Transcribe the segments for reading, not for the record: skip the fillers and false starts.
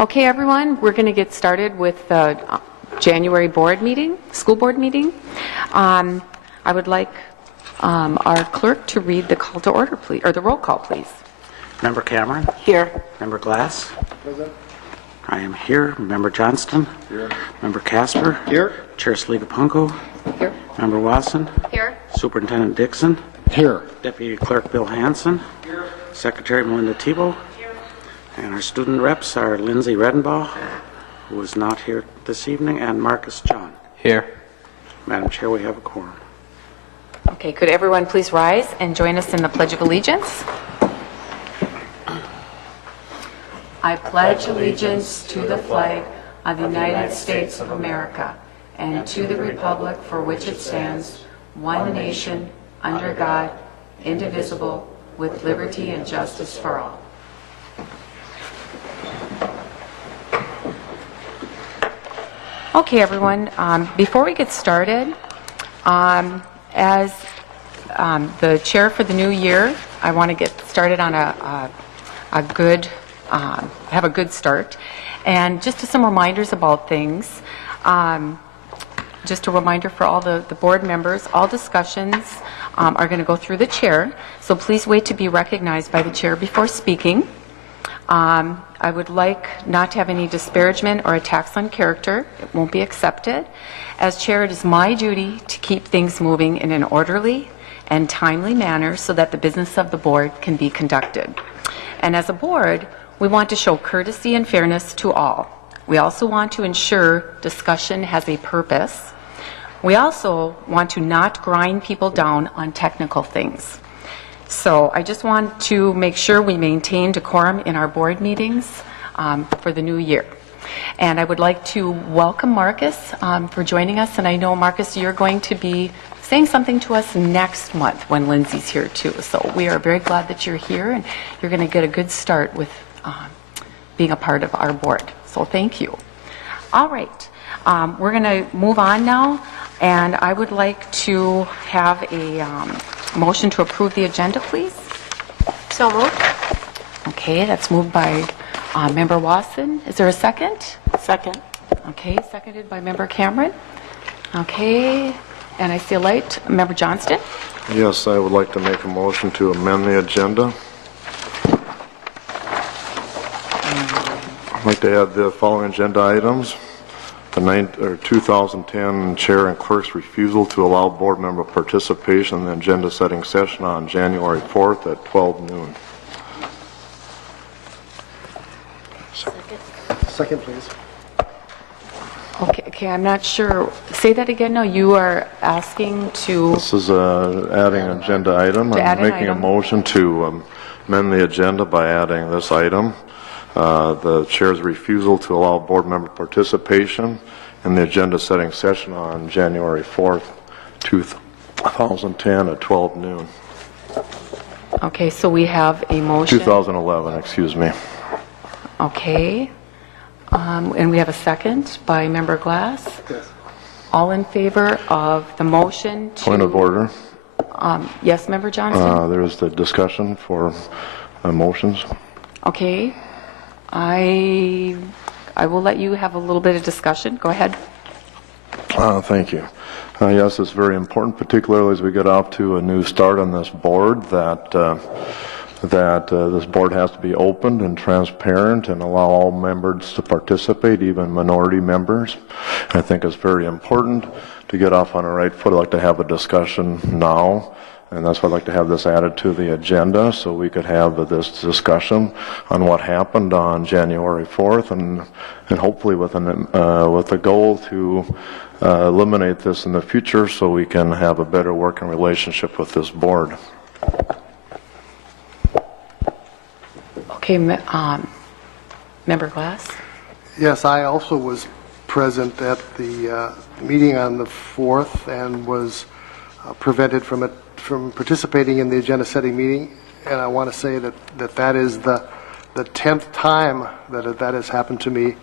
Okay, everyone, we're going to get started with the January board meeting, school board meeting. I would like our clerk to read the call to order, please, or the roll call, please. Member Cameron? Here. Member Glass? Present. I am here. Member Johnston? Here. Member Casper? Here. Chair Sligapunko? Here. Member Watson? Here. Superintendent Dixon? Here. Deputy Clerk Bill Hansen? Here. Secretary Melinda Tebow? Here. And our student reps are Lindsay Redenbaugh, who is not here this evening, and Marcus John. Here. Madam Chair, we have a quorum. Okay, could everyone please rise and join us in the Pledge of Allegiance? I pledge allegiance to the flag of the United States of America and to the republic for which it stands, one nation, under God, indivisible, with liberty and justice for all. Okay, everyone, before we get started, as the chair for the new year, I want to get started on a good have a good start. And just some reminders about things. Just a reminder for all the board members, all discussions are going to go through the chair. So please wait to be recognized by the chair before speaking. I would like not to have any disparagement or attacks on character. It won't be accepted. As chair, it is my duty to keep things moving in an orderly and timely manner so that the business of the board can be conducted. And as a board, we want to show courtesy and fairness to all. We also want to ensure discussion has a purpose. We also want to not grind people down on technical things. So I just want to make sure we maintain decorum in our board meetings for the new year. And I would like to welcome Marcus for joining us. And I know, Marcus, you're going to be saying something to us next month when Lindsay's here too. So we are very glad that you're here, and you're going to get a good start with being a part of our board. So thank you. All right. We're going to move on now, and I would like to have a motion to approve the agenda, please. So moved. Okay, that's moved by Member Watson. Is there a second? Second. Okay, seconded by Member Cameron. Okay, and I see a light. Member Johnston? Yes, I would like to make a motion to amend the agenda. I'd like to add the following agenda items. The 2010 Chair and Clerk's refusal to allow board member participation in the agenda setting session on January 4th at 12 noon. Second, please. Okay, I'm not sure. Say that again. No, you are asking to... This is adding an agenda item. I'm making a motion to amend the agenda by adding this item. The Chair's refusal to allow board member participation in the agenda setting session on January 4th, 2010 at 12 noon. Okay, so we have a motion. 2011, excuse me. Okay. And we have a second by Member Glass. Yes. All in favor of the motion to... Point of order. Yes, Member Johnston? There is the discussion for motions. Okay. I will let you have a little bit of discussion. Go ahead. Thank you. Yes, it's very important, particularly as we get off to a new start on this board, that this board has to be open and transparent and allow all members to participate, even minority members. I think it's very important to get off on the right foot. I'd like to have a discussion now, and that's why I'd like to have this added to the agenda so we could have this discussion on what happened on January 4th, and hopefully with a goal to eliminate this in the future so we can have a better working relationship with this board. Okay, Member Glass? Yes, I also was present at the meeting on the 4th and was prevented from participating in the agenda setting meeting. And I want to say that is the 10th time that has happened to me.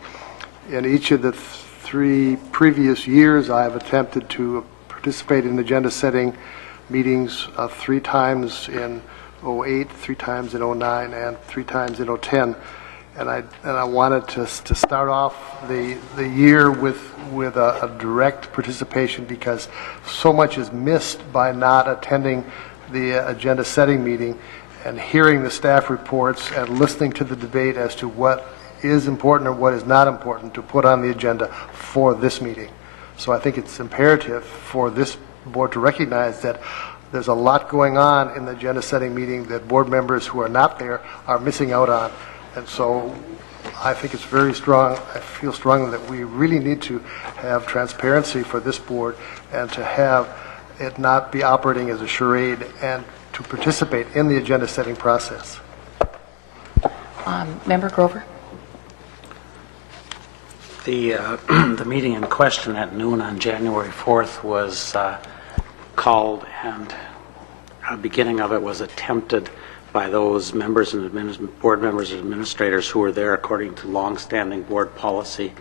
In each of the 3 previous years, I have attempted to participate in agenda setting meetings 3 times in 08, 3 times in 09, and 3 times in 010. And I wanted to start off the year with a direct participation, because so much is missed by not attending the agenda setting meeting and hearing the staff reports and listening to the debate as to what is important and what is not important to put on the agenda for this meeting. So I think it's imperative for this board to recognize that there's a lot going on in the agenda setting meeting that board members who are not there are missing out on. And so I think it's very strong. I feel strongly that we really need to have transparency for this board and to have it not be operating as a charade and to participate in the agenda setting process. Member Grover? The meeting in question at noon on January 4th was called, and a beginning of it was attempted by those members and board members and administrators who were there according to longstanding board policy.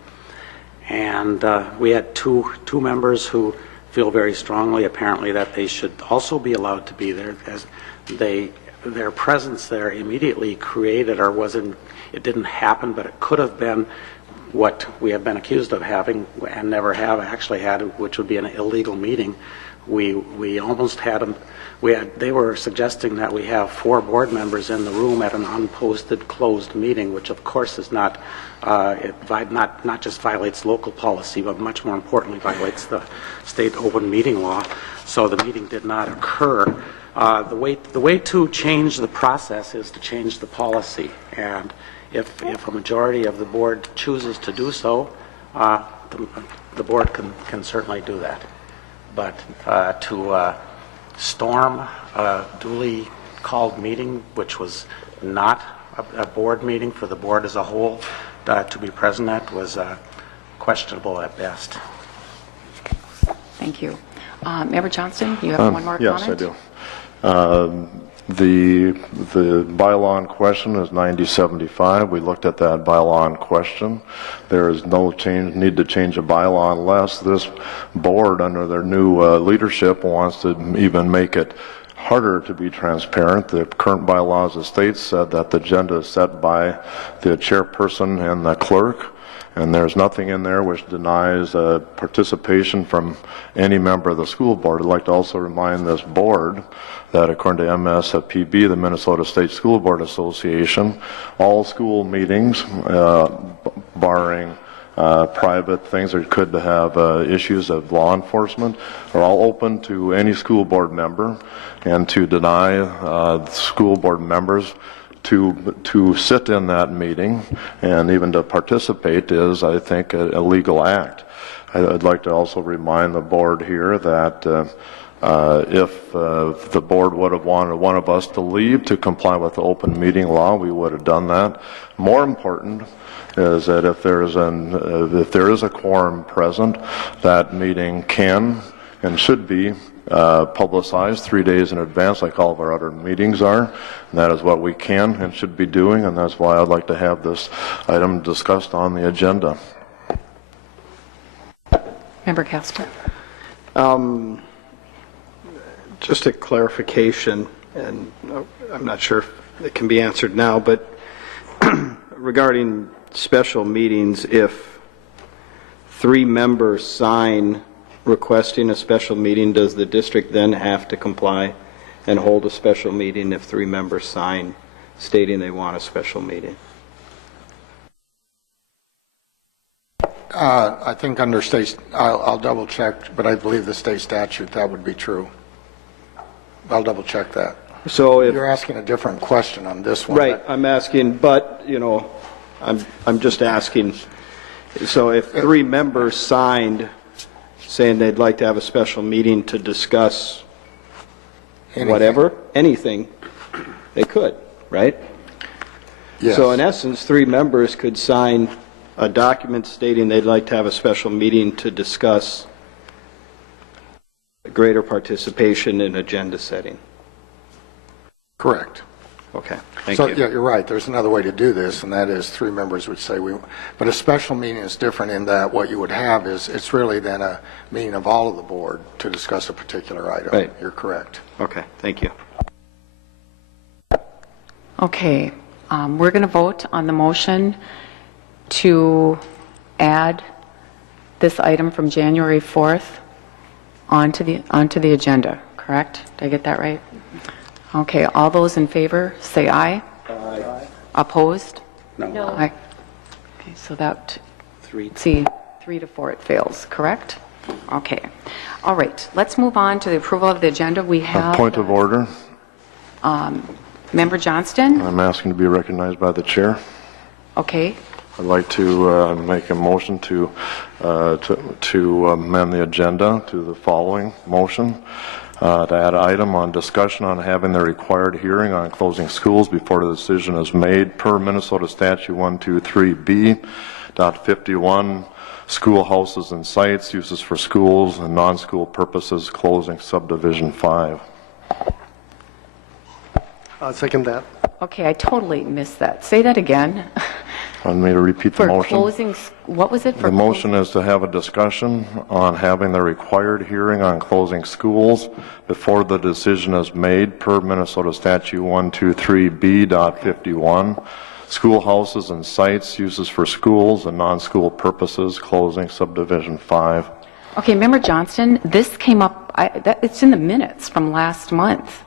And we had two members who feel very strongly, apparently, that they should also be allowed to be there, as their presence there immediately created, or wasn't, it didn't happen, but it could have been what we have been accused of having and never have actually had, which would be an illegal meeting. We almost had them. They were suggesting that we have 4 board members in the room at an unposted closed meeting, which of course is not not just violates local policy, but much more importantly violates the state open meeting law. So the meeting did not occur. The way to change the process is to change the policy, and if a majority of the board chooses to do so, the board can certainly do that. But to storm a duly called meeting, which was not a board meeting for the board as a whole to be present at, was questionable at best. Thank you. Member Johnston, you have one more comment? Yes, I do. The bylaw in question is 9075. We looked at that bylaw in question. There is no need to change a bylaw unless this board, under their new leadership, wants to even make it harder to be transparent. The current bylaws of the state said that the agenda is set by the chairperson and the clerk, and there's nothing in there which denies participation from any member of the school board. I'd like to also remind this board that according to MSPB, the Minnesota State School Board Association, all school meetings, barring private things that could have issues of law enforcement, are all open to any school board member, and to deny school board members to sit in that meeting and even to participate is, I think, a legal act. I'd like to also remind the board here that if the board would have wanted one of us to leave to comply with the open meeting law, we would have done that. More important is that if there is a quorum present, that meeting can and should be publicized 3 days in advance, like all of our other meetings are. And that is what we can and should be doing, and that's why I'd like to have this item discussed on the agenda. Member Castor. Just a clarification, and I'm not sure if it can be answered now, but regarding special meetings, if 3 members sign requesting a special meeting, does the district then have to comply and hold a special meeting if 3 members sign stating they want a special meeting? I think under state, I'll double check, but I believe the state statute, that would be true. I'll double check that. So if You're asking a different question on this one. right, I'm asking, but you know, I'm just asking. So if 3 members signed saying they'd like to have a special meeting to discuss anything, they could, right? Yes. So in essence, 3 members could sign a document stating they'd like to have a special meeting to discuss greater participation in agenda setting. Correct. Okay, thank So, you. yeah, you're right. There's another way to do this, and that is 3 members would say but a special meeting is different in that what you would have is, it's really then a meeting of all of the board to discuss a particular item. Right. You're correct. Okay, thank you. Okay. we're going to vote on the motion to add this item from January 4th onto the agenda, correct? Did I get that right? Okay, all those in favor, say aye. Aye. Opposed? No. Aye. Okay, so that, 3. see, 3 to 4, it fails, correct? Okay. All right, let's move on to the approval of the agenda. We have... Point of order. Member Johnston? I'm asking to be recognized by the chair. Okay. I'd like to make a motion to amend the agenda to the following motion. To add an item on discussion on having the required hearing on closing schools before the decision is made per Minnesota Statute 123B.51, schoolhouses and sites, uses for schools and non-school purposes, closing subdivision 5. I'll second that. Okay, I totally missed that. Say that again. I need to repeat the For motion. closing, what was it for? The motion is to have a discussion on having the required hearing on closing schools before the decision is made per Minnesota Statute 123B.51, schoolhouses and sites, uses for schools and non-school purposes, closing subdivision 5. Okay, Member Johnston, this came up, it's in the minutes from last month,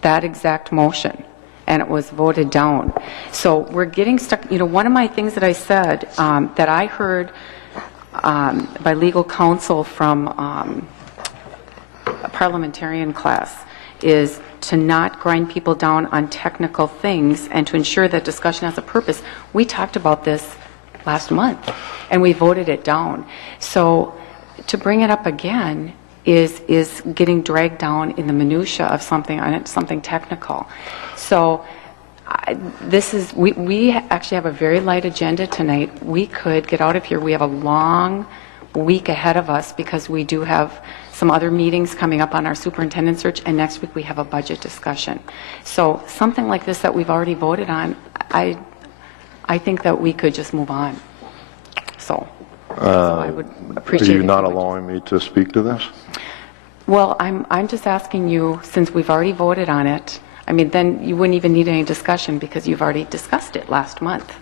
that exact motion, and it was voted down. So we're getting stuck, one of my things that I said, that I heard by legal counsel from a parliamentarian class is to not grind people down on technical things and to ensure that discussion has a purpose. We talked about this last month, and we voted it down. So to bring it up again is getting dragged down in the minutia of something, on it, something technical. So we actually have a very light agenda tonight. We could get out of here. We have a long week ahead of us because we do have some other meetings coming up on our superintendent search, and next week we have a budget discussion. So something like this that we've already voted on, I think that we could just move on. So I would appreciate Are you if not would. allowing me to speak to this? Well, I'm just asking you, since we've already voted on it, I mean, then you wouldn't even need any discussion because you've already discussed it last month.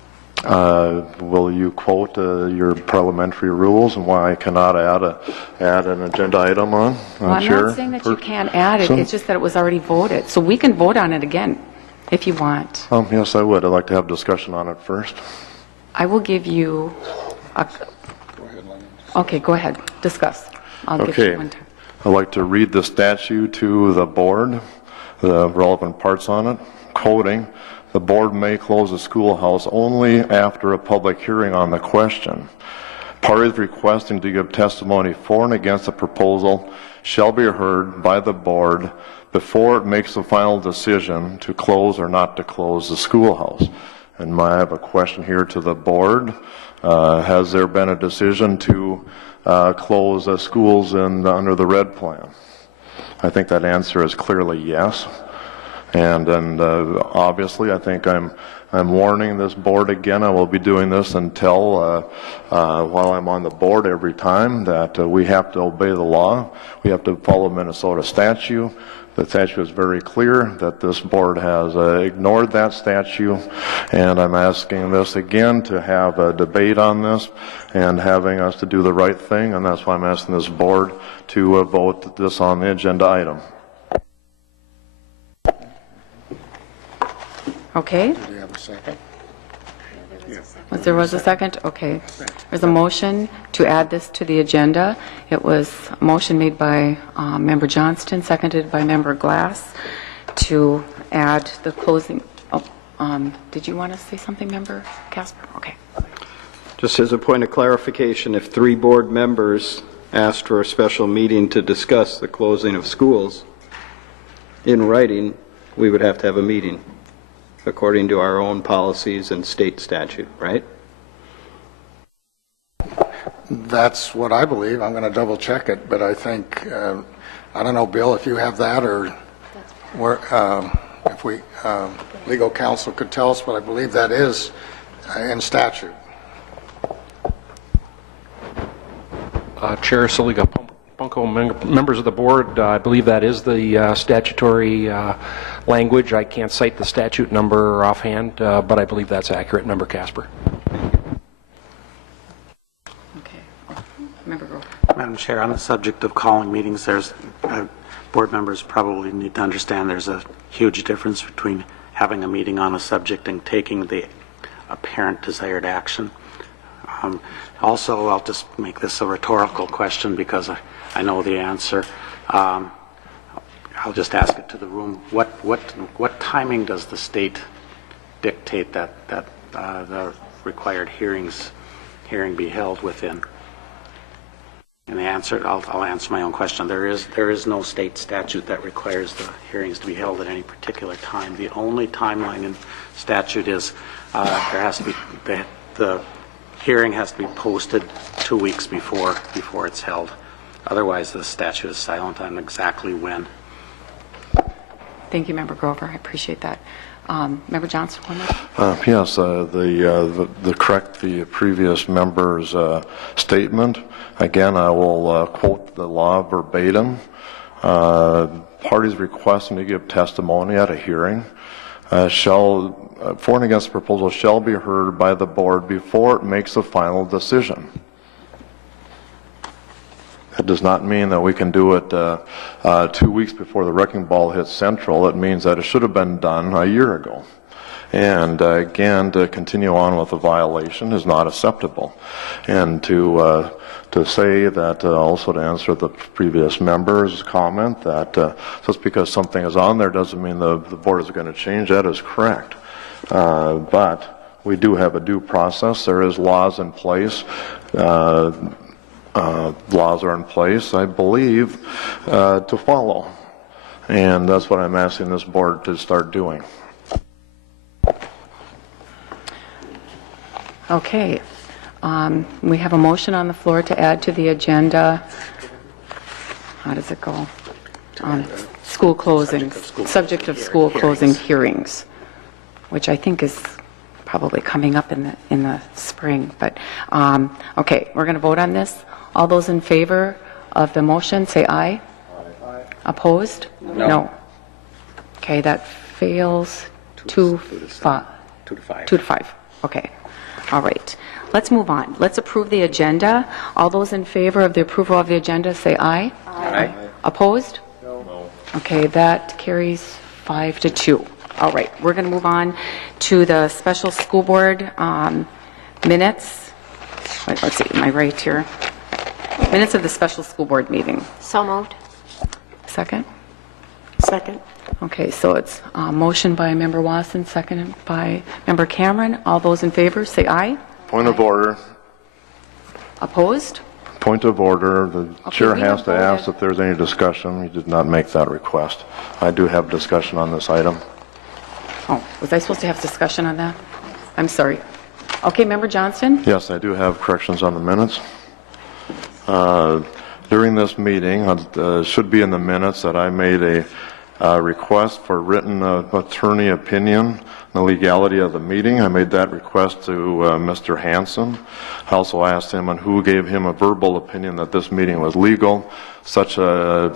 Will you quote your parliamentary rules and why I cannot add an agenda item on? Well, I'm Chair? not saying that you can't add it, it's just that it was already voted. So we can vote on it again if you want. Yes, I would. I'd like to have discussion on it first. I will give you a... Okay, go ahead, discuss. I'll give Okay. you one time. I'd like to read the statute to the board, the relevant parts on it, quoting, "The board may close a schoolhouse only after a public hearing on the question. Parties requesting to give testimony for and against the proposal shall be heard by the board before it makes the final decision to close or not to close the schoolhouse." And I have a question here to the board. Has there been a decision to close schools under the red plan? I think that answer is clearly yes. And obviously, I think I'm warning this board again. I will be doing this until while I'm on the board every time that we have to obey the law. We have to follow Minnesota statute. The statute is very clear that this board has ignored that statute, and I'm asking this again to have a debate on this and having us to do the right thing, and that's why I'm asking this board to vote this on the agenda item. Okay? Do you have a second? There was a second? Okay. There's a motion to add this to the agenda. It was a motion made by Member Johnston, seconded by Member Glass, to add the closing. Did you want to say something, Member Casper? Okay. Just as a point of clarification, if 3 board members asked for a special meeting to discuss the closing of schools in writing, we would have to have a meeting according to our own policies and state statute, right? That's what I believe. I'm going to double check it, but I think, I don't know, Bill, if you have that or if we, legal counsel could tell us, but I believe that is in statute. Chair Saliga, Bunko, members of the board, I believe that is the statutory language. I can't cite the statute number offhand, but I believe that's accurate. Member Casper. Okay. Member Grover. Madam Chair, on the subject of calling meetings, board members probably need to understand there's a huge difference between having a meeting on a subject and taking the apparent desired action. Also, I'll just make this a rhetorical question because I know the answer. I'll just ask it to the room. What timing does the state dictate that the required hearing be held within? And the answer, I'll answer my own question. There is no state statute that requires the hearings to be held at any particular time. The only timeline in statute is there has to be the hearing has to be posted 2 weeks before it's held. Otherwise, the statute is silent on exactly when. Thank you, Member Grover. I appreciate that. Member Johnson, one more. Yes, the correct the previous member's statement. Again, I will quote the law verbatim. Parties requesting to give testimony at a hearing for and against the proposal shall be heard by the board before it makes a final decision. That does not mean that we can do it 2 weeks before the wrecking ball hits Central. It means that it should have been done a year ago. And again, to continue on with a violation is not acceptable. And to say that, also to answer the previous member's comment, that just because something is on there doesn't mean the board is going to change. That is correct. But we do have a due process. There is laws in place. Laws are in place, I believe, to follow. And that's what I'm asking this board to start doing. Okay. We have a motion on the floor to add to the agenda. How does it go? School closings, subject of school closing hearings, which I think is probably coming up in the spring. But okay, we're going to vote on this. All those in favor of the motion, say aye. Aye. Opposed? No. Okay, that fails 2-5. 2-5. Okay. All right. Let's move on. Let's approve the agenda. All those in favor of the approval of the agenda, say aye. Aye. Opposed? No. Okay, that carries 5-2. All right. We're going to move on to the special school board minutes. Let's see, am I right here? Minutes of the special school board meeting. So moved. Second? Second. Okay, so it's a motion by Member Wasson, seconded by Member Cameron. All those in favor, say aye. Point of order. Opposed? Point of order. The chair we has have to ask voted. if there's any discussion. You did not make that request. I do have discussion on this item. Oh, was I supposed to have discussion on that? I'm sorry. Okay, Member Johnston? Yes, I do have corrections on the minutes. During this meeting, it should be in the minutes that I made a request for written attorney opinion on the legality of the meeting. I made that request to Mr. Hansen. I also asked him and who gave him a verbal opinion that this meeting was legal. Such a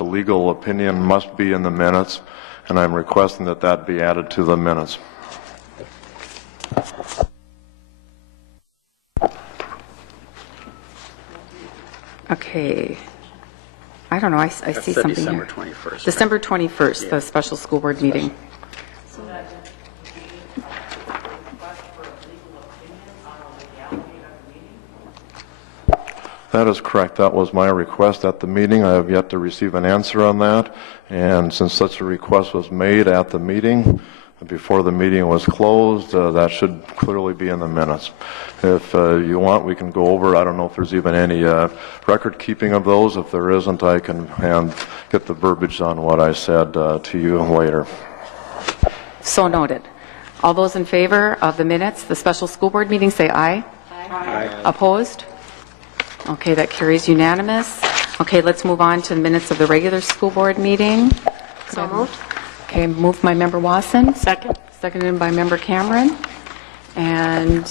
legal opinion must be in the minutes, and I'm requesting that that be added to the minutes. Okay. I don't know, I see something December here. 21st. December 21st, the special school board meeting. That is correct. That was my request at the meeting. I have yet to receive an answer on that. And since such a request was made at the meeting, before the meeting was closed, that should clearly be in the minutes. If you want, we can go over. I don't know if there's even any record keeping of those. If there isn't, I can get the verbiage on what I said to you later. So noted. All those in favor of the minutes, the special school board meeting, say aye. Aye. Opposed? Okay, that carries unanimous. Okay, let's move on to the minutes of the regular school board meeting. So moved. Okay, moved by Member Wasson. Second. Seconded by Member Cameron. And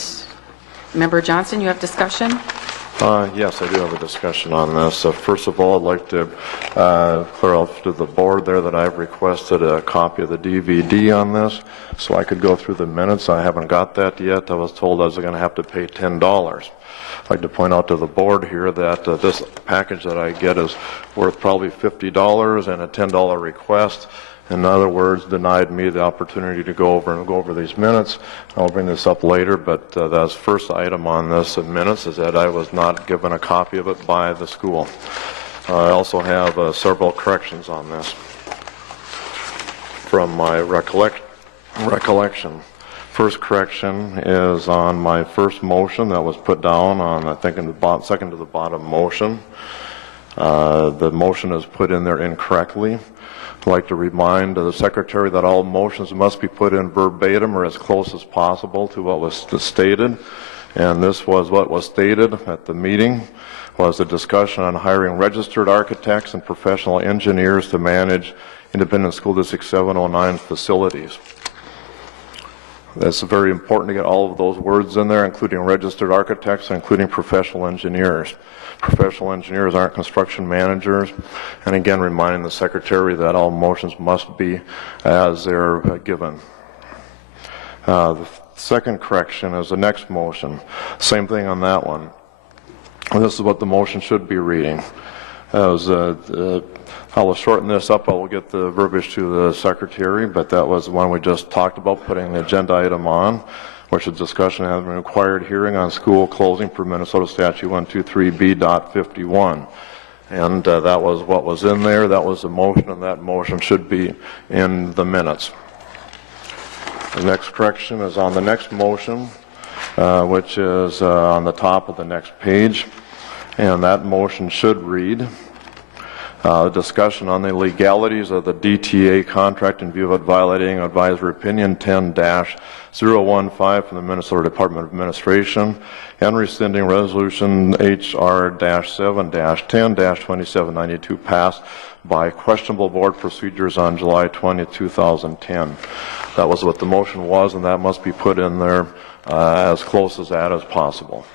Member Johnson, you have discussion? Yes, I do have a discussion on this. First of all, I'd like to clear up to the board there that I've requested a copy of the DVD on this so I could go through the minutes. I haven't got that yet. I was told I was going to have to pay $10. I'd like to point out to the board here that this package that I get is worth probably $50 and a $10 request. In other words, denied me the opportunity to go over these minutes. I'll bring this up later, but that's first item on this minutes is that I was not given a copy of it by the school. I also have several corrections on this from my recollection. First correction is on my first motion that was put down on, I think, in the second to the bottom motion. The motion is put in there incorrectly. I'd like to remind the secretary that all motions must be put in verbatim or as close as possible to what was stated. And this was what was stated at the meeting, was a discussion on hiring registered architects and professional engineers to manage Independent School District 709 facilities. It's very important to get all of those words in there, including registered architects, including professional engineers. Professional engineers aren't construction managers. And again, reminding the secretary that all motions must be as they're given. The second correction is the next motion. Same thing on that one. This is what the motion should be reading. I will shorten this up. I will get the verbiage to the secretary, but that was the one we just talked about, putting the agenda item on, which is discussion having a required hearing on school closing per Minnesota Statute 123B.51. And that was what was in there. That was the motion, and that motion should be in the minutes. The next correction is on the next motion, which is on the top of the next page. And that motion should read, discussion on the legalities of the DTA contract in view of it violating Advisory Opinion 10-015 from the Minnesota Department of Administration and rescinding Resolution HR-7-10-2792 passed by questionable board procedures on July 20, 2010. That was what the motion was, and that must be put in there as close as that as possible.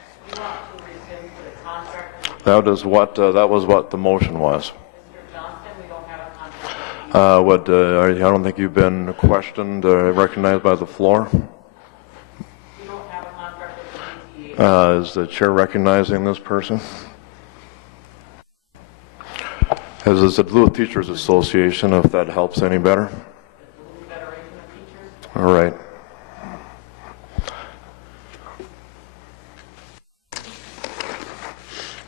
That was what the motion was. I don't think you've been questioned, recognized by the floor. You don't have a contract with the DTA. Is the chair recognizing this person? As is the Duluth Teachers Association, if that helps any better. The Duluth Federation of Teachers? All right.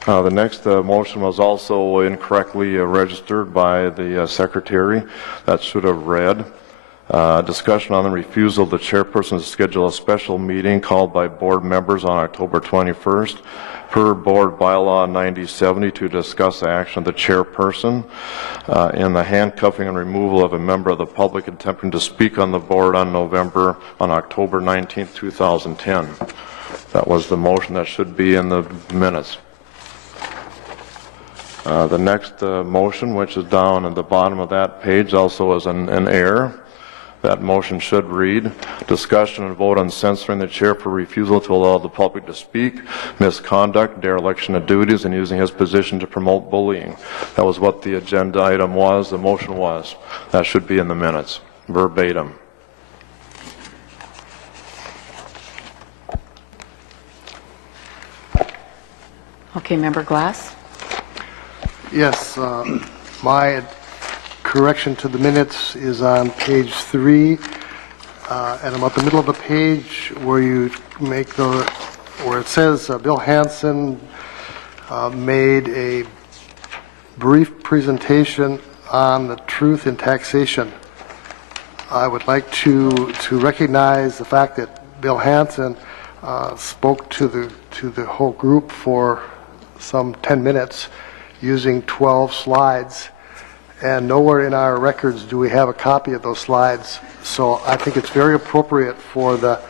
The next motion was also incorrectly registered by the secretary. That should have read, discussion on the refusal of the chairperson to schedule a special meeting called by board members on October 21st per Board Bylaw 9070 to discuss the action of the chairperson in the handcuffing and removal of a member of the public attempting to speak on the board on October 19th, 2010. That was the motion that should be in the minutes. The next motion, which is down at the bottom of that page, also is an error. That motion should read, discussion and vote on censoring the chair for refusal to allow the public to speak, misconduct, dereliction of duties, and using his position to promote bullying. That was what the agenda item was, the motion was. That should be in the minutes, verbatim. Okay, Member Glass? Yes, my correction to the minutes is on page 3, and about the middle of the page where you make where it says Bill Hansen made a brief presentation on the truth in taxation. I would like to recognize the fact that Bill Hansen spoke to the whole group for some 10 minutes using 12 slides, and nowhere in our records do we have a copy of those slides. So I think it's very appropriate for the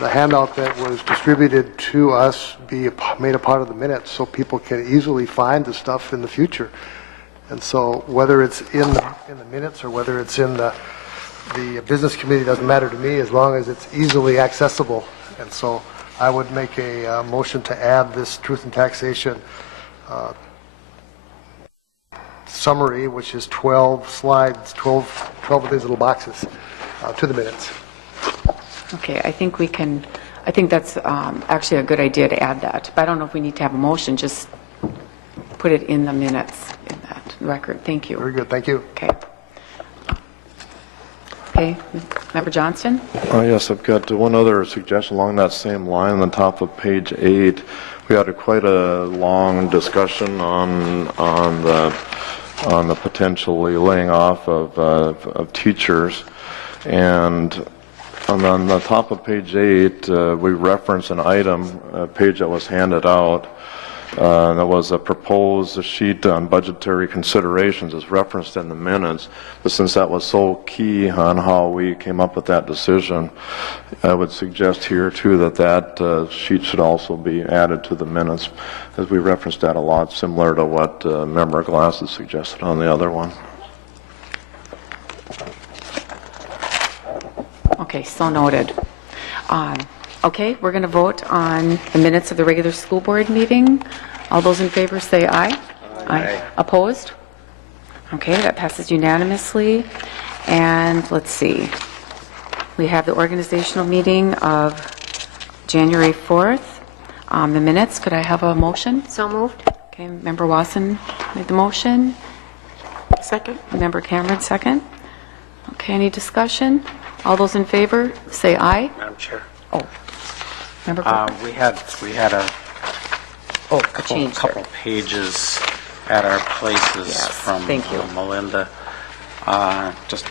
handout that was distributed to us be made a part of the minutes so people can easily find the stuff in the future. And so whether it's in the minutes or whether it's in the business committee doesn't matter to me as long as it's easily accessible. And so I would make a motion to add this truth and taxation summary, which is 12 slides, 12 of these little boxes, to the minutes. Okay, I think that's actually a good idea to add that. But I don't know if we need to have a motion, just put it in the minutes, in that record. Thank you. Very good, thank you. Okay. Okay, Member Johnston? Yes, I've got one other suggestion along that same line. On the top of page 8, we had quite a long discussion on the potentially laying off of teachers. And on the top of page 8, we reference an item, a page that was handed out. That was a proposed sheet on budgetary considerations is referenced in the minutes. But since that was so key on how we came up with that decision, I would suggest here too that sheet should also be added to the minutes, as we referenced that a lot, similar to what Member Glass has suggested on the other one. Okay, so noted. Okay, we're going to vote on the minutes of the regular school board meeting. All those in favor say aye. Aye. Opposed? Okay, that passes unanimously. And let's see. We have the organizational meeting of January 4th. The minutes, could I have a motion? So moved. Okay, Member Wasson made the motion. Second. Member Cameron, second. Okay, any discussion? All those in favor say aye. Madam Chair. Oh, Member Cooper. We had a a change there. couple pages at our places Yes, from thank you. Melinda. Just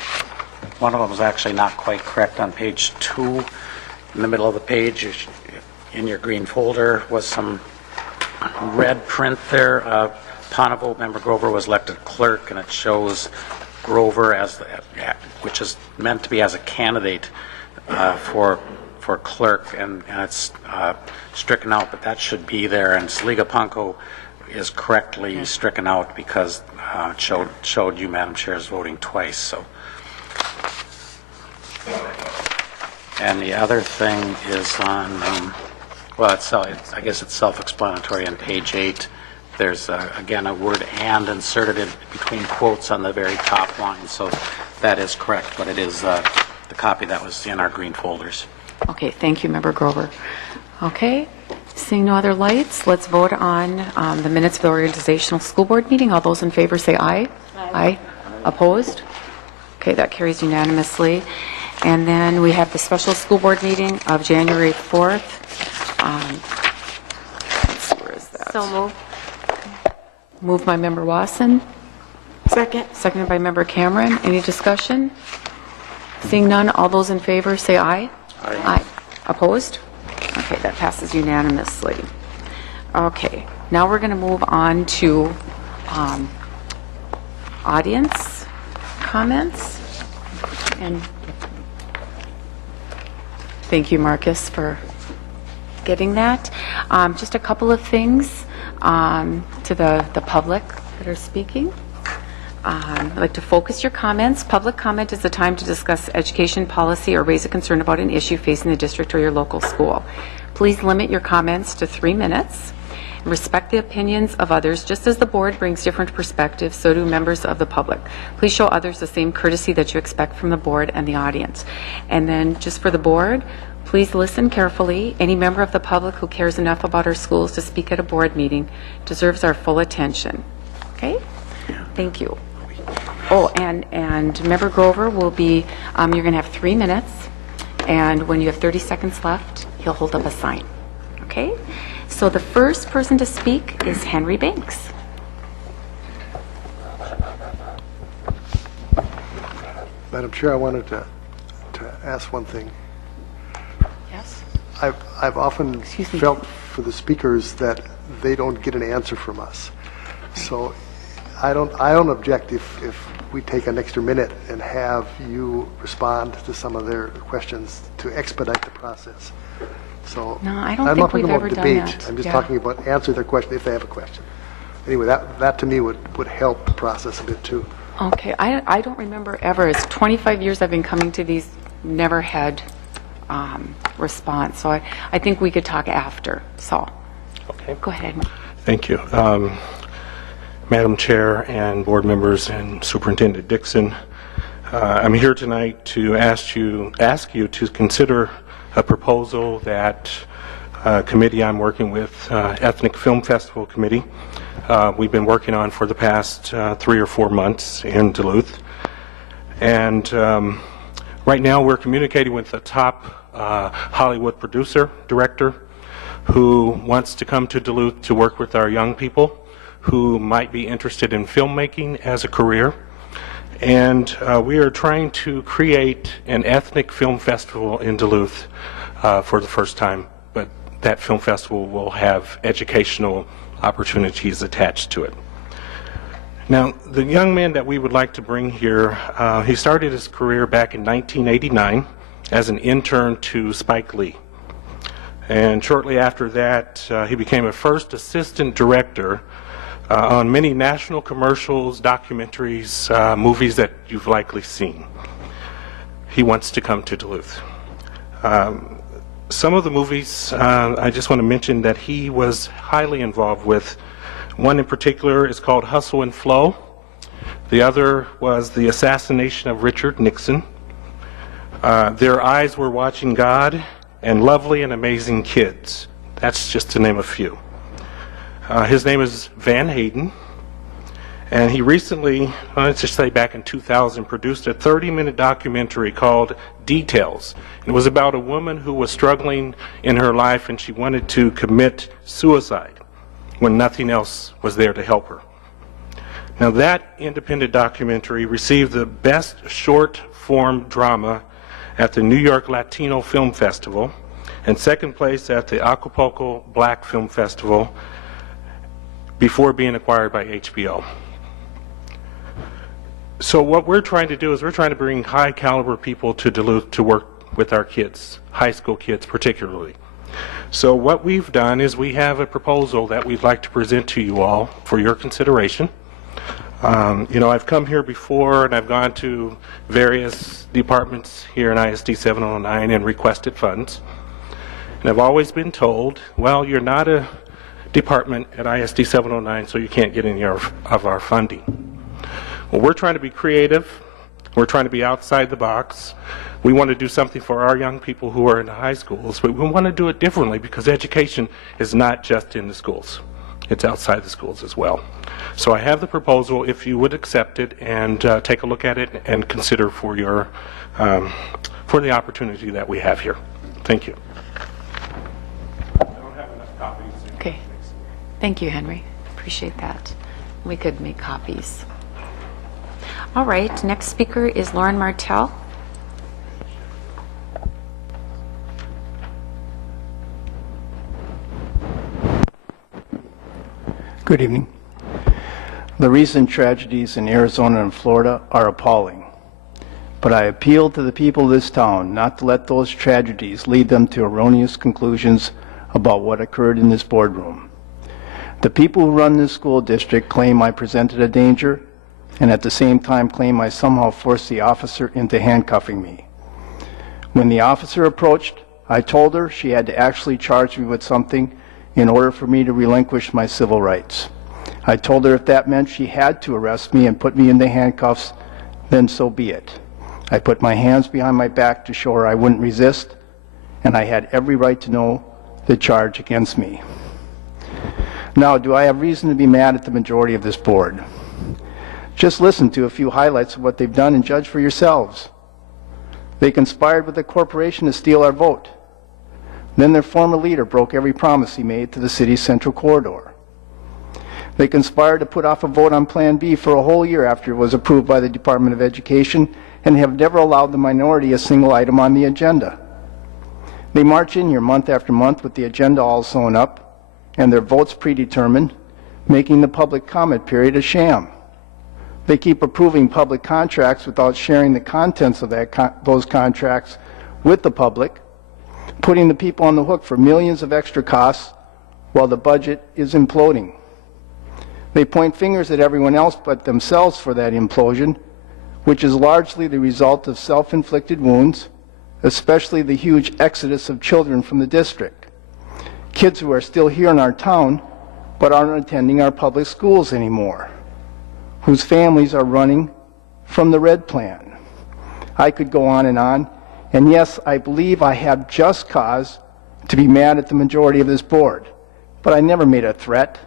one of them was actually not quite correct on page 2. In the middle of the page, in your green folder, was some red print there. Upon a vote, Member Grover was elected clerk, and it shows Grover as which is meant to be as a candidate for clerk, and it's stricken out, but that should be there. And Saliga Punko is correctly stricken out because it showed you, Madam Chair, as voting twice. So, and the other thing is on I guess it's self-explanatory on page 8. There's again a word "and" inserted in between quotes on the very top line, so that is correct, but it is the copy that was in our green folders. Okay, thank you, Member Grover. Okay, seeing no other lights, let's vote on the minutes of the organizational school board meeting. All those in favor say aye. Aye. Opposed? Okay, that carries unanimously. And then we have the special school board meeting of January 4th. Let's see, where is that? So moved. Moved by Member Wasson, Second. seconded by Member Cameron. Any discussion? Seeing none, all those in favor say aye. Aye. Opposed? Okay, that passes unanimously. Okay, now we're going to move on to audience comments. And thank you, Marcus, for getting that. Just a couple of things to the public that are speaking. I'd like to focus your comments. Public comment is the time to discuss education policy or raise a concern about an issue facing the district or your local school. Please limit your comments to 3 minutes. Respect the opinions of others. Just as the board brings different perspectives, so do members of the public. Please show others the same courtesy that you expect from the board and the audience. And then just for the board, please listen carefully. Any member of the public who cares enough about our schools to speak at a board meeting deserves our full attention. Okay? Thank you. Oh, and Member Grover will be, you're going to have 3 minutes, and when you have 30 seconds left, he'll hold up a sign. Okay? So the first person to speak is Henry Banks. Madam Chair, I wanted to ask one thing. Yes? I've often Excuse me. felt for the speakers that they don't get an answer from us. So I don't object if we take an extra minute and have you respond to some of their questions to expedite the process. So No, I don't I'm think not talking we've about ever done debate. that. I'm just Yeah. talking about answer their question if they have a question. Anyway, that to me would help the process a bit too. Okay, I don't remember ever. It's 25 years I've been coming to these, never had response. So I think we could talk after. So Okay. go ahead. Thank you. Madam Chair and board members and Superintendent Dixon, I'm here tonight to ask you to consider a proposal that committee I'm working with, Ethnic Film Festival Committee, we've been working on for the past 3 or 4 months in Duluth. And right now we're communicating with the top Hollywood director, who wants to come to Duluth to work with our young people who might be interested in filmmaking as a career. And we are trying to create an ethnic film festival in Duluth for the first time, but that film festival will have educational opportunities attached to it. Now, the young man that we would like to bring here, he started his career back in 1989 as an intern to Spike Lee. And shortly after that, he became a first assistant director on many national commercials, documentaries, movies that you've likely seen. He wants to come to Duluth. Some of the movies, I just want to mention that he was highly involved with. One in particular is called Hustle and Flow. The other was The Assassination of Richard Nixon. Their Eyes Were Watching God, and Lovely and Amazing Kids. That's just to name a few. His name is Van Hayden, and he recently, let's just say back in 2000, produced a 30-minute documentary called Details. It was about a woman who was struggling in her life and she wanted to commit suicide when nothing else was there to help her. Now that independent documentary received the Best Short Form Drama at the New York Latino Film Festival and second place at the Acapulco Black Film Festival before being acquired by HBO. So what we're trying to do is we're trying to bring high caliber people to Duluth to work with our kids, high school kids particularly. So what we've done is we have a proposal that we'd like to present to you all for your consideration. I've come here before and I've gone to various departments here in ISD 709 and requested funds. And I've always been told, well, you're not a department at ISD 709, so you can't get any of our funding. Well, we're trying to be creative. We're trying to be outside the box. We want to do something for our young people who are in the high schools, but we want to do it differently because education is not just in the schools. It's outside the schools as well. So I have the proposal, if you would accept it and take a look at it and consider for your for the opportunity that we have here. Thank you. I don't have enough copies. Okay. Thank you, Henry. Appreciate that. We could make copies. All right, next speaker is Lauren Martell. Good evening. The recent tragedies in Arizona and Florida are appalling, but I appeal to the people of this town not to let those tragedies lead them to erroneous conclusions about what occurred in this boardroom. The people who run this school district claim I presented a danger and at the same time claim I somehow forced the officer into handcuffing me. When the officer approached, I told her she had to actually charge me with something in order for me to relinquish my civil rights. I told her if that meant she had to arrest me and put me in the handcuffs, then so be it. I put my hands behind my back to show her I wouldn't resist, and I had every right to know the charge against me. Now, do I have reason to be mad at the majority of this board? Just listen to a few highlights of what they've done and judge for yourselves. They conspired with a corporation to steal our vote. Then their former leader broke every promise he made to the city's central corridor. They conspired to put off a vote on Plan B for a whole year after it was approved by the Department of Education and have never allowed the minority a single item on the agenda. They march in here month after month with the agenda all sewn up and their votes predetermined, making the public comment period a sham. They keep approving public contracts without sharing the contents of those contracts with the public, putting the people on the hook for millions of extra costs while the budget is imploding. They point fingers at everyone else but themselves for that implosion, which is largely the result of self-inflicted wounds, especially the huge exodus of children from the district. Kids who are still here in our town but aren't attending our public schools anymore, whose families are running from the red plan. I could go on, and yes, I believe I have just cause to be mad at the majority of this board, but I never made a threat.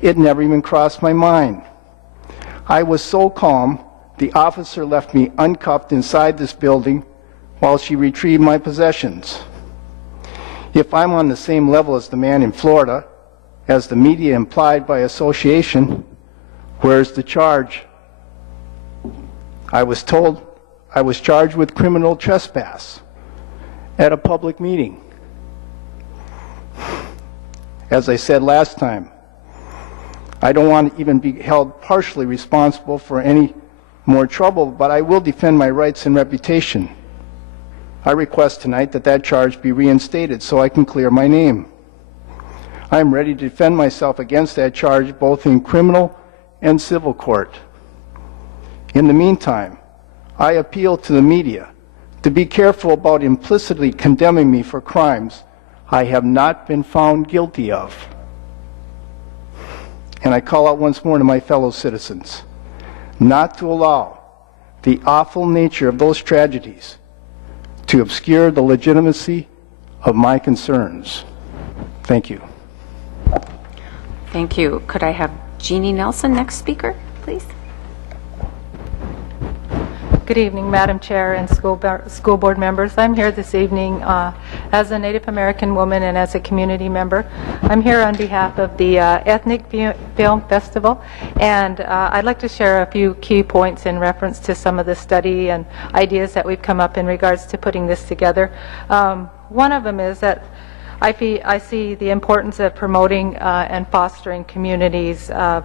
It never even crossed my mind. I was so calm, the officer left me uncuffed inside this building while she retrieved my possessions. If I'm on the same level as the man in Florida, as the media implied by association, where's the charge? I was told I was charged with criminal trespass at a public meeting. As I said last time, I don't want to even be held partially responsible for any more trouble, but I will defend my rights and reputation. I request tonight that that charge be reinstated so I can clear my name. I am ready to defend myself against that charge both in criminal and civil court. In the meantime, I appeal to the media to be careful about implicitly condemning me for crimes I have not been found guilty of. And I call out once more to my fellow citizens not to allow the awful nature of those tragedies to obscure the legitimacy of my concerns. Thank you. Thank you. Could I have Jeannie Nelson, next speaker, please? Good evening, Madam Chair and school board members. I'm here this evening as a Native American woman and as a community member. I'm here on behalf of the Ethnic Film Festival, and I'd like to share a few key points in reference to some of the study and ideas that we've come up in regards to putting this together. One of them is that I see the importance of promoting and fostering communities of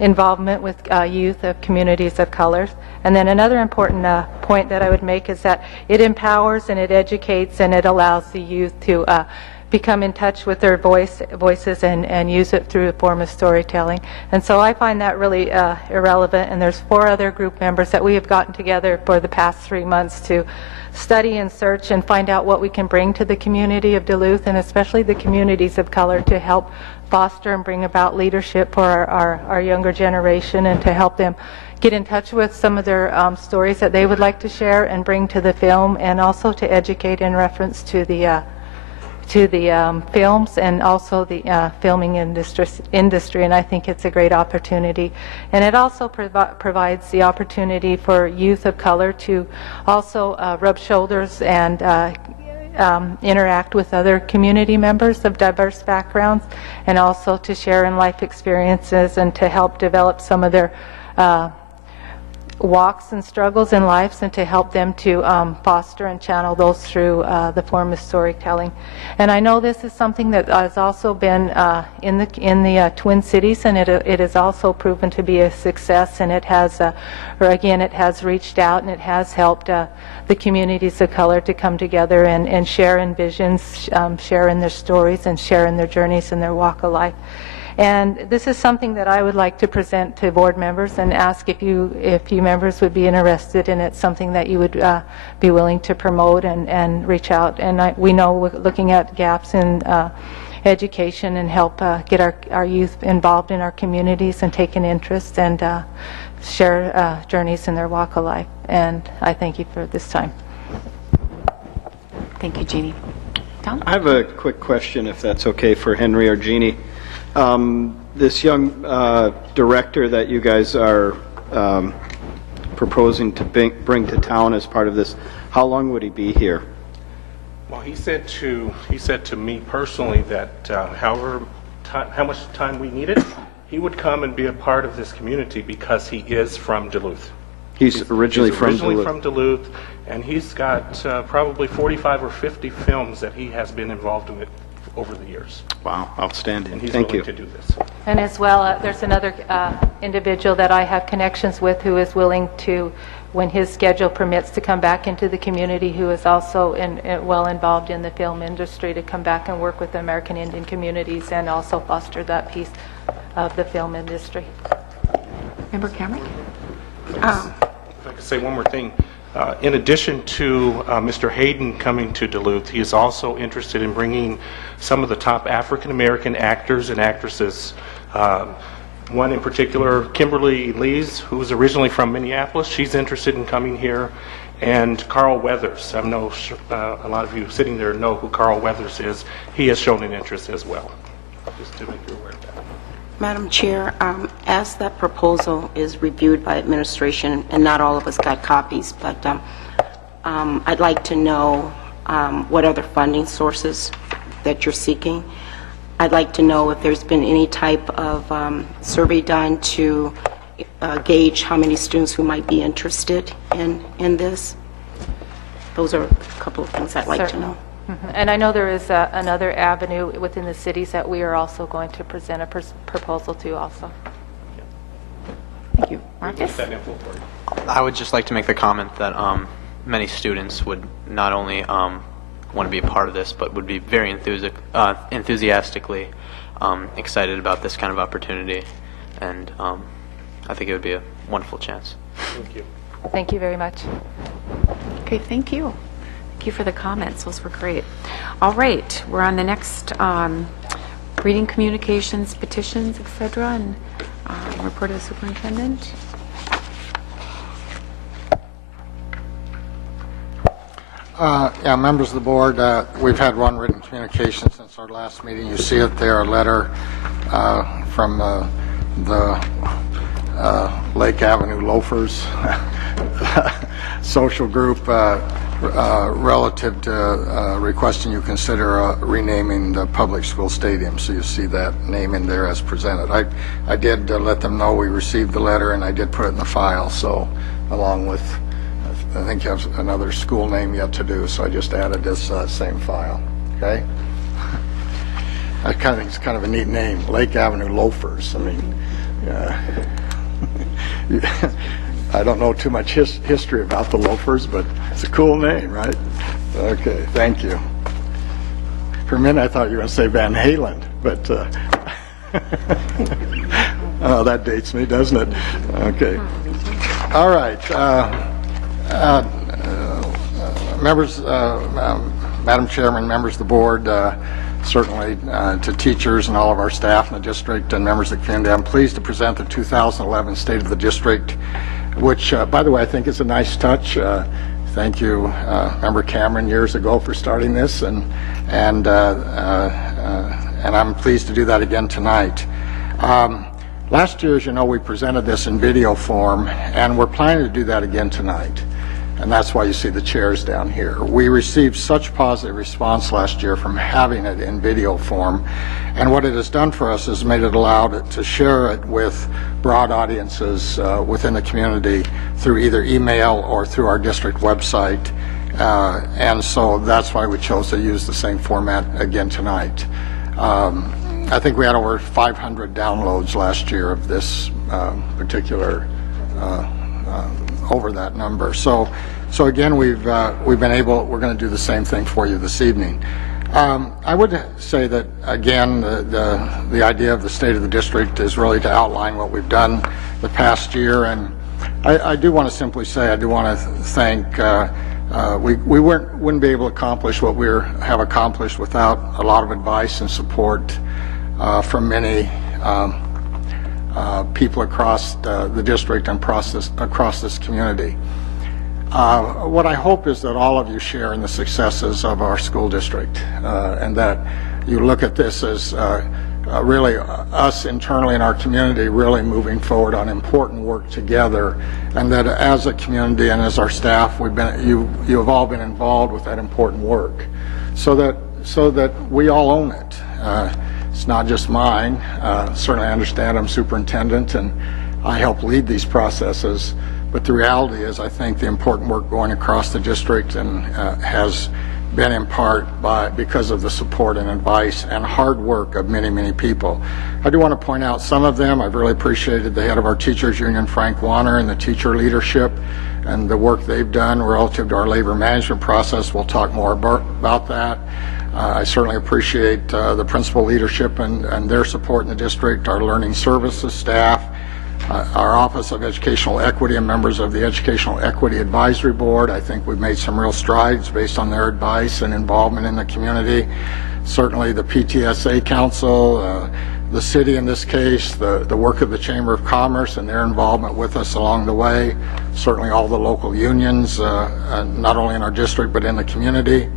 involvement with youth of communities of colors. And then another important point that I would make is that it empowers and it educates and it allows the youth to become in touch with their voices and use it through a form of storytelling. And so I find that really irrelevant, and there's 4 other group members that we have gotten together for the past 3 months to study and search and find out what we can bring to the community of Duluth, and especially the communities of color, to help foster and bring about leadership for our younger generation, and to help them get in touch with some of their stories that they would like to share and bring to the film, and also to educate in reference to the films and also the filming industry, and I think it's a great opportunity. And it also provides the opportunity for youth of color to also rub shoulders and interact with other community members of diverse backgrounds, and also to share in life experiences and to help develop some of their walks and struggles in lives, and to help them to foster and channel those through the form of storytelling. And I know this is something that has also been in the Twin Cities, and it has also proven to be a success, and it has, it has reached out and it has helped the communities of color to come together and share in visions, share in their stories, and share in their journeys and their walk of life. And this is something that I would like to present to board members and ask if you members would be interested in it, something that you would be willing to promote and reach out. And we know we're looking at gaps in education and help get our youth involved in our communities and take an interest and share journeys in their walk of life. And I thank you for this time. Thank you, Jeannie. Tom? I have a quick question, if that's okay, for Henry or Jeannie. This young director that you guys are proposing to bring to town as part of this, how long would he be here? Well, he said to me personally that how much time we needed, he would come and be a part of this community because he is from Duluth. He's originally from Duluth, and he's got probably 45 or 50 films that he has been involved with over the years. Wow, outstanding. And he's Thank willing you. to do this. And as well, there's another individual that I have connections with who is willing to, when his schedule permits, to come back into the community, who is also well involved in the film industry, to come back and work with the American Indian communities and also foster that piece of the film industry. Member Cameron? If I could say one more thing. In addition to Mr. Hayden coming to Duluth, he is also interested in bringing some of the top African American actors and actresses. One in particular, Kimberly Lees, who is originally from Minneapolis. She's interested in coming here. And Carl Weathers. I know a lot of you sitting there know who Carl Weathers is. He has shown an interest as well. Just to make you aware of that. Madam Chair, as that proposal is reviewed by administration, and not all of us got copies, but I'd like to know what other funding sources that you're seeking. I'd like to know if there's been any type of survey done to gauge how many students who might be interested in this. Those are a couple of things I'd like to know. And I know there is another avenue within the cities that we are also going to present a proposal to also. Thank you. Marcus? I would just like to make the comment that many students would not only want to be a part of this, but would be very enthusiastically excited about this kind of opportunity. And I think it would be a wonderful chance. Thank you. Thank you very much. Okay, thank you. Thank you for the comments. Those were great. All right, we're on the next reading communications, petitions, etc., and report of the superintendent. Yeah, members of the board, we've had one written communication since our last meeting. You see it there, a letter from the Lake Avenue Loafers social group relative to requesting you consider renaming the public school stadium. So you see that name in there as presented. I did let them know we received the letter, and I did put it in the file. So along with, I think you have another school name yet to do, so I just added this same file. Okay. I kind of think it's kind of a neat name, Lake Avenue Loafers. I mean, I don't know too much history about the Loafers, but it's a cool name, right? Okay, thank you. For a minute, I thought you were going to say Van Halen, but oh, that dates me, doesn't it? Okay. All right. Members, Madam Chairman, members of the board, certainly to teachers and all of our staff in the district and members of the community, I'm pleased to present the 2011 State of the District, which, by the way, I think is a nice touch. Thank you, Member Cameron, years ago for starting this, and I'm pleased to do that again tonight. Last year, as you know, we presented this in video form, and we're planning to do that again tonight. And that's why you see the chairs down here. We received such positive response last year from having it in video form, and what it has done for us is made it allowed to share it with broad audiences within the community through either email or through our district website, and so that's why we chose to use the same format again tonight. I think we had over 500 downloads last year of this particular over that number. So again, we're going to do the same thing for you this evening. I would say that, again, the idea of the State of the District is really to outline what we've done the past year, and I do want to simply say, I do want to thank, we wouldn't be able to accomplish what we have accomplished without a lot of advice and support from many people across the district and across this community. What I hope is that all of you share in the successes of our school district, and that you look at this as really us internally in our community really moving forward on important work together, and that as a community and as our staff, you have all been involved with that important work, so that we all own it. It's not just mine. Certainly I understand I'm superintendent and I help lead these processes, but the reality is I think the important work going across the district and has been in part because of the support and advice and hard work of many, many people. I do want to point out some of them. I've really appreciated the head of our teachers union, Frank Warner, and the teacher leadership and the work they've done relative to our labor management process. We'll talk more about that. I certainly appreciate the principal leadership and their support in the district, our learning services staff, our Office of Educational Equity and members of the Educational Equity Advisory Board. I think we've made some real strides based on their advice and involvement in the community. Certainly the PTSA Council, the city in this case, the work of the Chamber of Commerce and their involvement with us along the way. Certainly all the local unions, not only in our district but in the community.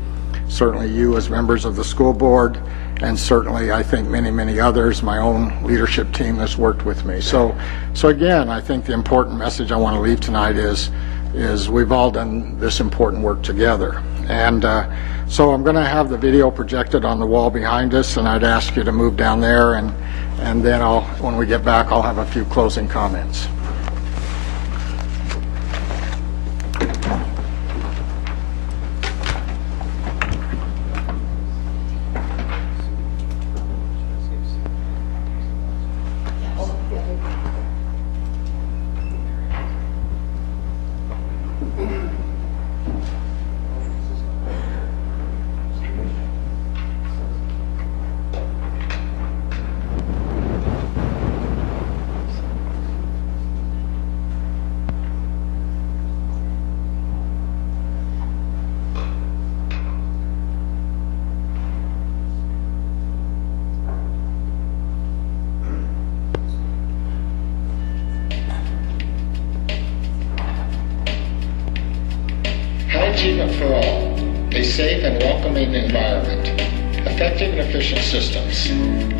Certainly you as members of the school board, and certainly I think many others, my own leadership team that's worked with me. So again, I think the important message I want to leave tonight is we've all done this important work together. And so I'm going to have the video projected on the wall behind us, and I'd ask you to move down there, and then when we get back, I'll have a few closing comments. High achievement for all, a safe and welcoming environment, effective and efficient systems.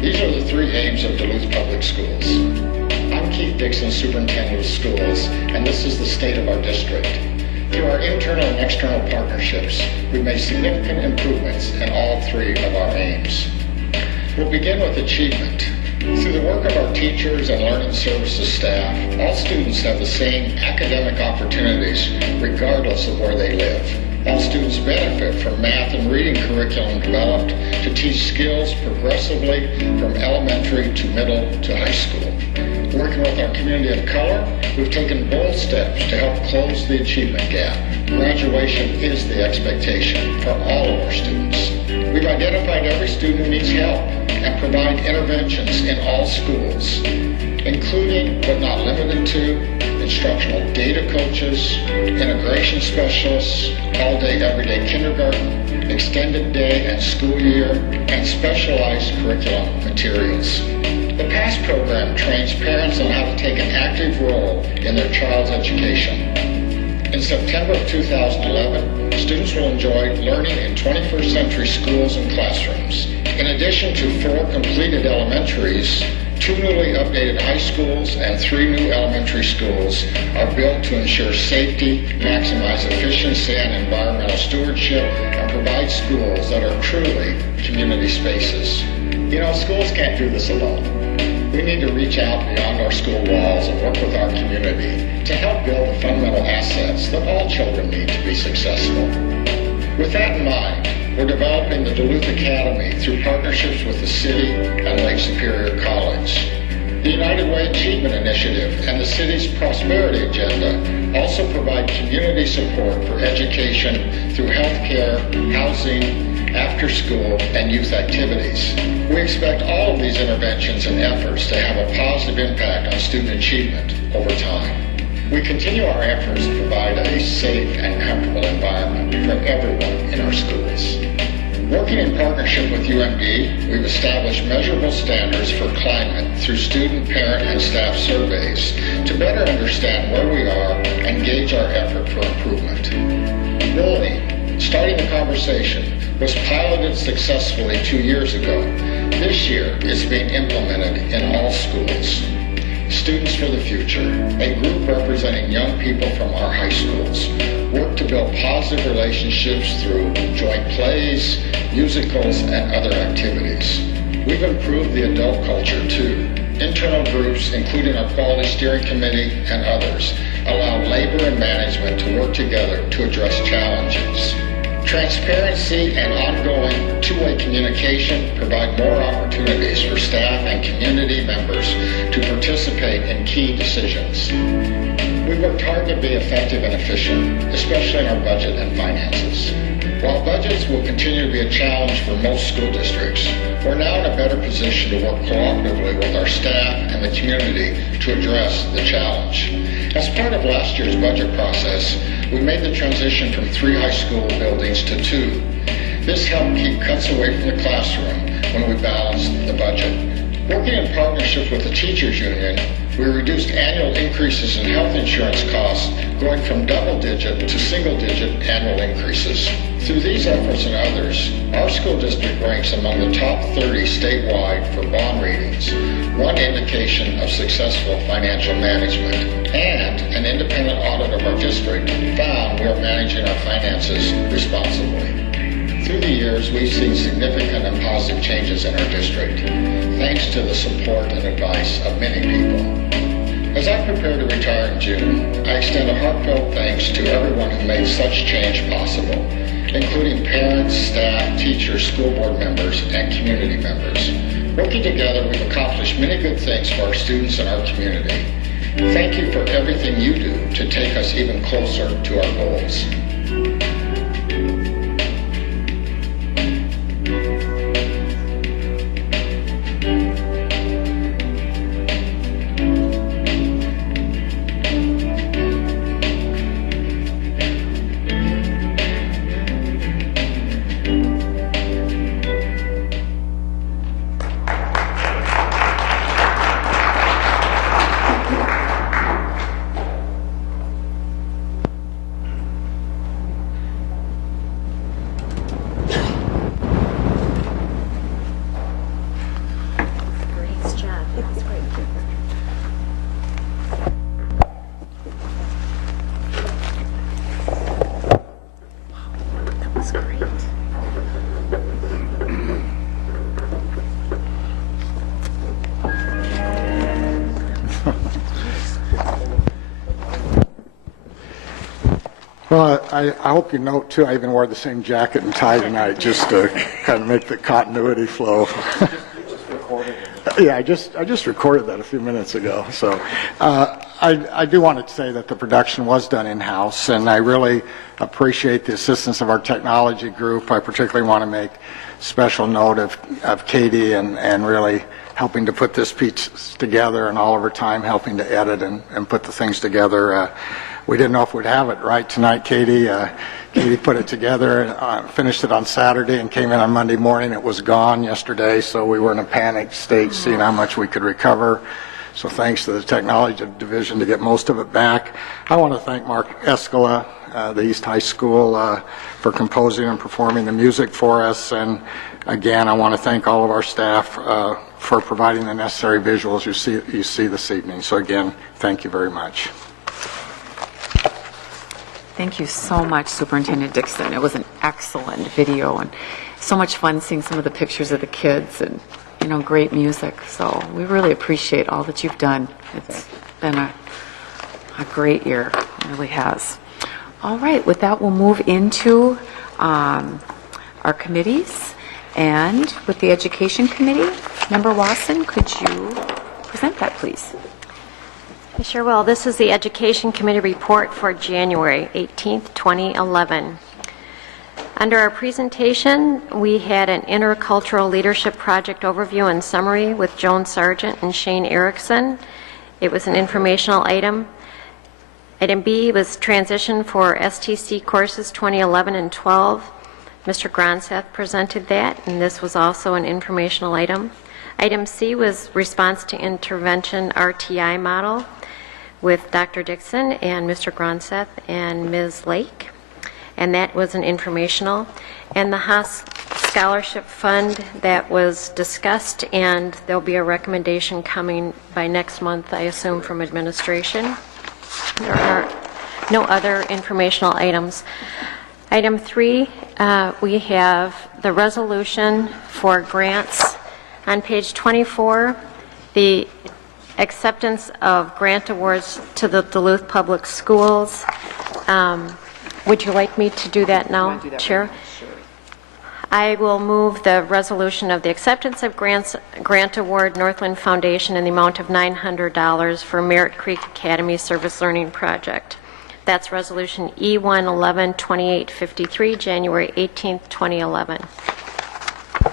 These are the three aims of Duluth Public Schools. I'm Keith Dixon, Superintendent of Schools, and this is the state of our district. Through our internal and external partnerships, we've made significant improvements in all three of our aims. We'll begin with achievement. Through the work of our teachers and learning services staff, all students have the same academic opportunities regardless of where they live. All students benefit from math and reading curriculum developed to teach skills progressively from elementary to middle to high school. Working with our community of color, we've taken bold steps to help close the achievement gap. Graduation is the expectation for all of our students. We've identified every student who needs help and provide interventions in all schools, including but not limited to instructional data coaches, integration specialists, all-day, everyday kindergarten, extended day and school year, and specialized curriculum materials. The PASS program trains parents on how to take an active role in their child's education. In September of 2011, students will enjoy learning in 21st century schools and classrooms. In addition to 4 completed elementaries, 2 newly updated high schools and 3 new elementary schools are built to ensure safety, maximize efficiency and environmental stewardship, and provide schools that are truly community spaces. You know, schools can't do this alone. We need to reach out beyond our school walls and work with our community to help build the fundamental assets that all children need to be successful. With that in mind, we're developing the Duluth Academy through partnerships with the city and Lake Superior College. The United Way Achievement Initiative and the city's prosperity agenda also provide community support for education through healthcare, housing, after school, and youth activities. We expect all of these interventions and efforts to have a positive impact on student achievement over time. We continue our efforts to provide a safe and comfortable environment for everyone in our schools. Working in partnership with UMD, we've established measurable standards for climate through student, parent, and staff surveys to better understand where we are and gauge our effort for improvement. Bullying, starting the conversation, was piloted successfully 2 years ago. This year, it's being implemented in all schools. Students for the Future, a group representing young people from our high schools, work to build positive relationships through joint plays, musicals, and other activities. We've improved the adult culture too. Internal groups, including our Quality Steering Committee and others, allow labor and management to work together to address challenges. Transparency and ongoing two-way communication provide more opportunities for staff and community members to participate in key decisions. We've worked hard to be effective and efficient, especially in our budget and finances. While budgets will continue to be a challenge for most school districts, we're now in a better position to work cooperatively with our staff and the community to address the challenge. As part of last year's budget process, we made the transition from 3 high school buildings to 2. This helped keep cuts away from the classroom when we balanced the budget. Working in partnership with the teachers union, we reduced annual increases in health insurance costs, going from double-digit to single-digit annual increases. Through these efforts and others, our school district ranks among the top 30 statewide for bond ratings, one indication of successful financial management. And an independent audit of our district found we are managing our finances responsibly. Through the years, we've seen significant and positive changes in our district, thanks to the support and advice of many people. As I prepare to retire in June, I extend a heartfelt thanks to everyone who made such change possible, including parents, staff, teachers, school board members, and community members. Working together, we've accomplished many good things for our students and our community. Thank you for everything you do to take us even closer to our goals. Well, I hope you note, too, I even wore the same jacket and tie tonight just to kind of make the continuity flow. Yeah, I just recorded that a few minutes ago. So I do want to say that the production was done in-house, and I really appreciate the assistance of our technology group. I particularly want to make special note of Katie and really helping to put this piece together, and all of her time helping to edit and put the things together. We didn't know if we'd have it right tonight, Katie. Katie put it together, finished it on Saturday, and came in on Monday morning. It was gone yesterday, so we were in a panicked state, seeing how much we could recover. So thanks to the technology division to get most of it back. I want to thank Mark Escala, the East High School, for composing and performing the music for us. And again, I want to thank all of our staff for providing the necessary visuals you see this evening. So again, thank you very much. Thank you so much, Superintendent Dixon. It was an excellent video and so much fun seeing some of the pictures of the kids and, great music. So we really appreciate all that you've done. It's been a great year. It really has. All right, with that, we'll move into our committees. And with the Education Committee, Member Wasson, could you present that, please? I sure will. This is the Education Committee report for January 18th, 2011. Under our presentation, we had an intercultural leadership project overview and summary with Joan Sargent and Shane Erickson. It was an informational item. Item B was transition for STC courses 2011 and 12. Mr. Gronseth presented that, and this was also an informational item. Item C was response to intervention RTI model with Dr. Dixon and Mr. Gronseth and Ms. Lake, and that was an informational. And the Haas Scholarship Fund, that was discussed, and there'll be a recommendation coming by next month, I assume, from administration. There are no other informational items. Item 3, we have the resolution for grants. On page 24, the acceptance of grant awards to the Duluth Public Schools. Would you like me to do that now, Chair? I will move the resolution of the acceptance of grant award Northland Foundation in the amount of $900 for Merritt Creek Academy Service Learning Project. That's resolution E111-2853, January 18th, 2011.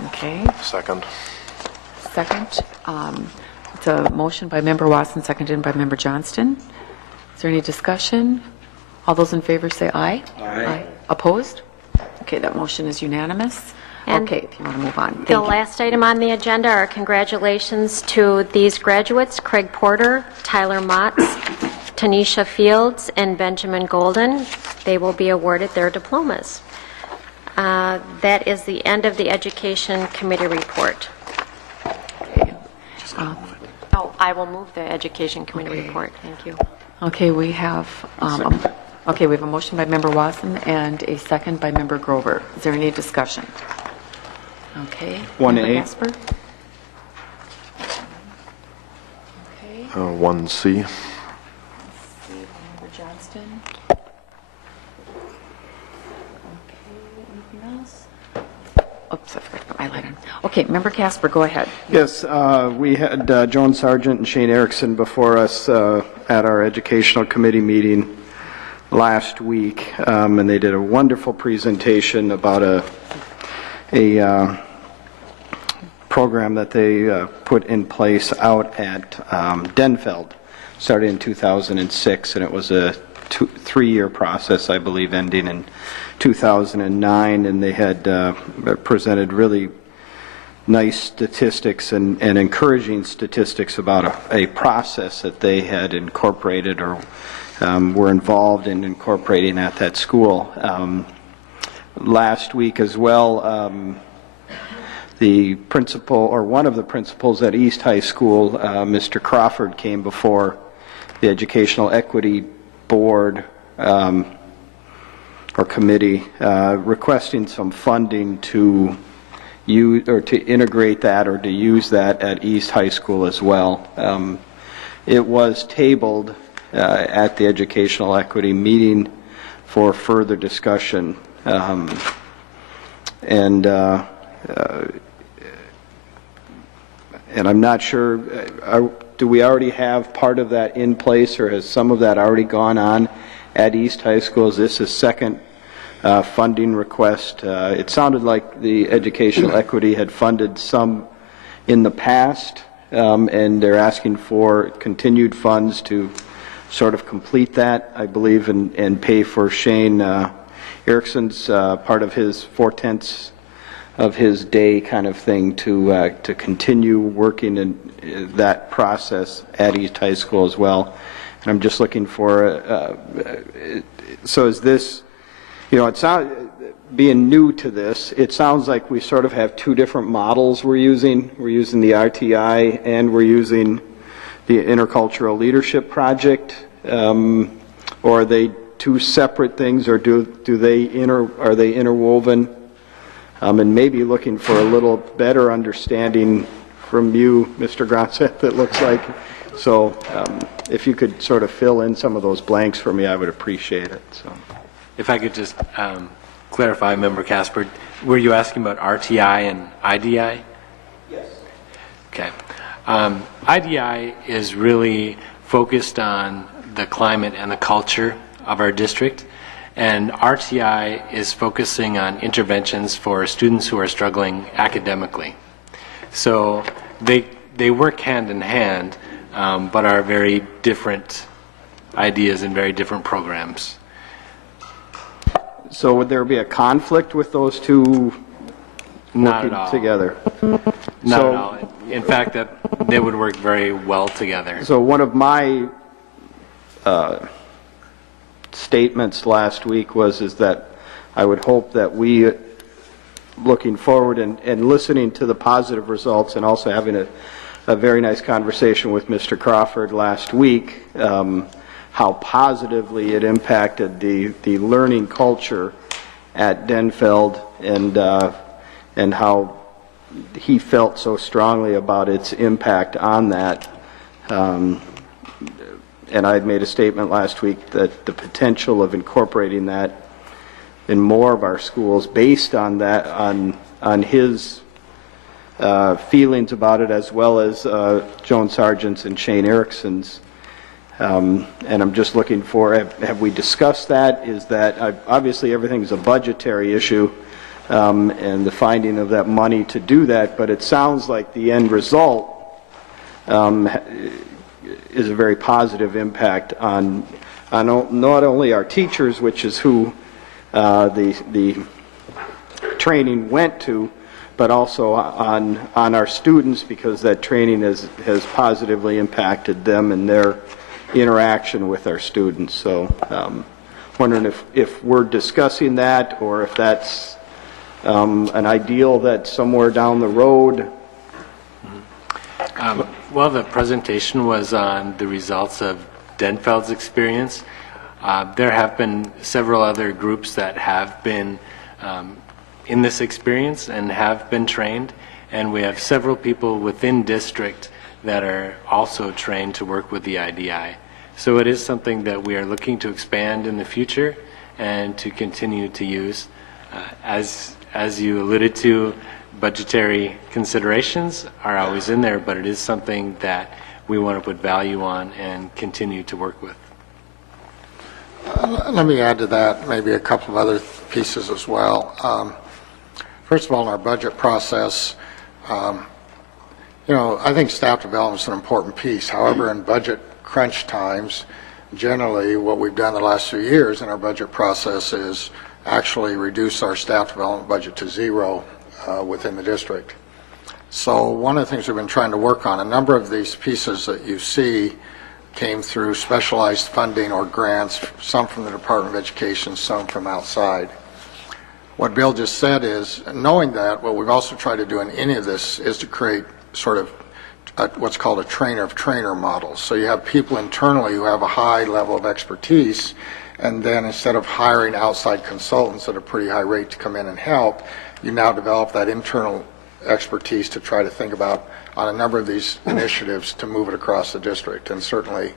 Okay, Second. second. It's a motion by Member Watson, seconded by Member Johnston. Is there any discussion? All those in favor say aye. Aye. Opposed? Okay, that motion is unanimous. And Okay, if you want to move on. The Thank you. last item on the agenda are congratulations to these graduates, Craig Porter, Tyler Motz, Tanisha Fields, and Benjamin Golden. They will be awarded their diplomas. That is the end of the Education Committee report. Oh, I will move the Education Committee report. Thank you. Okay, we have a motion by Member Watson and a second by Member Grover. Is there any discussion? Okay. 1A. Member Casper? Okay. 1C. Member Johnston? Anything else? Oops, I forgot to put my light on. Okay, Member Casper, go ahead. Yes, we had Joan Sargent and Shane Erickson before us at our Educational Committee meeting last week, and they did a wonderful presentation about a program that they put in place out at Denfeld, started in 2006, and it was a 3-year process, I believe, ending in 2009, and they had presented really nice statistics and encouraging statistics about a process that they had incorporated or were involved in incorporating at that school. Last week as well, the principal, or one of the principals at East High School, Mr. Crawford, came before the Educational Equity Board or committee requesting some funding to use or to integrate that or to use that at East High School as well. It was tabled at the Educational Equity meeting for further discussion, and I'm not sure, do we already have part of that in place, or has some of that already gone on at East High School? Is this a second funding request? It sounded like the Educational Equity had funded some in the past, and they're asking for continued funds to sort of complete that, I believe, and pay for Shane Erickson's part of his 4/10 of his day kind of thing to continue working in that process at East High School as well. And I'm just looking for, so is this, you know, being new to this, it sounds like we sort of have two different models we're using. We're using the RTI and we're using the Intercultural Leadership Project. Or are they two separate things, or are they interwoven? And maybe looking for a little better understanding from you, Mr. Gronseth, it looks like. So if you could sort of fill in some of those blanks for me, I would appreciate it. So, if I could just clarify, Member Casper, were you asking about RTI and IDI? yes. Okay. IDI is really focused on the climate and the culture of our district, and RTI is focusing on interventions for students who are struggling academically. So they work hand in hand, but are very different ideas and very different programs. So would there be a conflict with those two Not working at all. together? Not at all. In fact, that they would work very well together. So one of my statements last week is that I would hope that we, looking forward and listening to the positive results and also having a very nice conversation with Mr. Crawford last week, how positively it impacted the learning culture at Denfeld, and how he felt so strongly about its impact on that. And I had made a statement last week that the potential of incorporating that in more of our schools based on that, on his feelings about it, as well as Joan Sargent's and Shane Erickson's. And I'm just looking for, have we discussed that? Is that, obviously everything's a budgetary issue, and the finding of that money to do that, but it sounds like the end result is a very positive impact on not only our teachers, which is who the training went to, but also on our students, because that training has positively impacted them and their interaction with our students. So wondering if we're discussing that, or if that's an ideal that somewhere down the road. Well, the presentation was on the results of Denfeld's experience. There have been several other groups that have been in this experience and have been trained, and we have several people within district that are also trained to work with the IDI. So it is something that we are looking to expand in the future and to continue to use. As you alluded to, budgetary considerations are always in there, but it is something that we want to put value on and continue to work with. Let me add to that maybe a couple of other pieces as well. First of all, in our budget process, I think staff development is an important piece. However, in budget crunch times, generally what we've done the last few years in our budget process is actually reduce our staff development budget to zero within the district. So one of the things we've been trying to work on, a number of these pieces that you see came through specialized funding or grants, some from the Department of Education, some from outside. What Bill just said is, knowing that, what we've also tried to do in any of this is to create sort of what's called a trainer of trainer model. So you have people internally who have a high level of expertise, and then instead of hiring outside consultants at a pretty high rate to come in and help, you now develop that internal expertise to try to think about on a number of these initiatives to move it across the district, and certainly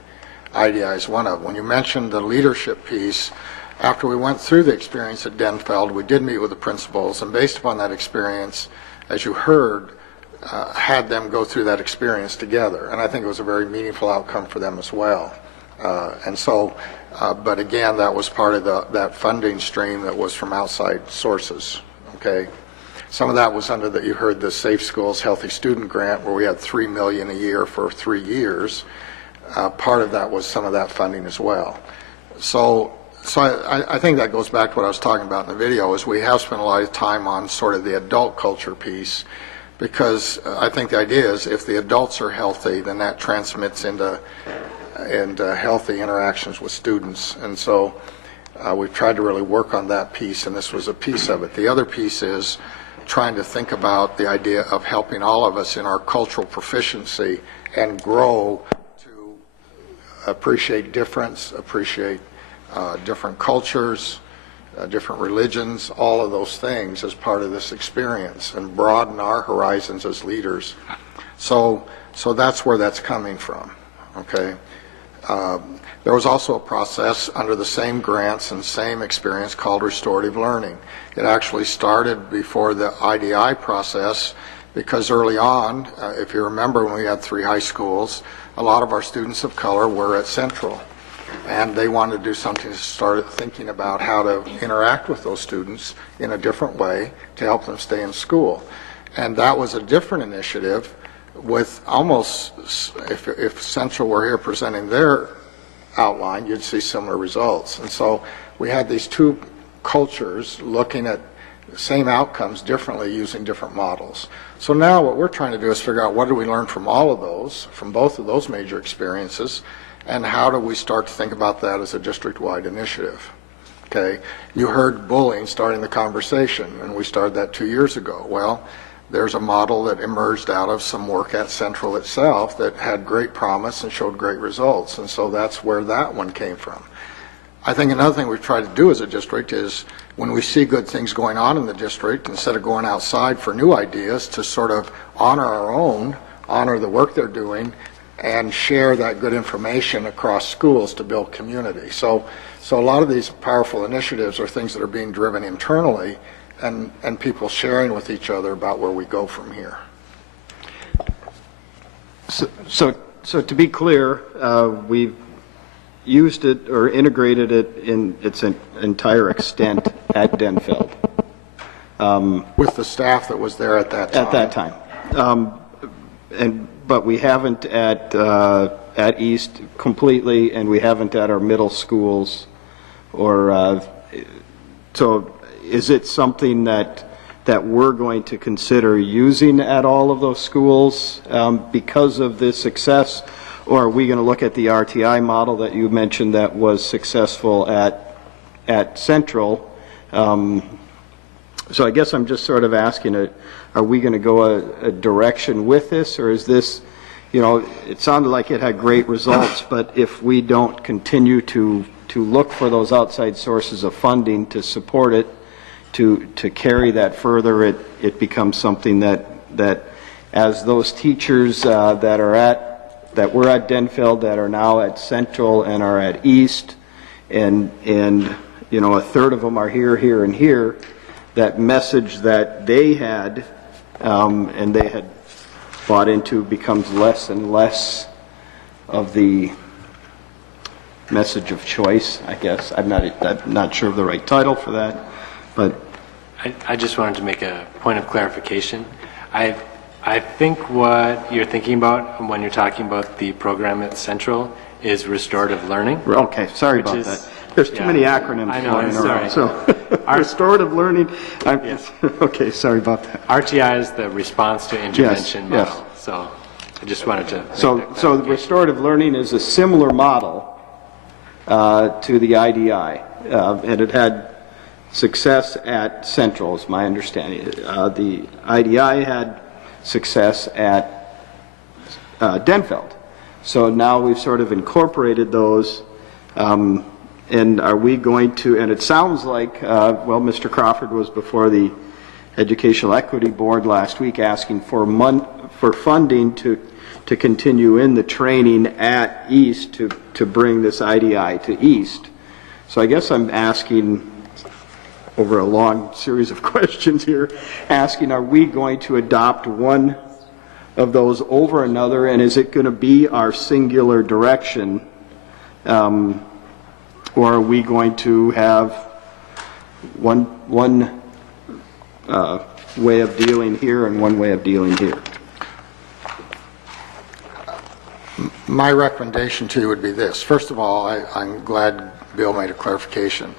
IDI is one of them. When you mentioned the leadership piece, after we went through the experience at Denfeld, we did meet with the principals, and based upon that experience, as you heard, had them go through that experience together, and I think it was a very meaningful outcome for them as well. But again, that was part of that funding stream that was from outside sources. Okay, some of that was under you heard the Safe Schools Healthy Student Grant, where we had $3 million a year for 3 years. Part of that was some of that funding as well. So I think that goes back to what I was talking about in the video, is we have spent a lot of time on sort of the adult culture piece, because I think the idea is if the adults are healthy, then that transmits into healthy interactions with students. And so we've tried to really work on that piece, and this was a piece of it. The other piece is trying to think about the idea of helping all of us in our cultural proficiency and grow to appreciate difference, appreciate different cultures, different religions, all of those things as part of this experience, and broaden our horizons as leaders. So that's where that's coming from. Okay. There was also a process under the same grants and same experience called restorative learning. It actually started before the IDI process, because early on, if you remember when we had 3 high schools, a lot of our students of color were at Central, and they wanted to do something to start thinking about how to interact with those students in a different way to help them stay in school. And that was a different initiative with almost, if Central were here presenting their outline, you'd see similar results. And so we had these 2 cultures looking at the same outcomes differently using different models. So now what we're trying to do is figure out what do we learn from all of those, from both of those major experiences, and how do we start to think about that as a district-wide initiative. Okay, you heard bullying starting the conversation, and we started that 2 years ago. Well, there's a model that emerged out of some work at Central itself that had great promise and showed great results, and so that's where that one came from. I think another thing we've tried to do as a district is when we see good things going on in the district, instead of going outside for new ideas, to sort of honor our own, honor the work they're doing, and share that good information across schools to build community. So a lot of these powerful initiatives are things that are being driven internally, and people sharing with each other about where we go from here. So to be clear, we've used it or integrated it in its entire extent at Denfeld. With the staff that was there at that time. At that time. But we haven't at East completely, and we haven't at our middle schools. So is it something that we're going to consider using at all of those schools because of the success? Or are we going to look at the RTI model that you mentioned that was successful at Central? So I guess I'm just sort of asking, are we going to go a direction with this, or is this, it sounded like it had great results, but if we don't continue to look for those outside sources of funding to support it, to carry that further, it becomes something that as those teachers that were at Denfeld that are now at Central and are at East, and a third of them are here, and here, that message that they had and they had bought into becomes less and less of the message of choice, I guess. I'm not sure of the right title for that, but I just wanted to make a point of clarification. I think what you're thinking about when you're talking about the program at Central is restorative learning. Okay, sorry about that. There's too many acronyms. I know, flying around. sorry. So, restorative learning. Yes. Okay, sorry about that. RTI is the response to intervention Yes, model. So I just wanted to. So restorative learning is a similar model to the IDI, and it had success at Central, is my understanding. The IDI had success at Denfeld. So now we've sort of incorporated those, and are we going to, and it sounds like, Mr. Crawford was before the Educational Equity Board last week asking for funding to continue in the training at East to bring this IDI to East. So I guess I'm asking, over a long series of questions here, asking, are we going to adopt one of those over another, and is it going to be our singular direction, or are we going to have one way of dealing here and one way of dealing here? My recommendation to you would be this. First of all, I'm glad Bill made a clarification.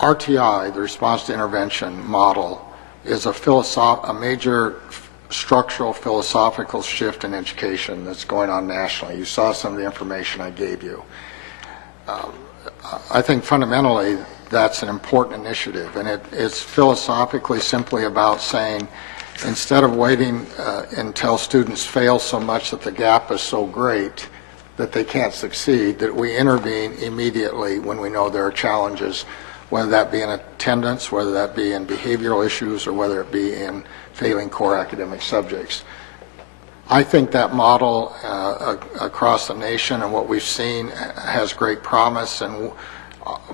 RTI, the response to intervention model, is a major structural philosophical shift in education that's going on nationally. You saw some of the information I gave you. I think fundamentally that's an important initiative, and it's philosophically simply about saying, instead of waiting until students fail so much that the gap is so great that they can't succeed, that we intervene immediately when we know there are challenges, whether that be in attendance, whether that be in behavioral issues, or whether it be in failing core academic subjects. I think that model across the nation and what we've seen has great promise, and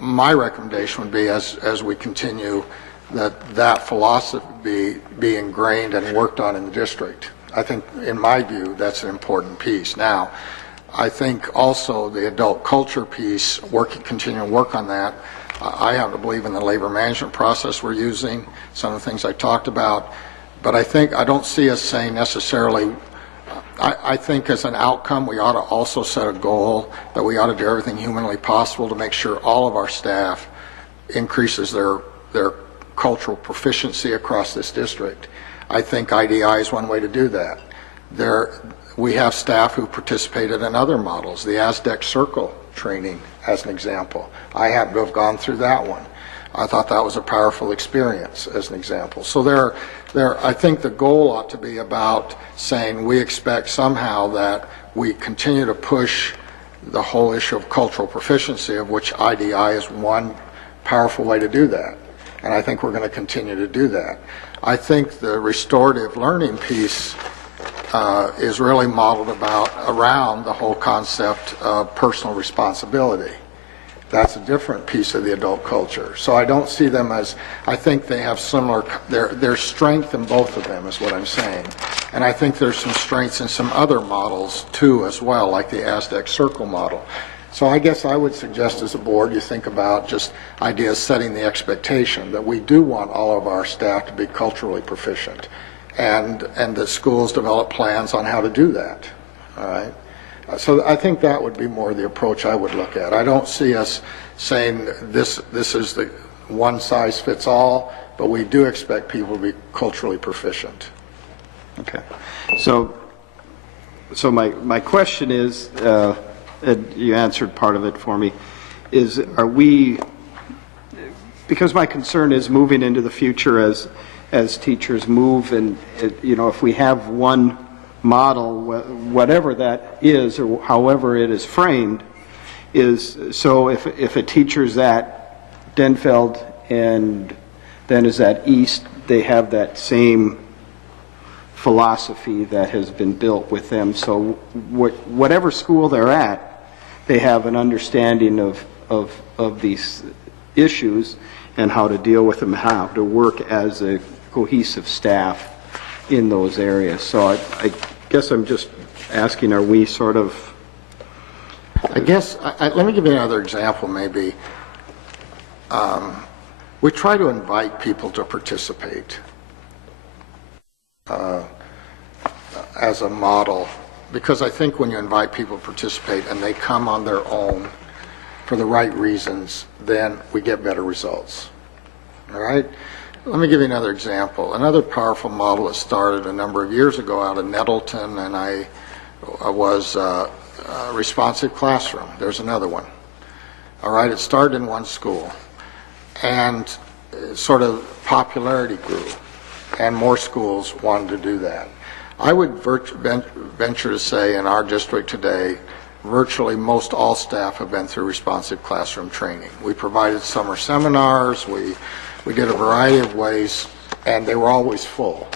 my recommendation would be, as we continue, that philosophy be ingrained and worked on in the district. I think, in my view, that's an important piece. Now, I think also the adult culture piece, continue to work on that. I happen to believe in the labor management process we're using, some of the things I talked about, but I don't see us saying necessarily, I think as an outcome we ought to also set a goal that we ought to do everything humanly possible to make sure all of our staff increases their cultural proficiency across this district. I think IDI is one way to do that. We have staff who participated in other models, the ASDEC Circle training as an example. I happen to have gone through that one. I thought that was a powerful experience as an example. So I think the goal ought to be about saying we expect somehow that we continue to push the whole issue of cultural proficiency, of which IDI is one powerful way to do that. And I think we're going to continue to do that. I think the restorative learning piece is really modeled around the whole concept of personal responsibility. That's a different piece of the adult culture. So I don't see them as, I think they have similar, there's strength in both of them is what I'm saying. And I think there's some strengths in some other models too as well, like the ASDEC Circle model. So I guess I would suggest as a board, you think about just ideas setting the expectation that we do want all of our staff to be culturally proficient, and that schools develop plans on how to do that, all right? So I think that would be more the approach I would look at. I don't see us saying this is the one size fits all, but we do expect people to be culturally proficient. Okay. So my question is, you answered part of it for me, is are we, because my concern is moving into the future as teachers move, and if we have one model, whatever that is or however it is framed, is so if a teacher's at Denfeld and then is at East, they have that same philosophy that has been built with them. So whatever school they're at, they have an understanding of these issues and how to deal with them, how to work as a cohesive staff in those areas. So I guess I'm just asking, are we sort of... I guess, let me give you another example maybe. We try to invite people to participate as a model, because I think when you invite people to participate and they come on their own for the right reasons, then we get better results. All right? Let me give you another example. Another powerful model that started a number of years ago out of Nettleton, and I was responsive classroom. There's another one. All right, it started in one school, and sort of popularity grew, and more schools wanted to do that. I would venture to say in our district today, virtually most all staff have been through responsive classroom training. We provided summer seminars, we did a variety of ways, and they were always full.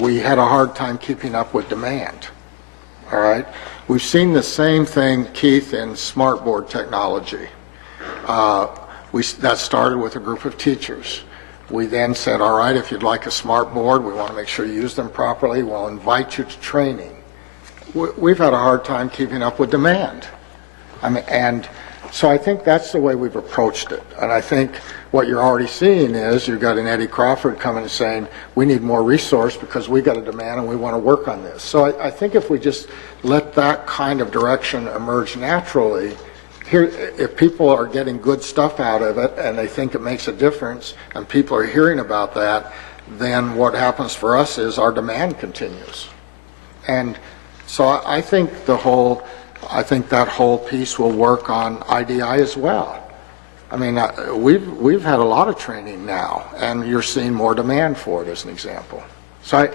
We had a hard time keeping up with demand. All right? We've seen the same thing, Keith, in smartboard technology. That started with a group of teachers. We then said, all right, if you'd like a smartboard, we want to make sure you use them properly, we'll invite you to training. We've had a hard time keeping up with demand. And so I think that's the way we've approached it. And I think what you're already seeing is you've got an Eddie Crawford coming and saying, we need more resource because we've got a demand and we want to work on this. So I think if we just let that kind of direction emerge naturally, here, if people are getting good stuff out of it and they think it makes a difference and people are hearing about that, then what happens for us is our demand continues. And so I think that whole piece will work on IDI as well. I mean, we've had a lot of training now, and you're seeing more demand for it as an example. So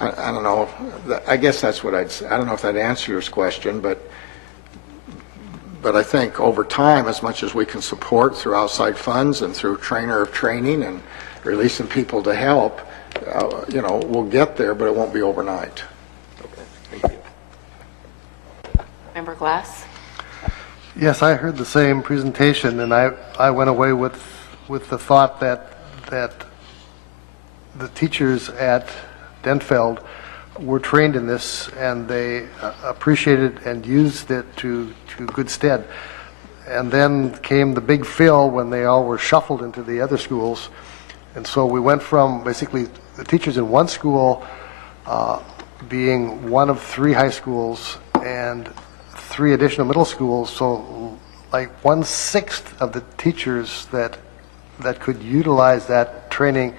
I don't know. I guess that's what I'd say. I don't know if that answers your question, but I think over time, as much as we can support through outside funds and through trainer of training and releasing people to help, we'll get there, but it won't be overnight. Okay, thank you. Member Glass? Yes, I heard the same presentation, and I went away with the thought that the teachers at Denfeld were trained in this, and they appreciated and used it to good stead. And then came the big fill when they all were shuffled into the other schools. And so we went from basically the teachers in one school being one of 3 high schools and 3 additional middle schools, so like 1/6 of the teachers that could utilize that training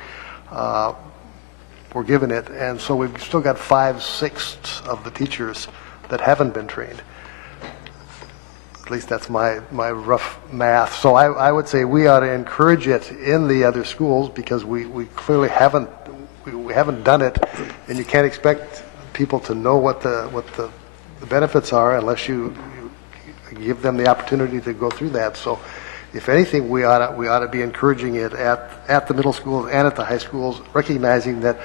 were given it, and so we've still got 5/6 of the teachers that haven't been trained. At least that's my rough math. So I would say we ought to encourage it in the other schools, because we clearly haven't done it, and you can't expect people to know what the benefits are unless you give them the opportunity to go through that. So if anything, we ought to be encouraging it at the middle schools and at the high schools, recognizing that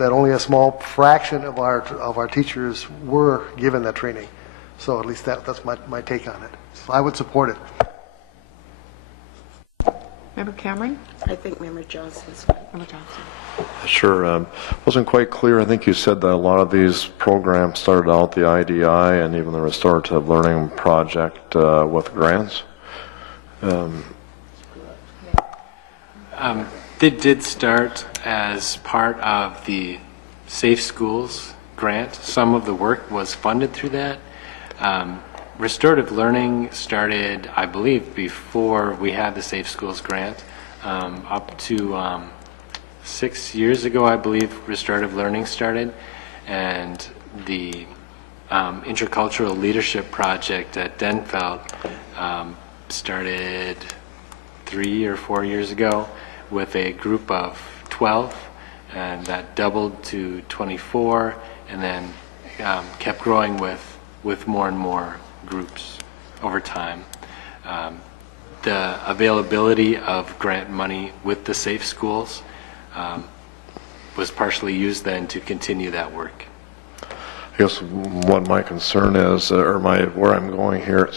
only a small fraction of our teachers were given that training. So at least that's my take on it. So I would support it. Member Cameron? I think Member Johnson's right. Member Johnson. Sure. Wasn't quite clear. I think you said that a lot of these programs started out the IDI and even the Restorative Learning Project with grants. They did start as part of the Safe Schools grant. Some of the work was funded through that. Restorative Learning started, I believe, before we had the Safe Schools grant. Up to 6 years ago, I believe, Restorative Learning started, and the Intercultural Leadership Project at Denfeld started 3 or 4 years ago with a group of 12, and that doubled to 24, and then kept growing with more and more groups over time. The availability of grant money with the Safe Schools was partially used then to continue that work. I guess what my concern is, or where I'm going here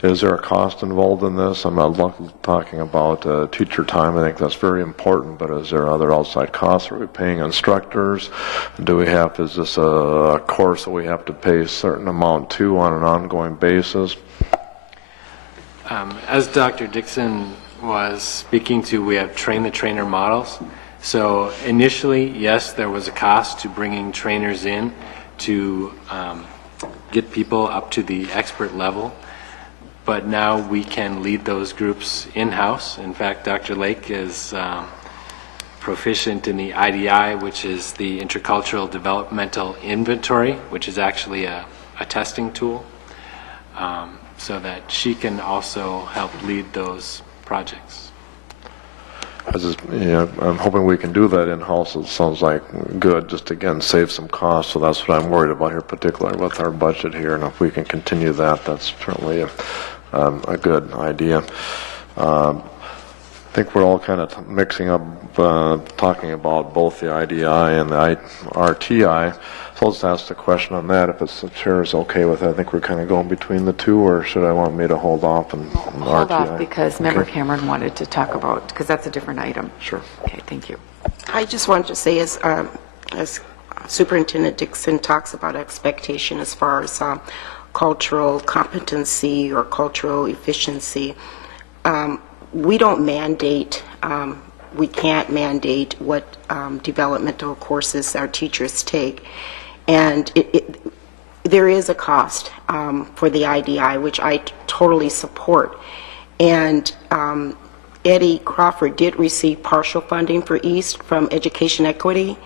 is there a cost involved in this? I'm not talking about teacher time. I think that's very important, but is there other outside costs? Are we paying instructors? Is this a course that we have to pay a certain amount to on an ongoing basis? As Dr. Dixon was speaking to, we have train-the-trainer models. So initially, yes, there was a cost to bringing trainers in to get people up to the expert level. But now we can lead those groups in-house. In fact, Dr. Lake is proficient in the IDI, which is the Intercultural Developmental Inventory, which is actually a testing tool, so that she can also help lead those projects. I'm hoping we can do that in-house. It sounds like good, just again, save some costs. So that's what I'm worried about here, particularly with our budget here. And if we can continue that, that's certainly a good idea. I think we're all kind of mixing up, talking about both the IDI and the RTI. So let's ask the question on that. If the chair is okay with it, I think we're kind of going between the two, or should I want me to hold off and Hold RTI? off, because Member Cameron wanted to talk about, because that's a different item. Sure. Okay, thank you. I just wanted to say, as Superintendent Dixon talks about expectation as far as cultural competency or cultural efficiency, we don't mandate, we can't mandate what developmental courses our teachers take. And there is a cost for the IDI, which I totally support. And Eddie Crawford did receive partial funding for East from Education Equity,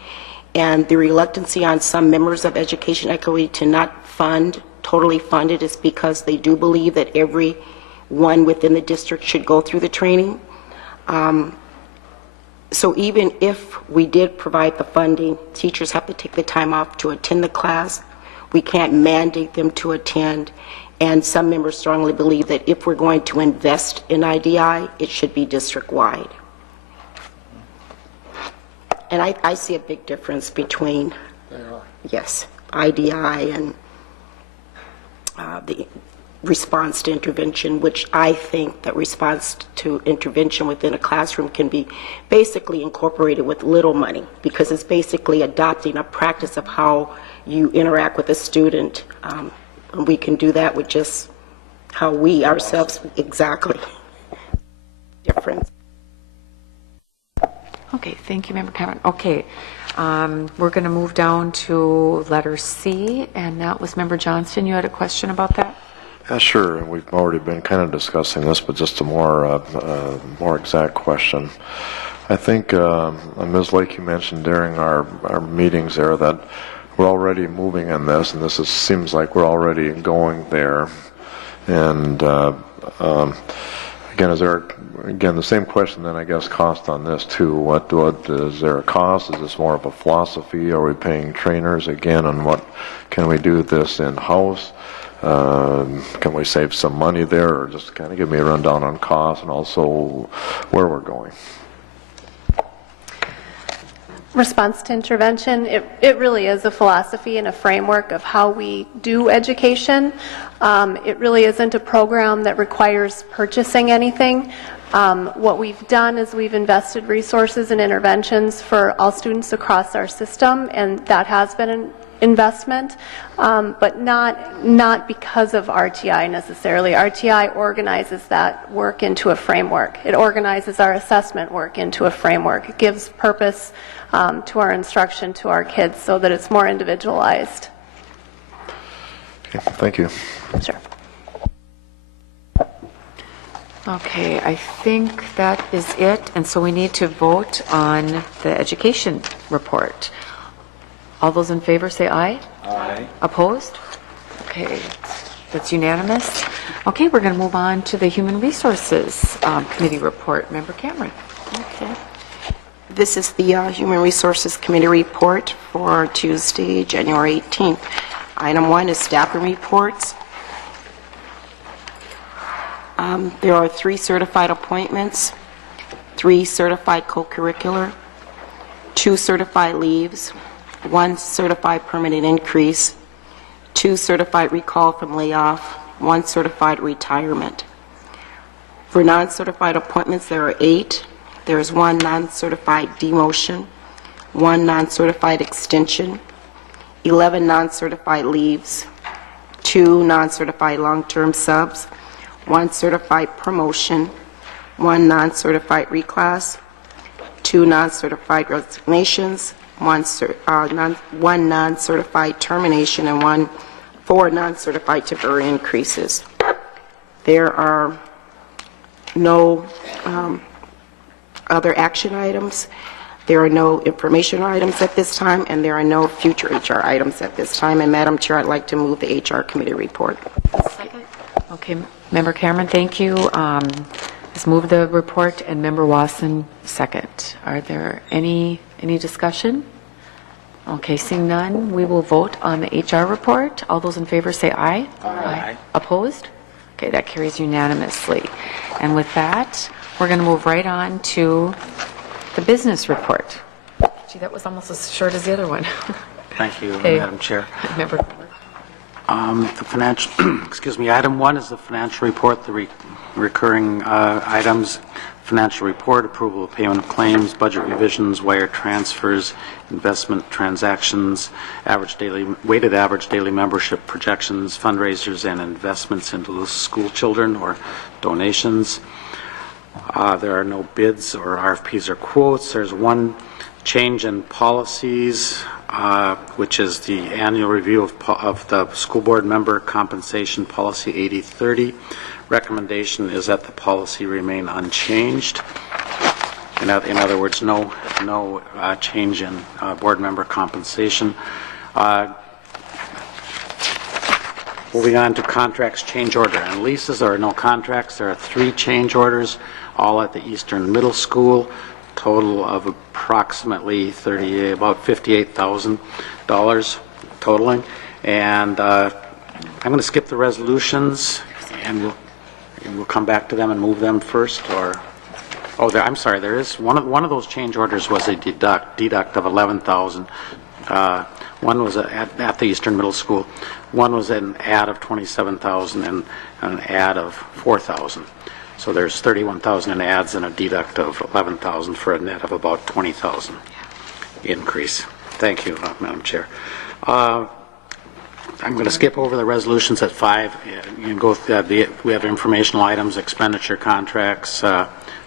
and the reluctancy on some members of Education Equity to not totally fund it is because they do believe that everyone within the district should go through the training. So even if we did provide the funding, teachers have to take the time off to attend the class. We can't mandate them to attend. And some members strongly believe that if we're going to invest in IDI, it should be district-wide. And I see a big difference between, yes, IDI and the response to intervention, which I think that response to intervention within a classroom can be basically incorporated with little money, because it's basically adopting a practice of how you interact with a student. And we can do that with just how we ourselves, exactly, different. Okay, thank you, Member Cameron. Okay, we're going to move down to letter C, and that was Member Johnston. You had a question about that? Yeah, sure. And we've already been kind of discussing this, but just a more exact question. I think, Ms. Lake, you mentioned during our meetings there that we're already moving in this, and this seems like we're already going there. And again, is there the same question then? I guess cost on this too. What is there a cost? Is this more of a philosophy? Are we paying trainers again? And what can we do this in house? Can we save some money there, or just kind of give me a rundown on costs and also where we're going? response to intervention. It really is a philosophy and a framework of how we do education. It really isn't a program that requires purchasing anything. What we've done is we've invested resources and interventions for all students across our system, and that has been an investment, but not because of RTI necessarily. RTI organizes that work into a framework. It organizes our assessment work into a framework. It gives purpose to our instruction to our kids so that it's more individualized. Okay, thank you. Sure. Okay, I think that is it, and so we need to vote on the education report. All those in favor say aye. Aye. Opposed? Okay, that's unanimous. Okay, we're going to move on to the Human Resources Committee report. Member Cameron. Okay. This is the Human Resources Committee report for Tuesday, January 18th. Item 1 is staffing reports. There are 3 certified appointments, 3 certified co-curricular, 2 certified leaves, 1 certified permanent increase, 2 certified recall from layoff, 1 certified retirement. For non-certified appointments, there are 8. There is 1 non-certified demotion, 1 non-certified extension, 11 non-certified leaves, 2 non-certified long-term subs, 1 certified promotion, 1 non-certified reclass, 2 non-certified resignations, 1 non-certified termination, and 4 non-certified temporary increases. There are no other action items. There are no information items at this time, and there are no future HR items at this time. And Madam Chair, I'd like to move the HR committee report. Second. Okay, Member Cameron, thank you. Let's move the report, and Member Wasson, second. Are there any discussion? Okay, seeing none, we will vote on the HR report. All those in favor say aye. Aye. Opposed? Okay, that carries unanimously. And with that, we're going to move right on to the business report. Gee, that was almost as short as the other one. Thank you, Okay. Madam Chair. Member. The financial, excuse me, item 1 is the financial report, the recurring items. Financial report, approval of payment of claims, budget revisions, wire transfers, investment transactions, weighted average daily membership projections, fundraisers, and investments in Duluth school children or donations. There are no bids or RFPs or quotes. There's 1 change in policies, which is the annual review of the school board member compensation policy 8030. Recommendation is that the policy remain unchanged. In other words, no change in board member compensation. Moving on to contracts change order and leases. There are no contracts. There are 3 change orders, all at the Eastern Middle School. Total of approximately about $58,000 totaling. And I'm going to skip the resolutions, and we'll come back to them and move them first. Or I'm sorry. There is one of those change orders was a deduct of $11,000. One was at the Eastern Middle School. One was an add of $27,000 and an add of $4,000. So there's $31,000 in adds and a deduct of $11,000 for a net of about $20,000 increase. Thank you, Madam Chair. I'm going to skip over the resolutions at 5. You can go through we have informational items, expenditure contracts,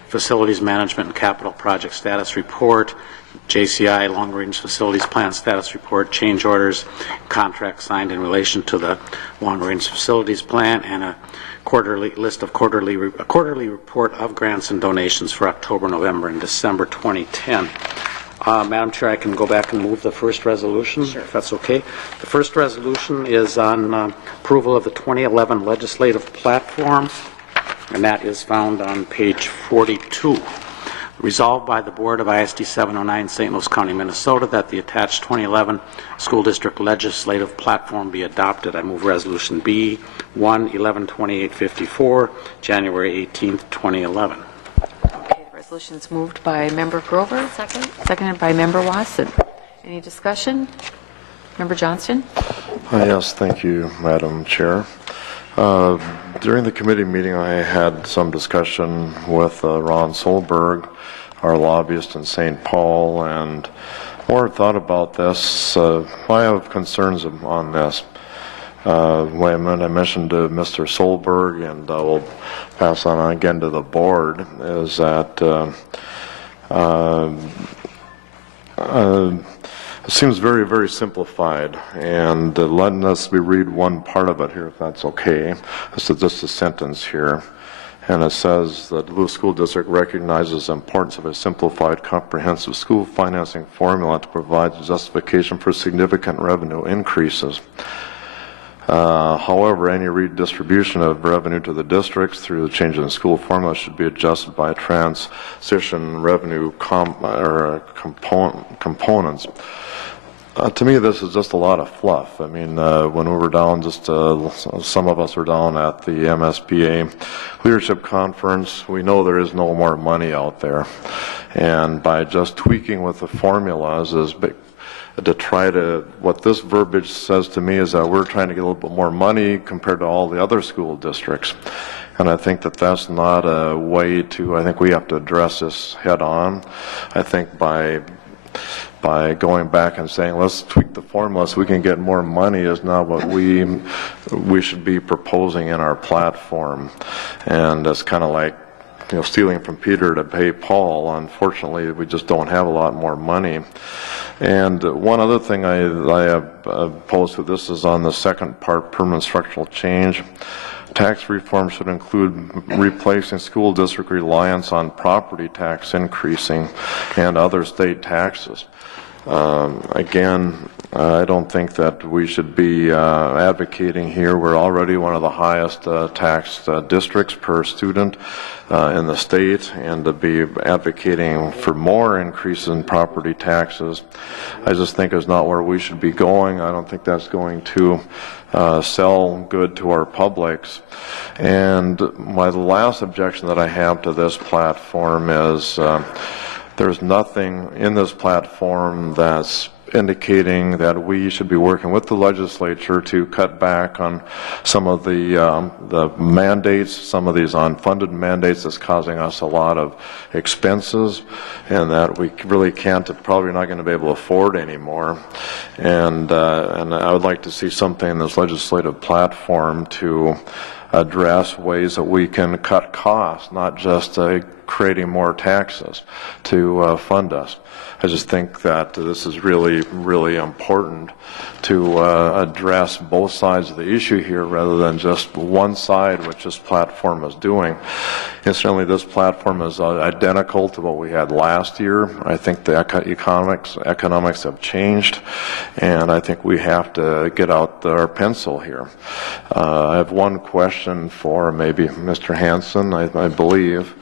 facilities management and capital project status report, JCI long-range facilities plan status report, change orders, contracts signed in relation to the long-range facilities plan, and a quarterly report of grants and donations for October, November, and December 2010. Madam Chair, I can go back and move the first resolution, if that's okay. The first resolution is on approval of the 2011 legislative platform, and that is found on page 42. Resolved by the Board of ISD 709, St. Louis County, Minnesota, that the attached 2011 school district legislative platform be adopted. I move resolution B 1/11/2854, January 18th, 2011. Okay, Resolution's moved by Member Grover. Second. Seconded by Member Watson. Any discussion? Member Johnston? Yes, thank you, Madam Chair. During the committee meeting, I had some discussion with Ron Solberg, our lobbyist in St. Paul, and more thought about this. I have concerns on this. When I mentioned to Mr. Solberg, and I will pass on again to the board, is that it seems very, very simplified, and letting us read one part of it here, if that's okay. This is just a sentence here, and it says that the Duluth School District recognizes the importance of a simplified, comprehensive school financing formula to provide justification for significant revenue increases. However, any redistribution of revenue to the districts through the change in the school formula should be adjusted by transition revenue components. To me, this is just a lot of fluff. I mean, when we were down, some of us were down at the MSBA Leadership Conference, we know there is no more money out there. And by just tweaking with the formulas what this verbiage says to me is that we're trying to get a little bit more money compared to all the other school districts. And I think that that's not a way I think we have to address this head on. I think by going back and saying, let's tweak the formula so we can get more money is not what we should be proposing in our platform. And that's kind of like, stealing from Peter to pay Paul. Unfortunately, we just don't have a lot more money. And one other thing I have opposed to this is on the second part, permanent structural change. Tax reform should include replacing school district reliance on property tax increasing and other state taxes. Again, I don't think that we should be advocating here. We're already one of the highest taxed districts per student in the state, and to be advocating for more increases in property taxes, I just think is not where we should be going. I don't think that's going to sell good to our publics. And my last objection that I have to this platform is there's nothing in this platform that's indicating that we should be working with the legislature to cut back on some of the mandates, some of these unfunded mandates that's causing us a lot of expenses, and that we really probably not going to be able to afford anymore. And I would like to see something in this legislative platform to address ways that we can cut costs, not just creating more taxes to fund us. I just think that this is really, really important to address both sides of the issue here rather than just one side, which this platform is doing. Incidentally, this platform is identical to what we had last year. I think the economics have changed, and I think we have to get out our pencil here. I have one question for maybe Mr. Hansen, I believe.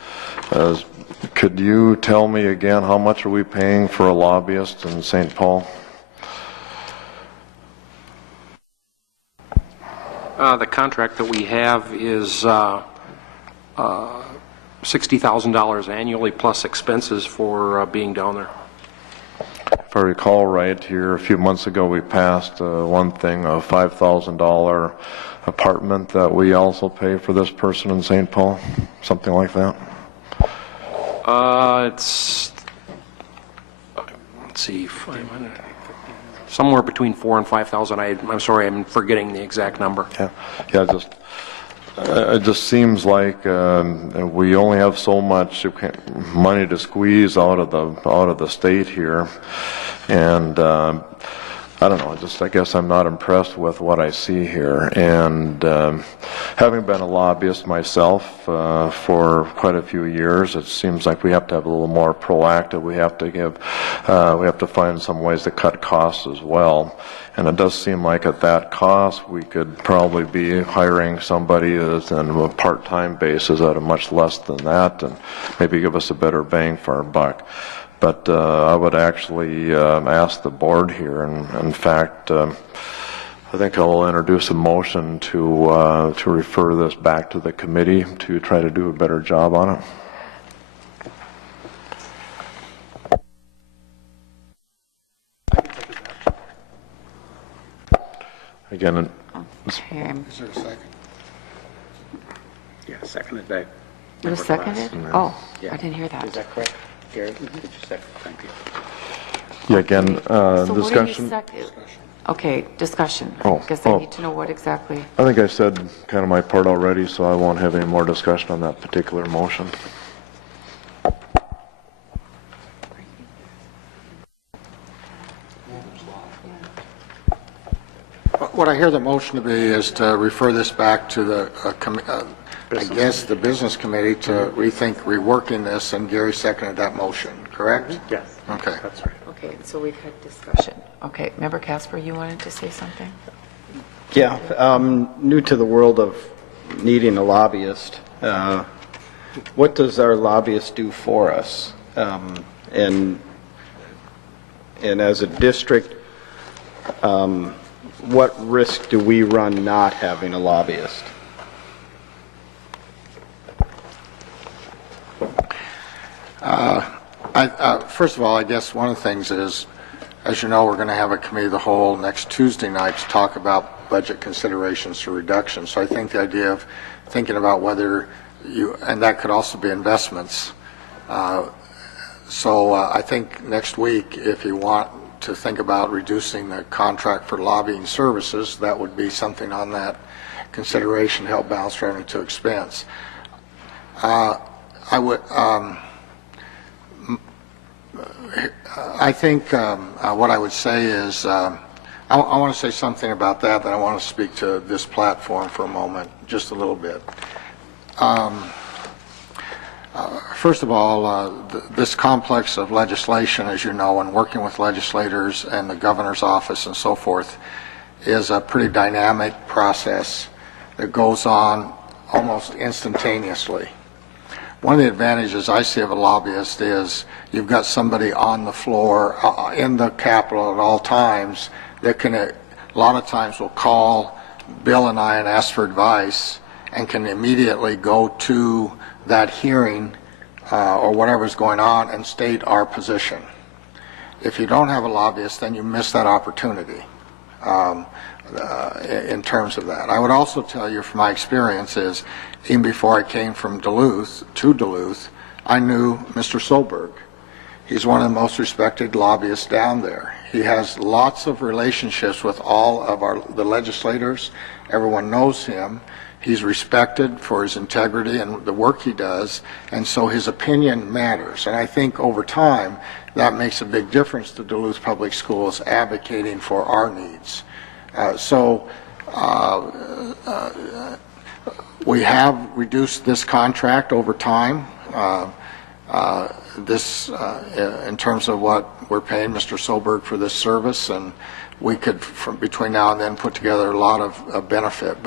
Could you tell me again, how much are we paying for a lobbyist in St. Paul? The contract that we have is $60,000 annually plus expenses for being down there. If I recall right, here a few months ago we passed one thing, a $5,000 apartment that we also pay for this person in St. Paul, something like that. Let's see, somewhere between $4,000 and $5,000. I'm sorry, I'm forgetting the exact number. Yeah. It just seems like we only have so much money to squeeze out of the state here, and I don't know. I guess I'm not impressed with what I see here. And having been a lobbyist myself for quite a few years, it seems like we have to have a little more proactive. We have to find some ways to cut costs as well. And it does seem like at that cost, we could probably be hiring somebody that's on a part-time basis at a much less than that, and maybe give us a better bang for our buck. But I would actually ask the board here, and in fact, I think I'll introduce a motion to refer this back to the committee to try to do a better job on it. Again, Okay. Is there a second? Yeah, seconded by. It was seconded? Oh, I didn't hear that. Is that correct? Gary, did you second? Thank you. yeah, again, So what are you discussion. Okay, discussion. Oh, I guess I oh. need to know what exactly. I think I said kind of my part already, so I won't have any more discussion on that particular motion. What I hear the motion to be is to refer this back to the, I guess, the business committee to rethink reworking this, and Gary seconded that motion, correct? Yes. Okay. That's right. Okay, so we've had discussion. Okay, Member Casper, you wanted to say something? Yeah, new to the world of needing a lobbyist. What does our lobbyist do for us? And as a district, what risk do we run not having a lobbyist? First of all, I guess one of the things is, as you know, we're going to have a committee of the whole next Tuesday night to talk about budget considerations for reduction. So I think the idea of thinking about whether you, and that could also be investments. So I think next week, if you want to think about reducing the contract for lobbying services, that would be something on that consideration to help balance revenue to expense. I think what I would say is, I want to say something about that, but I want to speak to this platform for a moment, just a little bit. First of all, this complex of legislation, as you know, and working with legislators and the governor's office and so forth, is a pretty dynamic process that goes on almost instantaneously. One of the advantages I see of a lobbyist is you've got somebody on the floor in the Capitol at all times that can, a lot of times, will call Bill and I and ask for advice and can immediately go to that hearing or whatever's going on and state our position. If you don't have a lobbyist, then you miss that opportunity in terms of that. I would also tell you from my experience is, even before I came from Duluth to Duluth, I knew Mr. Solberg. He's one of the most respected lobbyists down there. He has lots of relationships with all of the legislators. Everyone knows him. He's respected for his integrity and the work he does, and so his opinion matters. And I think over time, that makes a big difference to Duluth Public Schools advocating for our needs. We have reduced this contract over time. In terms of what we're paying Mr. Solberg for this service, and we could, from between now and then, put together a lot of benefit.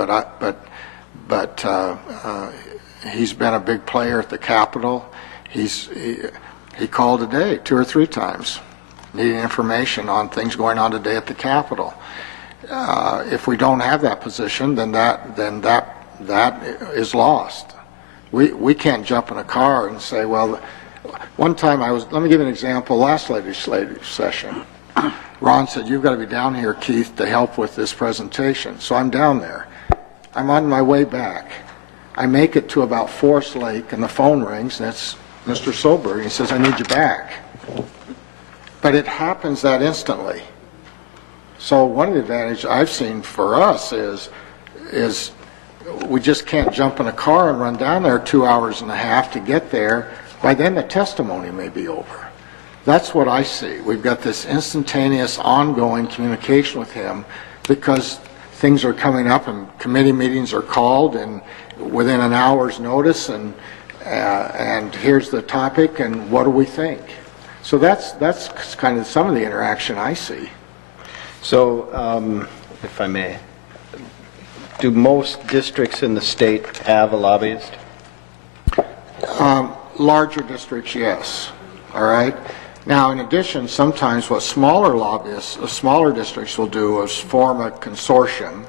But he's been a big player at the Capitol. He called today 2 or 3 times, needing information on things going on today at the Capitol. If we don't have that position, then that is lost. We can't jump in a car and say, well, one time let me give you an example, last legislative session. Ron said, you've got to be down here, Keith, to help with this presentation. So I'm down there. I'm on my way back. I make it to about Forest Lake, and the phone rings, and it's Mr. Solberg. He says, I need you back. But it happens that instantly. So one of the advantages I've seen for us is we just can't jump in a car and run down there 2 hours and a half to get there. By then the testimony may be over. That's what I see. We've got this instantaneous, ongoing communication with him because things are coming up and committee meetings are called and within an hour's notice, and here's the topic and what do we think. So that's kind of some of the interaction I see. So, if I may, do most districts in the state have a lobbyist? Larger districts, yes. All right. Now, in addition, sometimes what smaller districts will do is form a consortium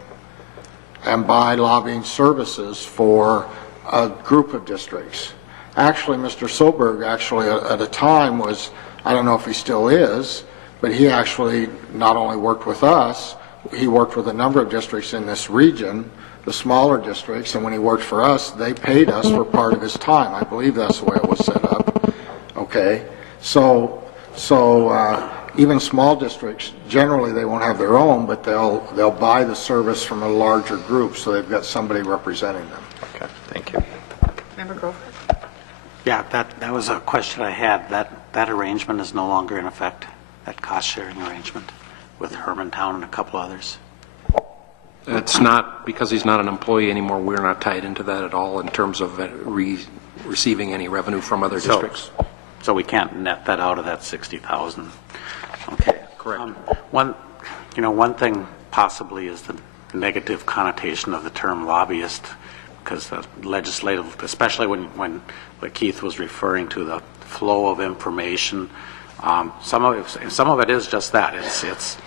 and buy lobbying services for a group of districts. Actually, Mr. Solberg at a time was, I don't know if he still is, but he actually not only worked with us, he worked with a number of districts in this region, the smaller districts, and when he worked for us, they paid us for part of his time. I believe that's the way it was set up. Okay, so even small districts, generally they won't have their own, but they'll buy the service from a larger group, so they've got somebody representing them. Okay, thank you. Member Grover? Yeah, that was a question I had. That arrangement is no longer in effect, that cost-sharing arrangement with Hermantown and a couple others. It's not, because he's not an employee anymore, we're not tied into that at all in terms of receiving any revenue from other districts. So we can't net that out of that 60,000. Okay. Correct. One thing possibly is the negative connotation of the term lobbyist, because the legislative, especially when Keith was referring to the flow of information, some of it is just that. It's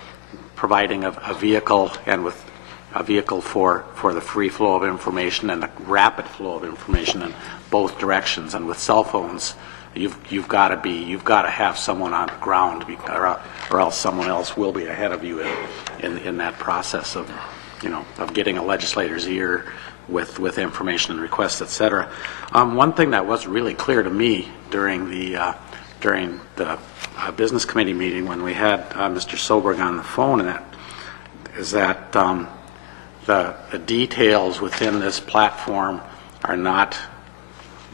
providing a vehicle, and with a vehicle for the free flow of information and the rapid flow of information in both directions. And with cell phones, you've got to have someone on the ground, or else someone else will be ahead of you in that process of getting a legislator's ear with information and requests, etc. One thing that was really clear to me during the business committee meeting when we had Mr. Soberg on the phone, and that is that the details within this platform are not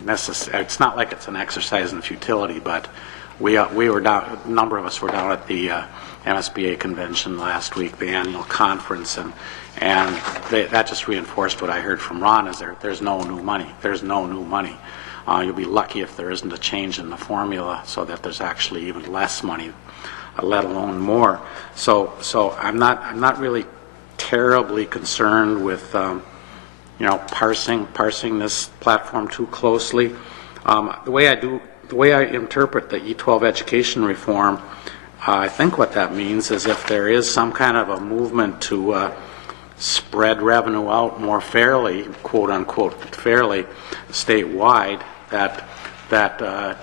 necessary. It's not like it's an exercise in futility, but we were down. A number of us were down at the MSBA convention last week, the annual conference, and that just reinforced what I heard from Ron. Is there's no new money. There's no new money. You'll be lucky if there isn't a change in the formula so that there's actually even less money, let alone more. So I'm not really terribly concerned with parsing this platform too closely. The way I interpret the E12 education reform, I think what that means is if there is some kind of a movement to spread revenue out more fairly, quote unquote fairly, statewide, that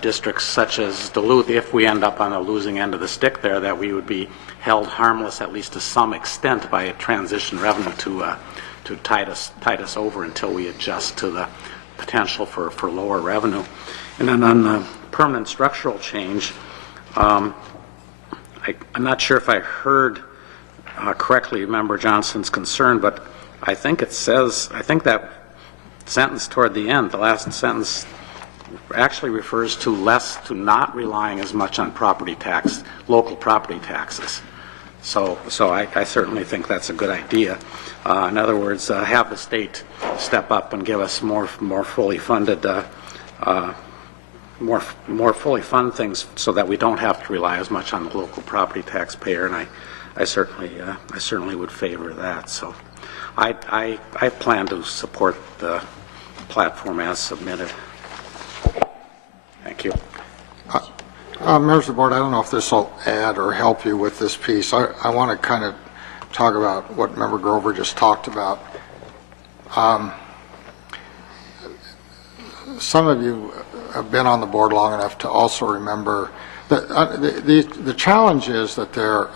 districts such as Duluth, if we end up on the losing end of the stick there, that we would be held harmless at least to some extent by a transition revenue to tide us over until we adjust to the potential for lower revenue. And then on the permanent structural change, I'm not sure if I heard correctly Member Johnson's concern, but I think that sentence toward the end, the last sentence, actually refers to not relying as much on local property taxes. So I certainly think that's a good idea. In other words, have the state step up and give us more fully funded, more fully fund things, so that we don't have to rely as much on the local property taxpayer. And I certainly would favor that. So I plan to support the platform as submitted. Thank you. Members of the board, I don't know if this will add or help you with this piece. I want to kind of talk about what Member Grover just talked about. Some of you have been on the board long enough to also remember that the challenge is that the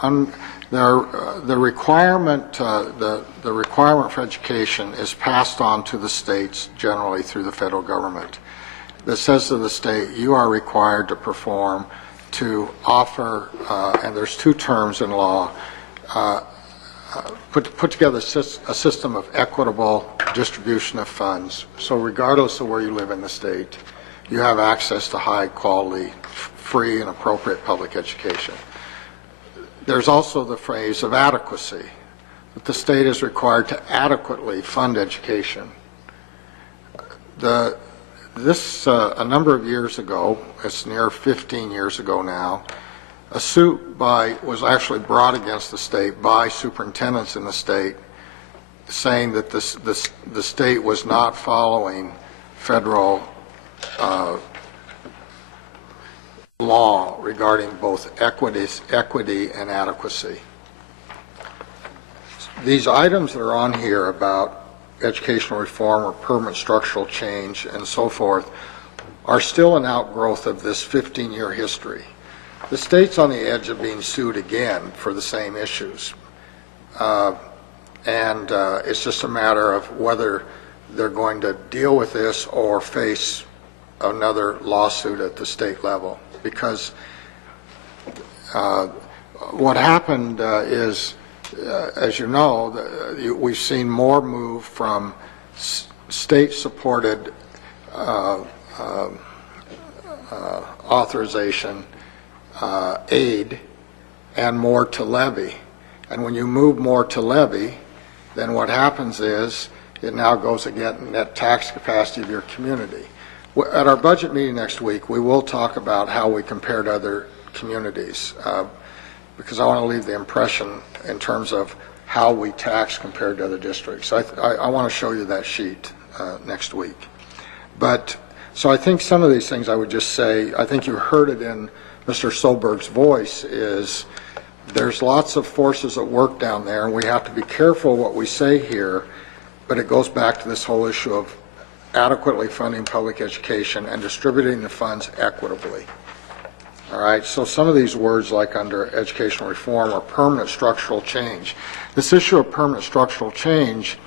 requirement for education is passed on to the states generally through the federal government. That says to the state, you are required to perform, to offer, and there's two terms in law, put together a system of equitable distribution of funds. So regardless of where you live in the state, you have access to high quality, free and appropriate public education. There's also the phrase of adequacy, that the state is required to adequately fund education. A number of years ago, it's near 15 years ago now, a suit was actually brought against the state by superintendents in the state, saying that the state was not following federal law regarding both equity and adequacy. These items that are on here about educational reform or permanent structural change and so forth are still an outgrowth of this 15-year history. The state's on the edge of being sued again for the same issues. and it's just a matter of whether they're going to deal with this or face another lawsuit at the state level. Because what happened is, as you know, we've seen more move from state-supported authorization aid and more to levy. And when you move more to levy, then what happens is it now goes against net tax capacity of your community. At our budget meeting next week, we will talk about how we compare to other communities, because I want to leave the impression in terms of how we tax compared to other districts. I want to show you that sheet next week. But so I think some of these things I would just say, I think you heard it in Mr. Solberg's voice, is there's lots of forces at work down there, and we have to be careful what we say here, but it goes back to this whole issue of adequately funding public education and distributing the funds equitably. All right, so some of these words like under educational reform or permanent structural change. This issue of permanent structural change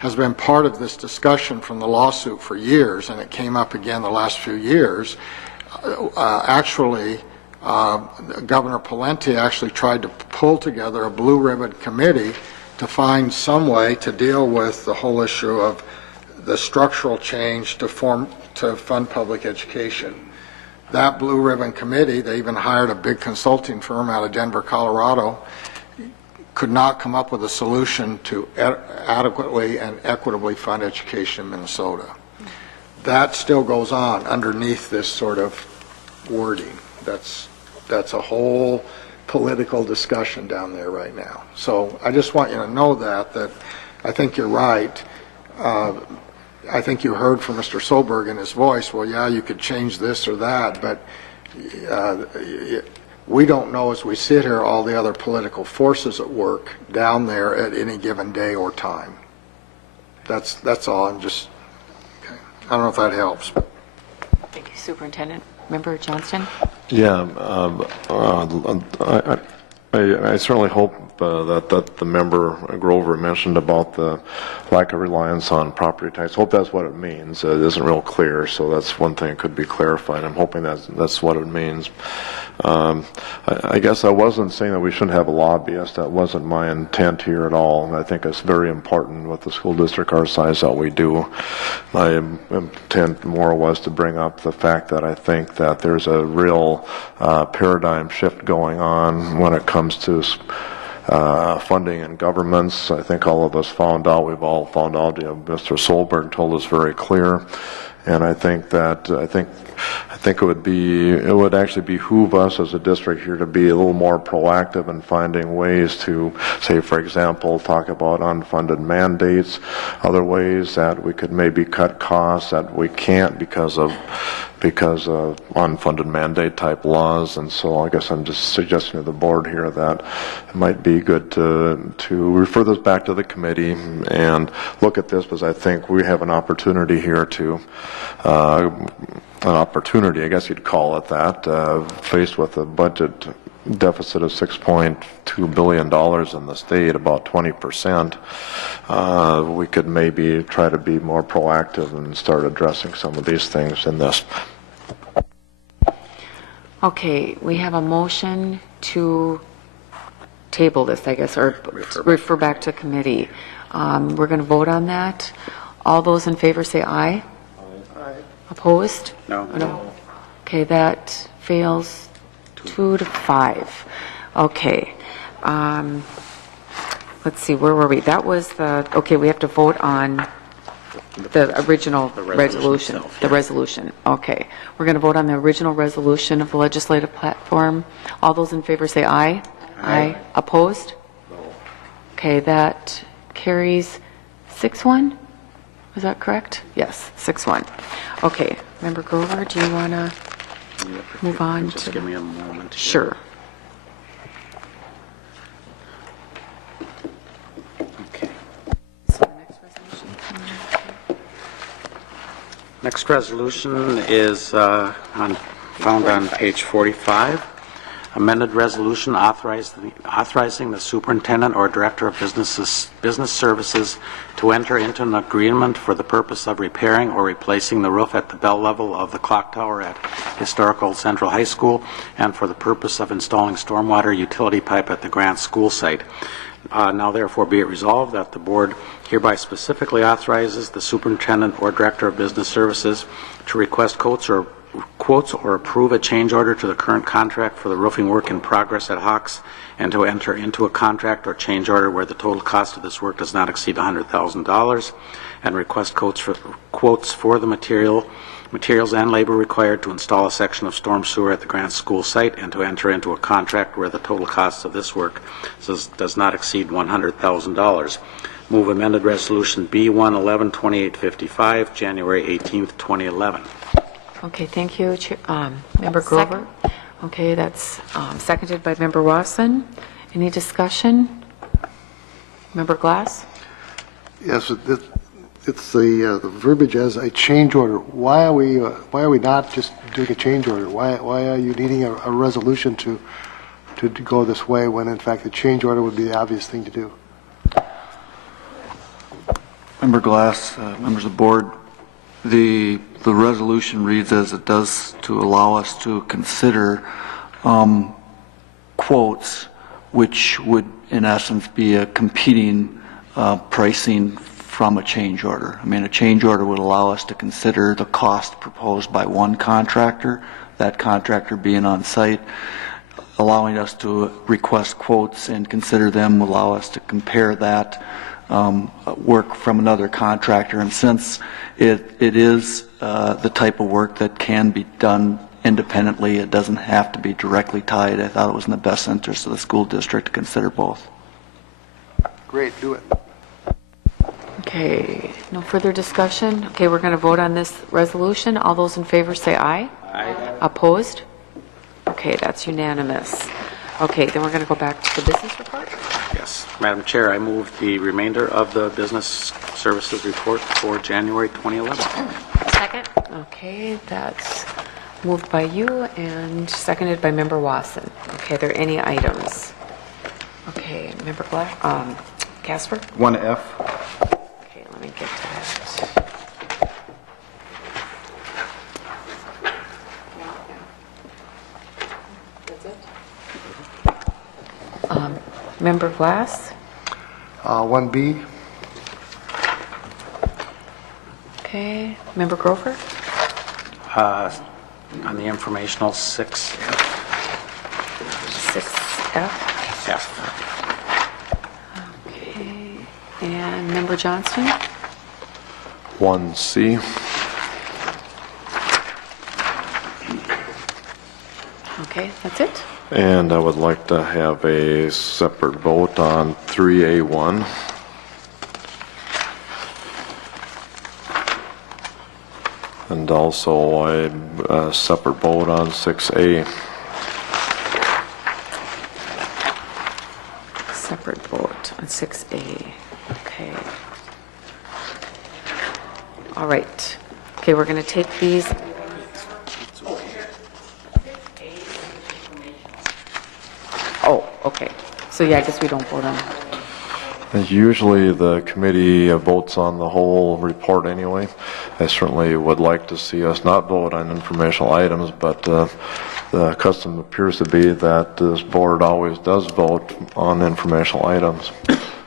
has been part of this discussion from the lawsuit for years, and it came up again the last few years. Governor Pawlenty actually tried to pull together a blue ribbon committee to find some way to deal with the whole issue of the structural change to fund public education. That blue ribbon committee, they even hired a big consulting firm out of Denver, Colorado, could not come up with a solution to adequately and equitably fund education in Minnesota. That still goes on underneath this sort of wording. That's a whole political discussion down there right now. So I just want you to know that I think you're right. I think you heard from Mr. Solberg in his voice, well, yeah, you could change this or that, but we don't know as we sit here all the other political forces at work down there at any given day or time. That's all. I'm just, okay. I don't know if that helps. Thank you, Superintendent. Member Johnston? Yeah, I certainly hope that the member Grover mentioned about the lack of reliance on property tax. Hope that's what it means. It isn't real clear, so that's one thing that could be clarified. I'm hoping that's what it means. I guess I wasn't saying that we shouldn't have a lobbyist. That wasn't my intent here at all. And I think it's very important with the school district our size that we do. My intent more was to bring up the fact that I think that there's a real paradigm shift going on when it comes to funding in governments. I think all of us found out, we've all found out, Mr. Solberg told us very clear. And I think it would actually behoove us as a district here to be a little more proactive in finding ways to, say, for example, talk about unfunded mandates, other ways that we could maybe cut costs that we can't because of unfunded mandate type laws. And so I guess I'm just suggesting to the board here that it might be good to refer this back to the committee and look at this, because I think we have an opportunity here to I guess you'd call it that, faced with a budget deficit of $6.2 billion in the state, about 20%, we could maybe try to be more proactive and start addressing some of these things in this. Okay, we have a motion to table this, I guess, or refer back to committee. We're going to vote on that. All those in favor say aye. Aye. Opposed? No. No. Okay, that fails 2 to 5. Okay. Let's see, where were we? That was okay, we have to vote on the original resolution. Itself, the resolution. Okay. We're going to vote on the original resolution of the legislative platform. All those in favor say aye. Aye. Opposed? No. Okay, that carries 6-1. Was that correct? Yes, 6-1. Okay. Member Grover, do you want to move on? Just give me a moment. Here. Sure. Okay. Next resolution is found on page 45. amended resolution authorizing the superintendent or director of business services to enter into an agreement for the purpose of repairing or replacing the roof at the bell level of the clock tower at Historic Old Central High School, and for the purpose of installing stormwater utility pipe at the Grant School site. Now therefore be it resolved that the board hereby specifically authorizes the superintendent or director of business services to request quotes or approve a change order to the current contract for the roofing work in progress at Hawks, and to enter into a contract or change order where the total cost of this work does not exceed $100,000, and request quotes for the materials and labor required to install a section of storm sewer at the Grant School site, and to enter into a contract where the total cost of this work does not exceed $100,000. Move amended resolution B111-2855, January 18th, 2011. Okay, thank you, Member Grover. Okay, that's seconded by Member Wasson. Any discussion? Member Glass? Yes, it's the verbiage as a change order. Why are we not just doing a change order? Why are you needing a resolution to go this way when in fact the change order would be the obvious thing to do? Member Glass, members of the board, the resolution reads as it does to allow us to consider quotes which would in essence be a competing pricing from a change order. I mean, a change order would allow us to consider the cost proposed by one contractor, that contractor being on site. Allowing us to request quotes and consider them will allow us to compare that work from another contractor. And since it is the type of work that can be done independently, it doesn't have to be directly tied. I thought it was in the best interest of the school district to consider both. Great, do it. Okay, no further discussion. Okay, we're going to vote on this resolution. All those in favor say aye. Aye. Opposed? Okay, that's unanimous. Okay, then we're going to go back to the business report. Yes. Madam Chair, I move the remainder of the business services report for January 2011. Second? Okay, that's moved by you and seconded by Member Wasson. Okay, are there any items? Okay, Member Casper? 1F. Okay, let me get to that. Member Glass? 1B. Okay. Member Grover? On the informational 6F. 6F? F. Okay. And Member Johnston? 1C. Okay, that's it? And I would like to have a separate vote on 3A1. And also a separate vote on 6A. Separate vote on 6A. Okay. All right. Okay, we're going to take these. Oh, okay. So yeah, I guess we don't vote on it. Usually the committee votes on the whole report anyway. I certainly would like to see us not vote on informational items, but the custom appears to be that this board always does vote on informational items.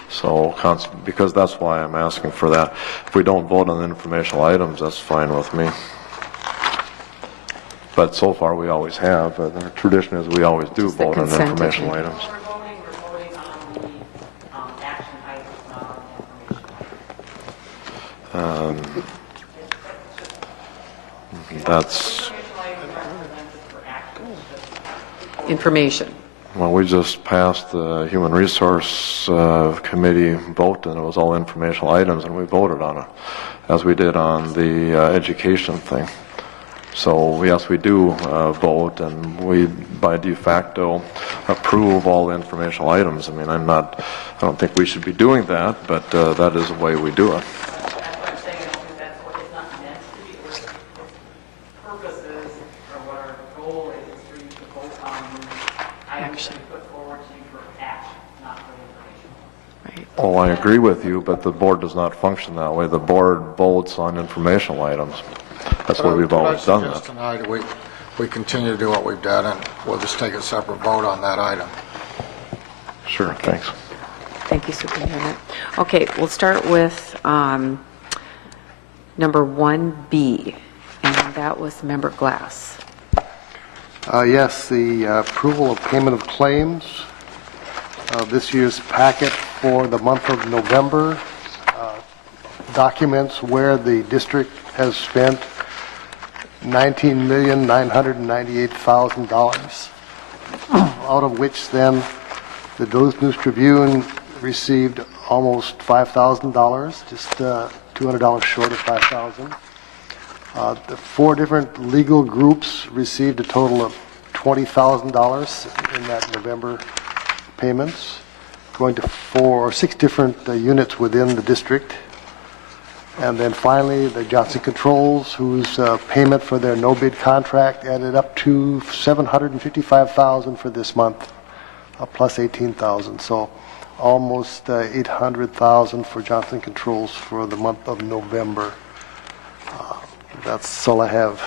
So, because that's why I'm asking for that. If we don't vote on informational items, that's fine with me. But so far we always have. The tradition is we always do vote on informational items. That's information. Well, we just passed the Human Resource Committee vote, and it was all informational items, and we voted on it, as we did on the education thing. So, yes, we do vote, and we, by de facto, approve all the informational items. I mean, I don't think we should be doing that, but that is the way we do it. Oh, I agree with you, but the board does not function that way. The board votes on informational items. That's why we've always done I suggest that. tonight we continue to do what we've done, and we'll just take a separate vote on that item. Sure, thanks. Thank you, Superintendent. Okay, we'll start with number 1B, and that was Member Glass. Yes, the approval of payment of claims. This year's packet for the month of November documents where the district has spent $19,998,000, out of which then the Duluth News Tribune received almost $5,000, just $200 short of $5,000. The 4 different legal groups received a total of $20,000 in that November payments, going to 4 or 6 different units within the district. And then finally, the Johnson Controls, whose payment for their no-bid contract added up to $755,000 for this month, plus $18,000. So almost $800,000 for Johnson Controls for the month of November. That's all I have.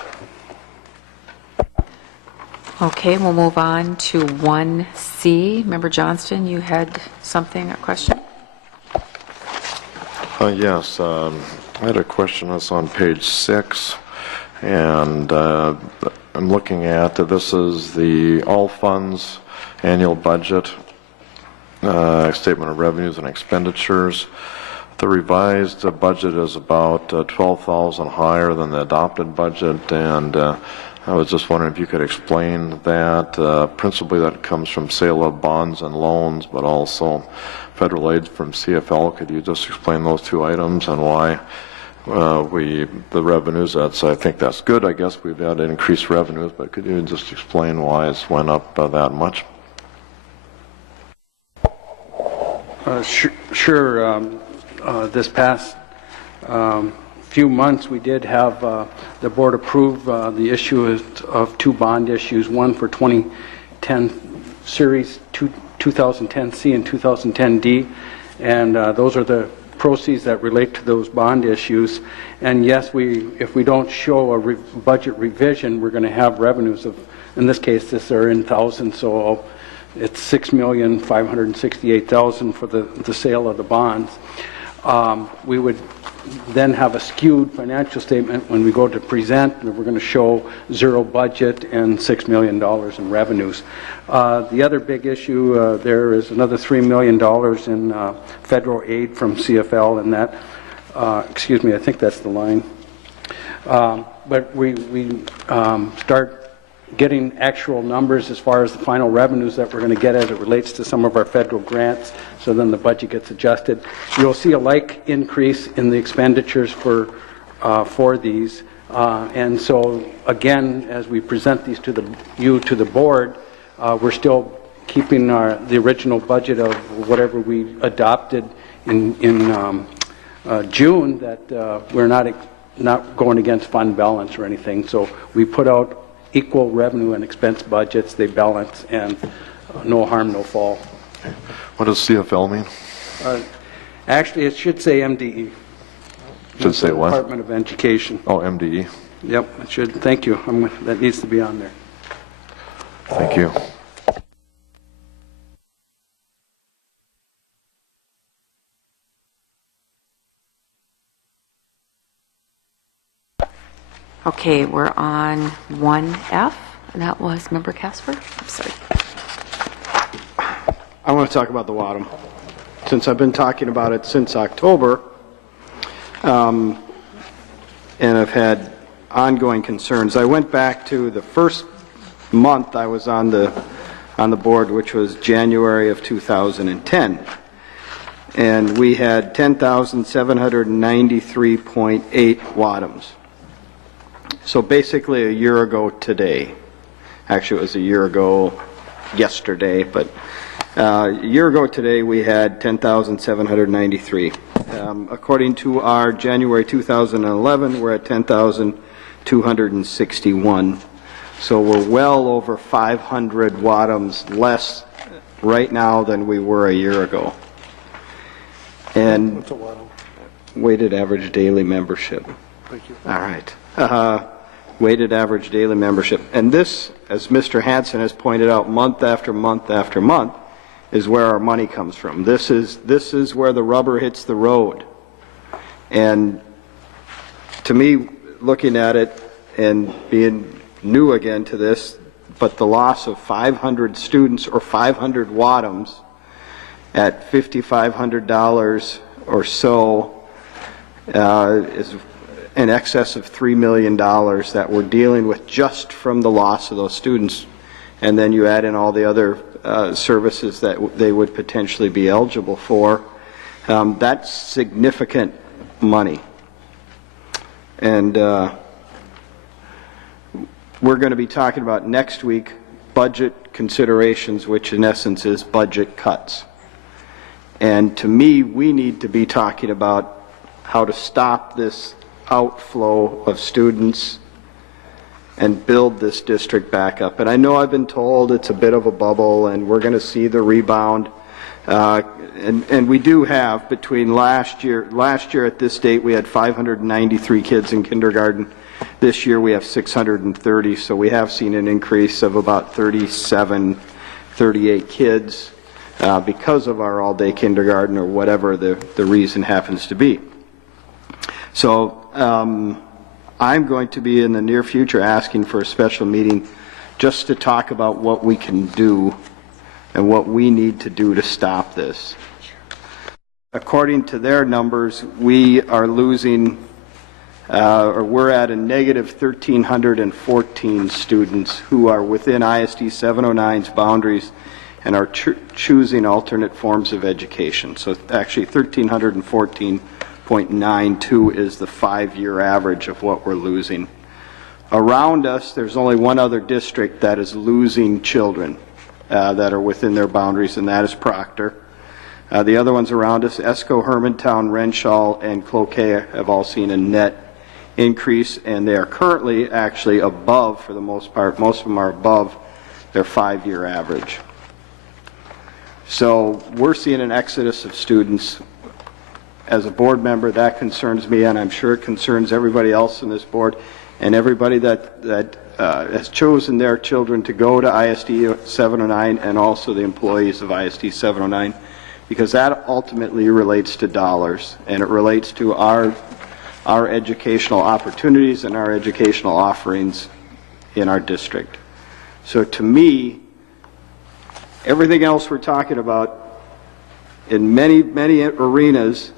Okay, we'll move on to 1C. Member Johnston, you had something, a question? Yes, I had a question that's on page 6, and I'm looking at, this is the all funds annual budget, statement of revenues and expenditures. The revised budget is about $12,000 higher than the adopted budget, and I was just wondering if you could explain that. Principally, that comes from sale of bonds and loans, but also federal aid from CFL. Could you just explain those 2 items and why the revenues? I think that's good. I guess we've had increased revenues, but could you just explain why it's went up that much? Sure. This past few months, we did have the board approve the issue of 2 bond issues, one for 2010 Series 2010C and 2010D, and those are the proceeds that relate to those bond issues. And yes, if we don't show a budget revision, we're going to have revenues of, in this case, this are in thousands, so it's $6,568,000 for the sale of the bonds. We would then have a skewed financial statement when we go to present, and we're going to show 0 budget and $6 million in revenues. The other big issue there is another $3 million in federal aid from CFL, and that, excuse me, I think that's the line. But we start getting actual numbers as far as the final revenues that we're going to get as it relates to some of our federal grants, so then the budget gets adjusted. You'll see a like increase in the expenditures for these, and so again, as we present these to the board, we're still keeping the original budget of whatever we adopted in June, that we're not going against fund balance or anything. So we put out equal revenue and expense budgets, they balance, and no harm, no foul. What does CFL mean? Actually, it should say MDE. Should say what? Department of Education. Oh, MDE. Yep, it should. Thank you. That needs to be on there. Thank you. Okay, we're on 1F, and that was Member Casper. I'm sorry. I want to talk about the WADM, since I've been talking about it since October, and I've had ongoing concerns. I went back to the first month I was on the board, which was January of 2010, and we had 10,793.8 WADMs. So basically a year ago today. Actually, it was a year ago yesterday, but a year ago today we had 10,793. According to our January 2011, we're at 10,261. So we're well over 500 WADMs less right now than we were a year ago. And weighted average daily membership. Thank you. All right. Weighted average daily membership. And this, as Mr. Hanson has pointed out, month after month after month, is where our money comes from. This is where the rubber hits the road. And to me, looking at it and being new again to this, but the loss of 500 students or 500 Wadhams at $5,500 or so is in excess of $3 million that we're dealing with just from the loss of those students. And then you add in all the other services that they would potentially be eligible for. That's significant money. And we're going to be talking about next week budget considerations, which in essence is budget cuts. And to me, we need to be talking about how to stop this outflow of students and build this district back up. And I know I've been told it's a bit of a bubble and we're going to see the rebound. And we do have, between last year at this date we had 593 kids in kindergarten. This year we have 630, so we have seen an increase of about 38 kids because of our all-day kindergarten or whatever the reason happens to be. So I'm going to be in the near future asking for a special meeting just to talk about what we can do and what we need to do to stop this. According to their numbers, we are losing, or we're at a negative 1,314 students who are within ISD 709's boundaries and are choosing alternate forms of education. So actually 1,314.92 is the 5-year average of what we're losing. Around us, there's only one other district that is losing children that are within their boundaries, and that is Proctor. The other ones around us, Esco, Hermantown, Renshaw, and Cloquet, have all seen a net increase, and they are currently actually above, for the most part, most of them are above their 5-year average. So we're seeing an exodus of students. As a board member, that concerns me, and I'm sure it concerns everybody else in this board and everybody that has chosen their children to go to ISD 709 and also the employees of ISD 709, because that ultimately relates to dollars and it relates to our educational opportunities and our educational offerings in our district. So to me, everything else we're talking about in many arenas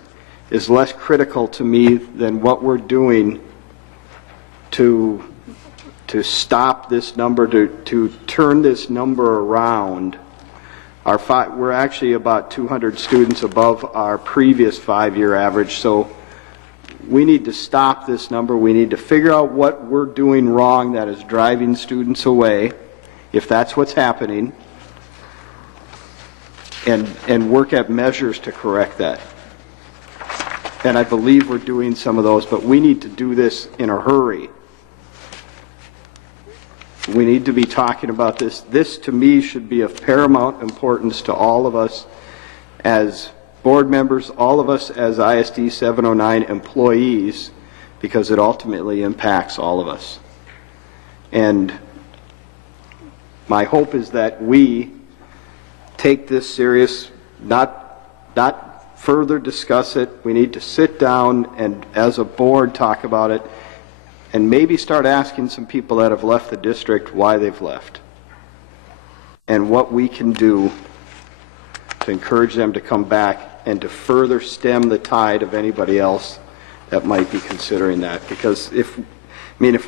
is less critical to me than what we're doing to stop this number, to turn this number around. We're actually about 200 students above our previous 5-year average, so we need to stop this number. We need to figure out what we're doing wrong that is driving students away, if that's what's happening, and work at measures to correct that. And I believe we're doing some of those, but we need to do this in a hurry. We need to be talking about this. This, to me, should be of paramount importance to all of us as board members, all of us as ISD 709 employees, because it ultimately impacts all of us. And my hope is that we take this serious, not further discuss it. We need to sit down and, as a board, talk about it, and maybe start asking some people that have left the district why they've left and what we can do to encourage them to come back and to further stem the tide of anybody else that might be considering that. Because if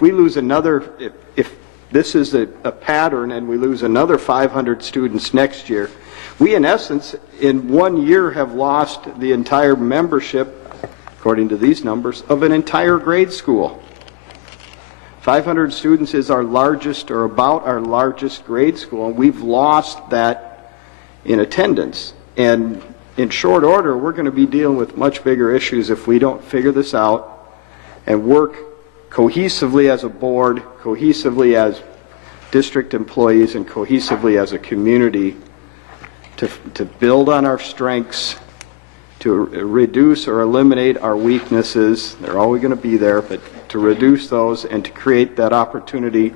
we lose another, if this is a pattern and we lose another 500 students next year, we in essence in 1 year have lost the entire membership, according to these numbers, of an entire grade school. 500 students is our largest, or about our largest grade school, and we've lost that in attendance. And in short order, we're going to be dealing with much bigger issues if we don't figure this out and work cohesively as a board, cohesively as district employees, and cohesively as a community to build on our strengths, to to reduce or eliminate our weaknesses. They're always going to be there, but to reduce those and to create that opportunity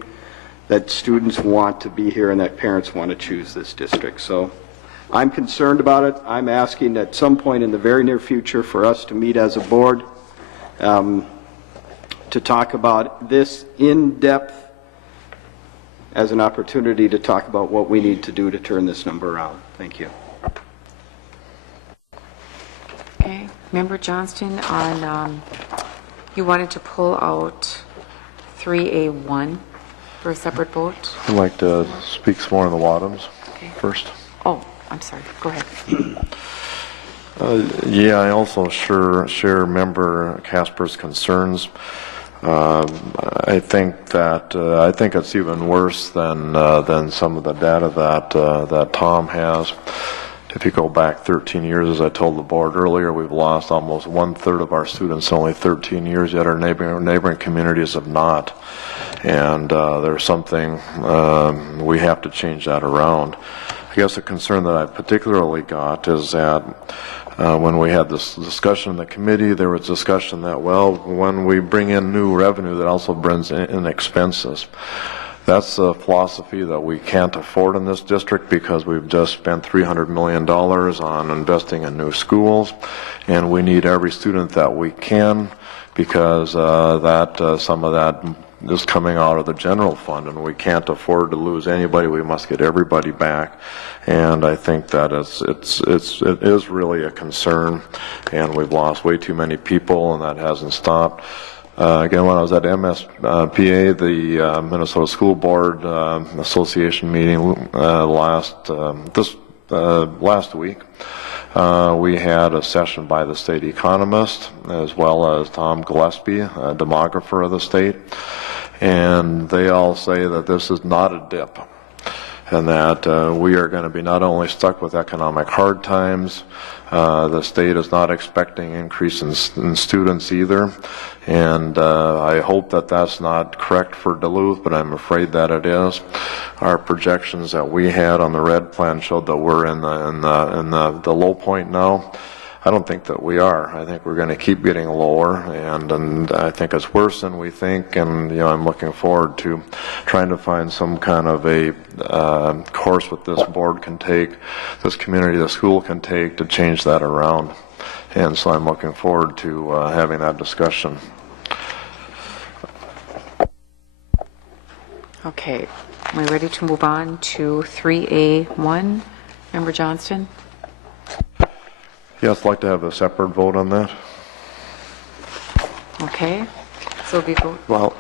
that students want to be here and that parents want to choose this district. So I'm concerned about it. I'm asking at some point in the very near future for us to meet as a board to talk about this in depth as an opportunity to talk about what we need to do to turn this number around. Thank you. Okay, Member Johnston, on you wanted to pull out 3A1 for a separate vote. I'd like to speak some more on the Wadhams first. Oh, I'm sorry. Go ahead. Yeah, I also share Member Casper's concerns. I think it's even worse than some of the data that Tom has. If you go back 13 years, as I told the board earlier, we've lost almost 1/3 of our students in only 13 years, yet our neighboring communities have not. And there's something, we have to change that around. I guess the concern that I particularly got is that when we had this discussion in the committee, there was discussion that, well, when we bring in new revenue, that also brings in expenses. That's a philosophy that we can't afford in this district because we've just spent $300 million on investing in new schools, and we need every student that we can because some of that is coming out of the general fund, and we can't afford to lose anybody. We must get everybody back, and I think that it is really a concern, and we've lost way too many people, and that hasn't stopped. Again, when I was at MSPA, the Minnesota School Board Association meeting last week, we had a session by the state economist as well as Tom Gillespie, a demographer of the state, and they all say that this is not a dip, and that we are going to be not only stuck with economic hard times, the state is not expecting increase in students either, and I hope that that's not correct for Duluth, but I'm afraid that it is. Our projections that we had on the red plan showed that we're in the low point now. I don't think that we are. I think we're going to keep getting lower, and I think it's worse than we think. And I'm looking forward to trying to find some kind of a course that this board can take, this community, the school can take to change that around. And so I'm looking forward to having that discussion. Okay, are we ready to move on to 3A1? Member Johnston? Yes, I'd like to have a separate vote on that. Okay, so we vote. Well,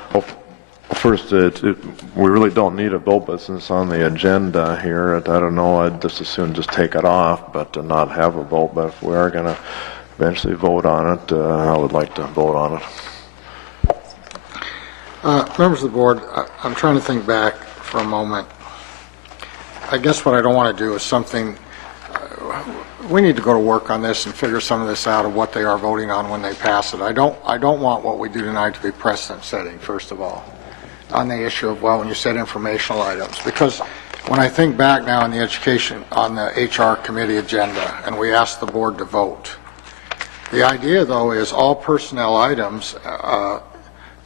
first, we really don't need a vote, but since it's on the agenda here, I don't know, I'd just as soon just take it off, but to not have a vote. But if we are going to eventually vote on it, I would like to vote on it. Members of the board, I'm trying to think back for a moment. I guess what I don't want to do is something, we need to go to work on this and figure some of this out of what they are voting on when they pass it. I don't want what we do tonight to be precedent setting, first of all, on the issue of, well, when you said informational items, because when I think back now on the education, on the HR committee agenda, and we asked the board to vote, the idea, though, is all personnel items,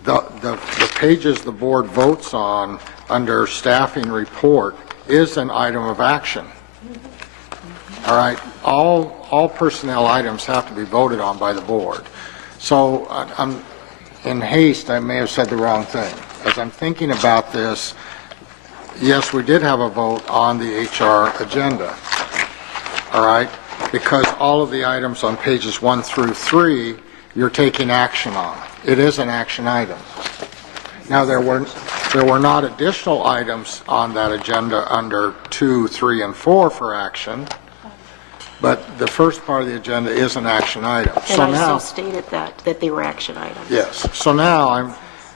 the pages the board votes on under staffing report is an item of action. All right, all personnel items have to be voted on by the board. So I'm in haste, I may have said the wrong thing. As I'm thinking about this, yes, we did have a vote on the HR agenda. All right, because all of the items on pages 1 through 3, you're taking action on. It is an action item. Now, there were not additional items on that agenda under 2, 3, and 4 for action, but the first part of the agenda is an action item. And so I now, still stated that they were action items. yes. So now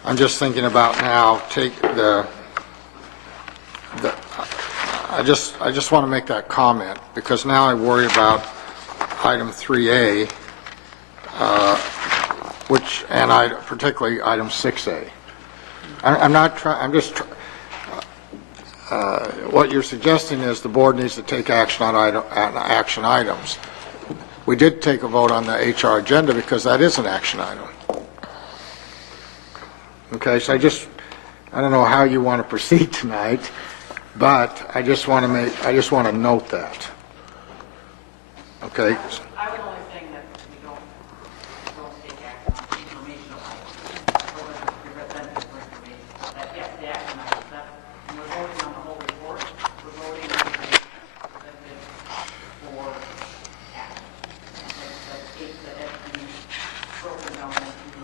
I'm just thinking about now take I just want to make that comment because now I worry about item 3A, and particularly item 6A. I'm not trying. I'm just. What you're suggesting is the board needs to take action on action items. We did take a vote on the HR agenda because that is an action item. Okay, so I don't know how you want to proceed tonight, but I just want to note that. Okay? I was only saying that we don't take action on informational items, or whether we present it for information. That, yes, the action items, we're voting on the whole report, we're voting on the information presented for action. That has to be broken down into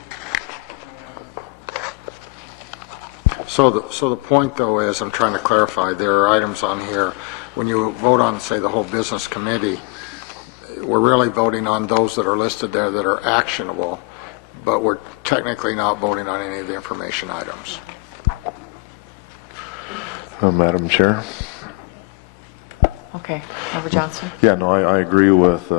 So the point, though, is I'm trying to clarify, there are items on here, when you vote on, say, the whole business committee, we're really voting on those that are listed there that are actionable, but we're technically not voting on any of the information items. Madam Chair? Okay, Member Johnston? Yeah, no, I agree with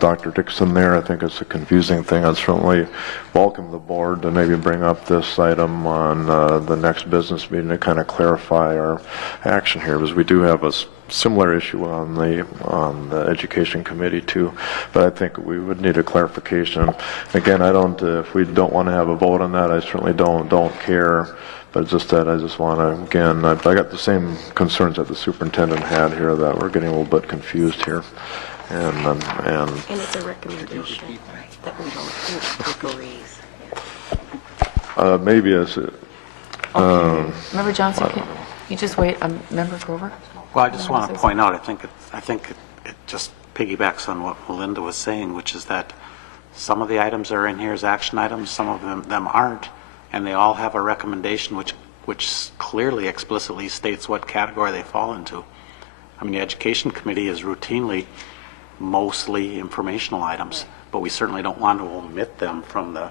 Dr. Dixon there. I think it's a confusing thing. I'd certainly welcome the board to maybe bring up this item on the next business meeting to kind of clarify our action here, because we do have a similar issue on the education committee too, but I think we would need a clarification. Again, I don't. If we don't want to have a vote on that, I certainly don't care. But just that, I just want to, again, I got the same concerns that the superintendent had here, that we're getting a little bit confused here. And it's a recommendation that we don't take a raise. maybe as Member Johnson, can you just wait? Member Grover? Well, I just want to point out, I think it just piggybacks on what Melinda was saying, which is that some of the items that are in here as action items, some of them aren't, and they all have a recommendation which clearly explicitly states what category they fall into. I mean, the Education Committee is routinely mostly informational items, but we certainly don't want to omit them from the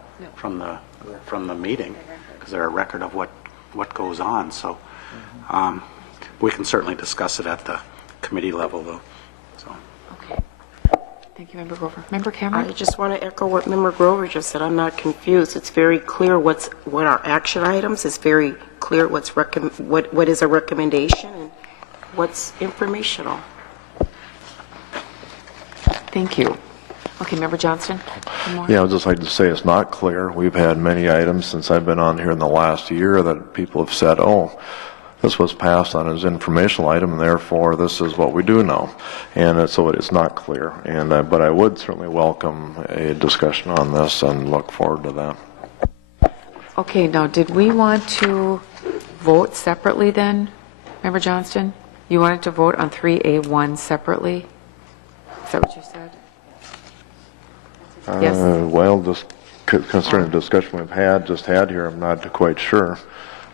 meeting, because they're a record of what goes on. So we can certainly discuss it at the committee level, though. So. Okay. Thank you, Member Grover. Member Cameron? I just want to echo what Member Grover just said. I'm not confused. It's very clear what are action items. It's very clear what is a recommendation and what's informational. Thank you. Okay, Member Johnston? Yeah, I would just like to say it's not clear. We've had many items since I've been on here in the last year that people have said, oh, this was passed on as informational item, and therefore this is what we do now. And so it's not clear. And but I would certainly welcome a discussion on this and look forward to that. Okay, now did we want to vote separately then, Member Johnston? You wanted to vote on 3A1 separately? Is that what you said? Yes. Well, just concerning the discussion we've had here, I'm not quite sure.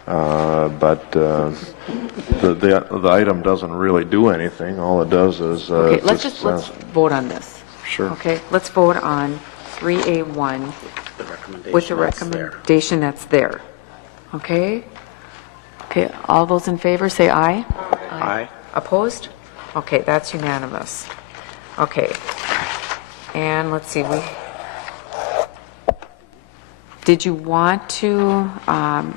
But the item doesn't really do anything. All it does is... okay, let's vote on this. Sure. Okay, let's vote on 3A1 with the recommendation that's there. Okay? Okay, all those in favor say aye. Aye. Opposed? Okay, that's unanimous. Okay. And let's see, did you want to,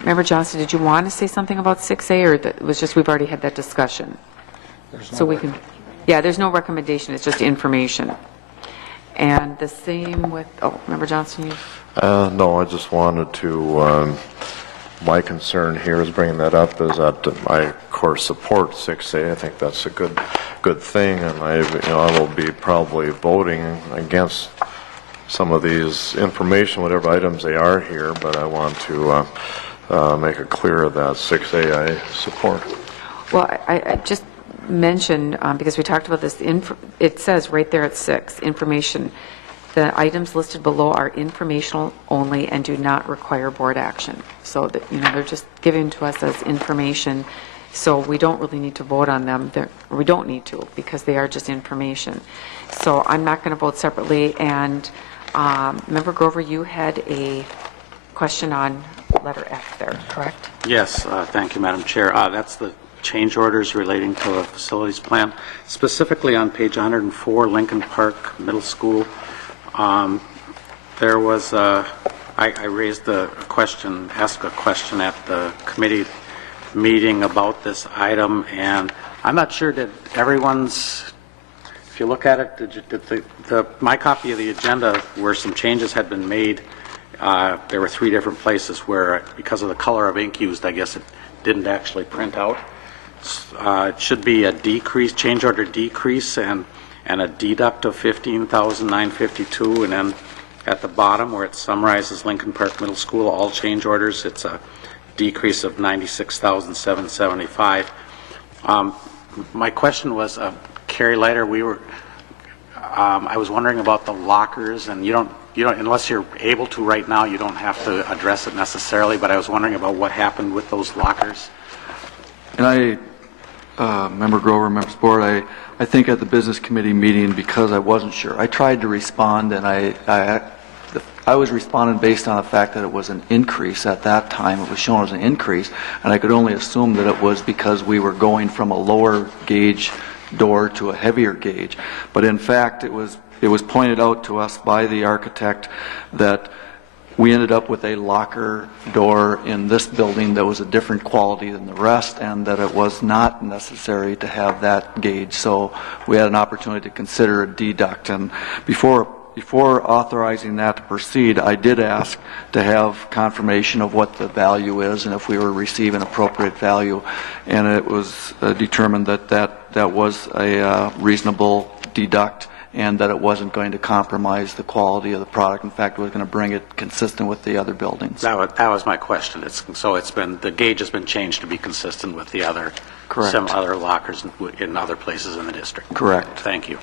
Member Johnston, did you want to say something about 6A, or it was just we've already had that discussion? So we can, yeah, there's no recommendation, it's just information. And the same with, Member Johnston, you? No, I just wanted to, my concern here is bringing that up is that I, of course, support 6A. I think that's a good thing, and I will be probably voting against some of these information, whatever items they are here, but I want to make it clear that 6A I support. Well, I just mentioned, because we talked about this, it says right there at 6, information. The items listed below are informational only and do not require board action. So that, they're just given to us as information, so we don't really need to vote on them. We don't need to, because they are just information. So I'm not going to vote separately. And Member Grover, you had a question on letter F there, correct? Yes, thank you, Madam Chair. That's the change orders relating to a facilities plan. Specifically on page 104, Lincoln Park Middle School. There was I raised asked a question at the committee meeting about this item, and I'm not sure that if you look at it, my copy of the agenda where some changes had been made, there were 3 different places where, because of the color of ink used, I guess it didn't actually print out. It should be a decrease, change order decrease, and a deduct of $15,952, and then at the bottom where it summarizes Lincoln Park Middle School, all change orders, it's a decrease of $96,775. My question was, Carrie Leiter, I was wondering about the lockers, and you don't, unless you're able to right now, you don't have to address it necessarily, but I was wondering about what happened with those lockers. And Member Grover, Members Board, I think at the business committee meeting, because I wasn't sure, I tried to respond, and I was responding based on the fact that it was an increase at that time. It was shown as an increase, and I could only assume that it was because we were going from a lower gauge door to a heavier gauge. But in fact, it was pointed out to us by the architect that we ended up with a locker door in this building that was a different quality than the rest, and that it was not necessary to have that gauge. So we had an opportunity to consider a deduct. And before authorizing that to proceed, I did ask to have confirmation of what the value is and if we were receiving appropriate value. And it was determined that was a reasonable deduct, and that it wasn't going to compromise the quality of the product. In fact, it was going to bring it consistent with the other buildings. That was my question. So the gauge has been changed to be consistent with the other, Correct. Some other lockers in other places in the district. Correct. Thank you.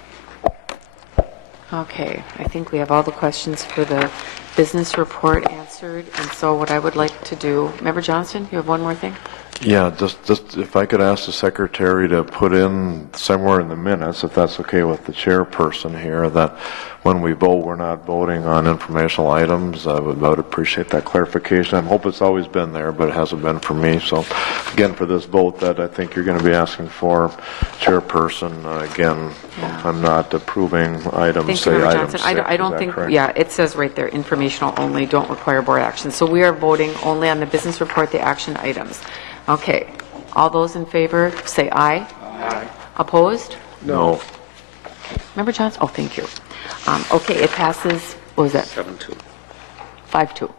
Okay, I think we have all the questions for the business report answered, and so what I would like to do, Member Johnson, you have one more thing? Yeah, just if I could ask the secretary to put in somewhere in the minutes, if that's okay with the chairperson here, that when we vote, we're not voting on informational items. I would appreciate that clarification. I hope it's always been there, but it hasn't been for me. So again, for this vote that I think you're going to be asking for, chairperson, again, I'm not approving items, Thank say you, Member item Johnson. 6. I don't think, yeah, it says right there, informational only, don't require board action. So we are voting only on the business report, the action items. Okay, all those in favor, say aye. Aye. Opposed? No. Member Johnson? Oh, thank you. Okay, it passes, what was that? 7-2. 5-2.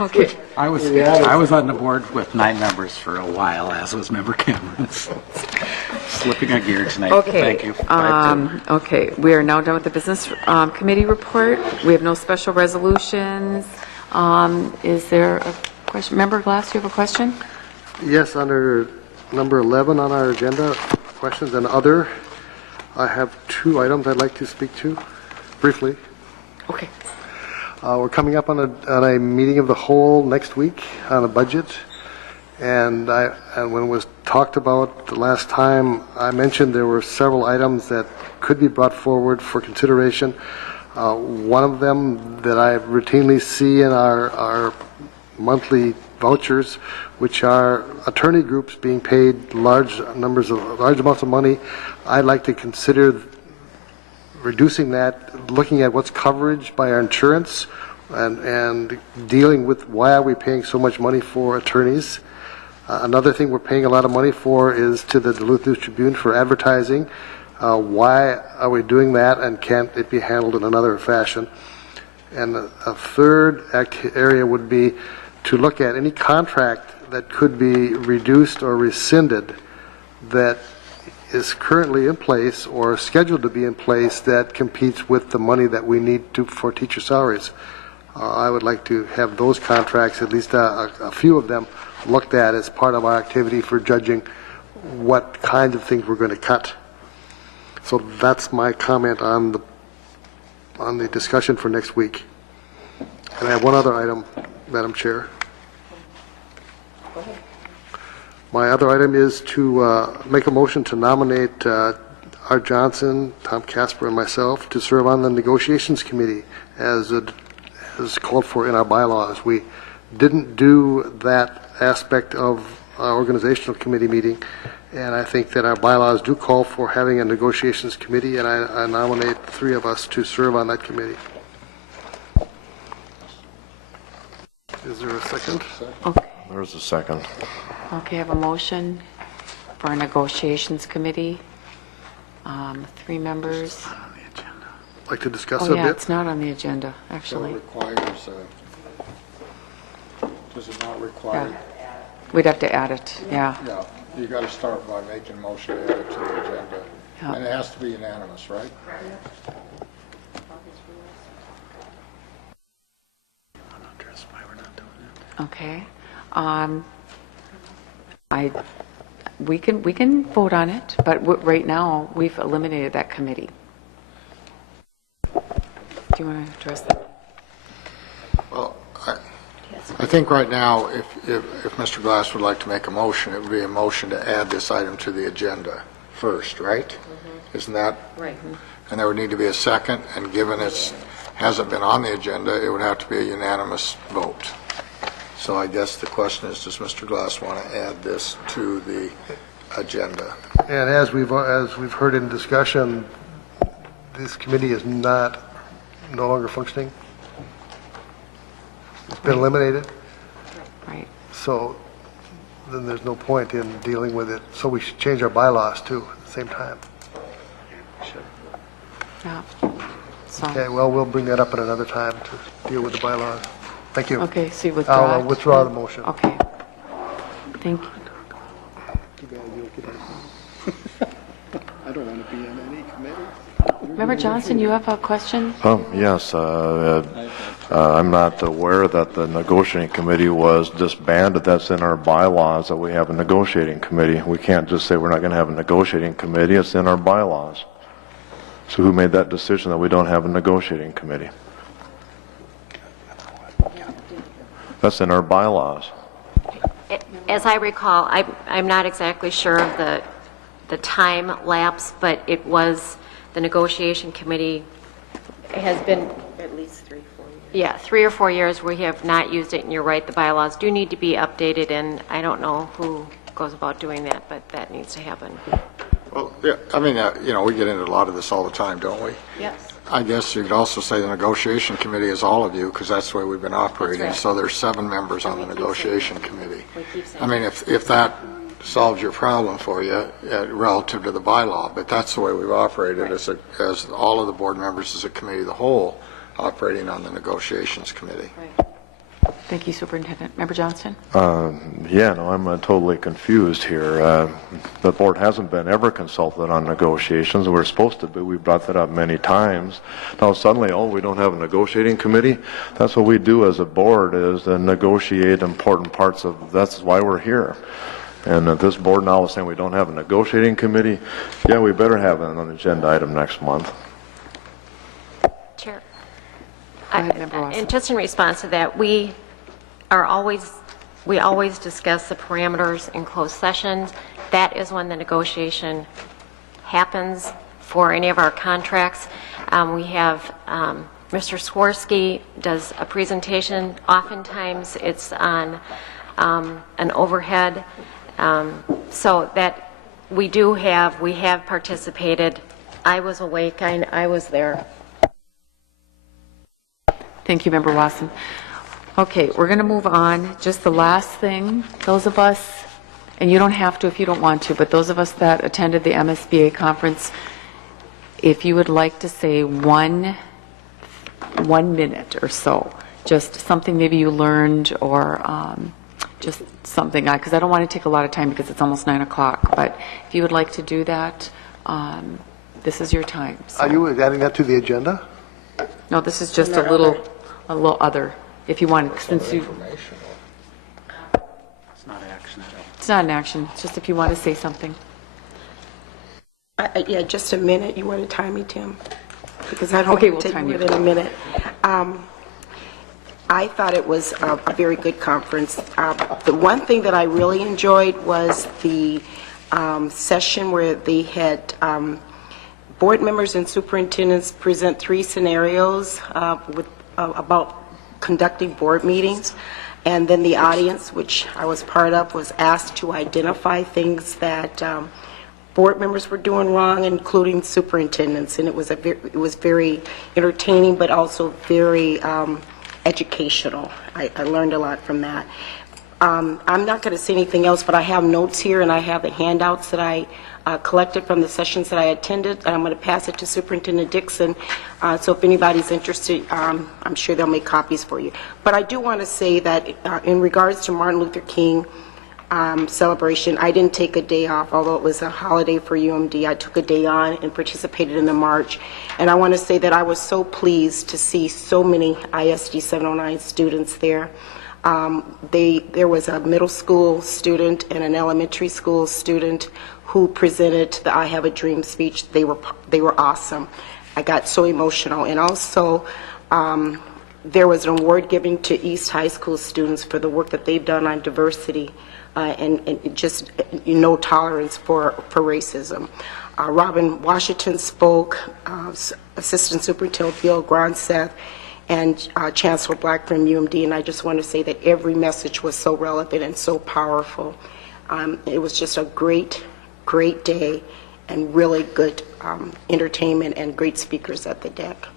Okay. I was on the board with 9 members for a while, as was Member Cameron. Slipping a gear tonight. Okay. Thank you. Okay, we are now done with the business committee report. We have no special resolutions. Is there a question? Member Glass, you have a question? Yes, under number 11 on our agenda, questions and other, I have 2 items I'd like to speak to briefly. Okay. We're coming up on a meeting of the whole next week on a budget, and when it was talked about the last time, I mentioned there were several items that could be brought forward for consideration. One of them that I routinely see in our monthly vouchers, which are attorney groups being paid large amounts of money. I'd like to consider reducing that, looking at what's coverage by our insurance, and dealing with why are we paying so much money for attorneys. Another thing we're paying a lot of money for is to the Duluth News Tribune for advertising. Why are we doing that, and can't it be handled in another fashion? And a third area would be to look at any contract that could be reduced or rescinded that is currently in place or scheduled to be in place that competes with the money that we need for teacher salaries. I would like to have those contracts, at least a few of them, looked at as part of our activity for judging what kinds of things we're going to cut. So that's my comment on the discussion for next week. And I have one other item, Madam Chair. My other item is to make a motion to nominate Art Johnson, Tom Casper, and myself to serve on the negotiations committee as called for in our bylaws. We didn't do that aspect of our organizational committee meeting, and I think that our bylaws do call for having a negotiations committee, and I nominate 3 of us to serve on that committee. Is there a second? Okay. There's a second. Okay, I have a motion for a negotiations committee. 3 members. Like to discuss Oh, it a yeah, bit? it's not on the agenda, So actually. it requires, does it not require? Yeah. We'd have to add it, yeah. Yeah, you got to start by making a motion to add it to the agenda. Yeah. And it has to be unanimous, right? Okay. We can vote on it, but right now, we've eliminated that committee. Do you want to address that? Well, I think right now, if Mr. Glass would like to make a motion, it would be a motion to add this item to the agenda first, right? Mm-hmm. Isn't that? Right. And there would need to be a second, and given it hasn't been on the agenda, it would have to be a unanimous vote. So I guess the question is, does Mr. Glass want to add this to the agenda? And as we've heard in discussion, this committee is no longer functioning. It's been eliminated. Right. So then there's no point in dealing with it. So we should change our bylaws too at the same time. Yeah. So, Okay, well, we'll bring that up at another time to deal with the bylaws. Thank you. okay, so you withdraw I'll it? withdraw the motion. Okay. Thank you. I don't want to be on any committee. Member Johnson, you have a question? Yes, I'm not aware that the negotiating committee was disbanded. That's in our bylaws that we have a negotiating committee. We can't just say we're not going to have a negotiating committee. It's in our bylaws. So who made that decision that we don't have a negotiating committee? That's in our bylaws. As I recall, I'm not exactly sure of the time lapse, but it was, the negotiation committee has been at least 3 or 4 years. Yeah, 3 or 4 years we have not used it, and you're right, the bylaws do need to be updated, and I don't know who goes about doing that, but that needs to happen. Well, yeah, I mean, we get into a lot of this all the time, don't we? Yes. I guess you could also say the negotiation committee is all of you, because that's the way we've been operating. That's right. So there's 7 members on the negotiation committee. We keep saying I mean, if that solves your problem for you relative to the bylaw, but that's the way we've operated as all of the board members as a committee of the whole operating on the negotiations committee. Right. Thank you, Superintendent. Member Johnson? Yeah, no, I'm totally confused here. The board hasn't been ever consulted on negotiations. We're supposed to be. We've brought that up many times. Now suddenly, we don't have a negotiating committee? That's what we do as a board, is to negotiate important parts of, that's why we're here. And this board now is saying we don't have a negotiating committee. Yeah, we better have it on an agenda item next month. Chair. Go ahead, Member Watson. And just in response to that, we always discuss the parameters in closed sessions. That is when the negotiation happens for any of our contracts. We have Mr. Swirsky does a presentation. Oftentimes it's on an overhead. So that we have participated. I was awake, I was there. Thank you, Member Watson. Okay, we're going to move on. Just the last thing, those of us, and you don't have to if you don't want to, but those of us that attended the MSBA conference, if you would like to say one minute or so, just something maybe you learned or just something, because I don't want to take a lot of time because it's almost 9 o'clock, but if you would like to do that, this is your time. So. Are you adding that to the agenda? No, this is just a little other, if you want, since you... It's not action. It's not an action, it's just if you want to say something. Yeah, just a minute. You want to time me, Tim? Because I don't Okay, want to we'll take time more you. than a minute. I thought it was a very good conference. The one thing that I really enjoyed was the session where they had board members and superintendents present 3 scenarios about conducting board meetings, and then the audience, which I was part of, was asked to identify things that board members were doing wrong, including superintendents, and it was very entertaining, but also very educational. I learned a lot from that. I'm not going to say anything else, but I have notes here, and I have the handouts that I collected from the sessions that I attended, and I'm going to pass it to Superintendent Dixon. So if anybody's interested, I'm sure they'll make copies for you. But I do want to say that in regards to Martin Luther King celebration, I didn't take a day off, although it was a holiday for UMD. I took a day on and participated in the march. And I want to say that I was so pleased to see so many ISD 709 students there. There was a middle school student and an elementary school student who presented the I Have a Dream speech. They were awesome. I got so emotional. And also, there was an award given to East High School students for the work that they've done on diversity and just no tolerance for racism. Robin Washington spoke, Assistant Superintendent Bill Gronseth, and Chancellor Black from UMD, and I just want to say that every message was so relevant and so powerful. It was just a great day and really good entertainment and great speakers at the deck.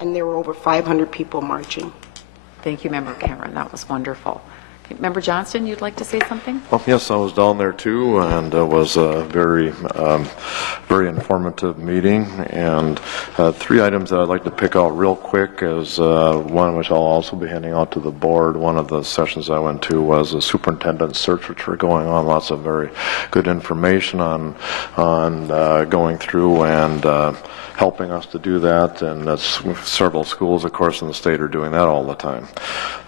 And there were over 500 people marching. Thank you, Member Cameron. That was wonderful. Okay, Member Johnston, you'd like to say something? Well, yes, I was down there too, and it was a very informative meeting. And 3 items that I'd like to pick out real quick is one which I'll also be handing out to the board. One of the sessions I went to was a superintendent search, which were going on. Lots of very good information on going through and helping us to do that, and that's several schools, of course, in the state are doing that all the time.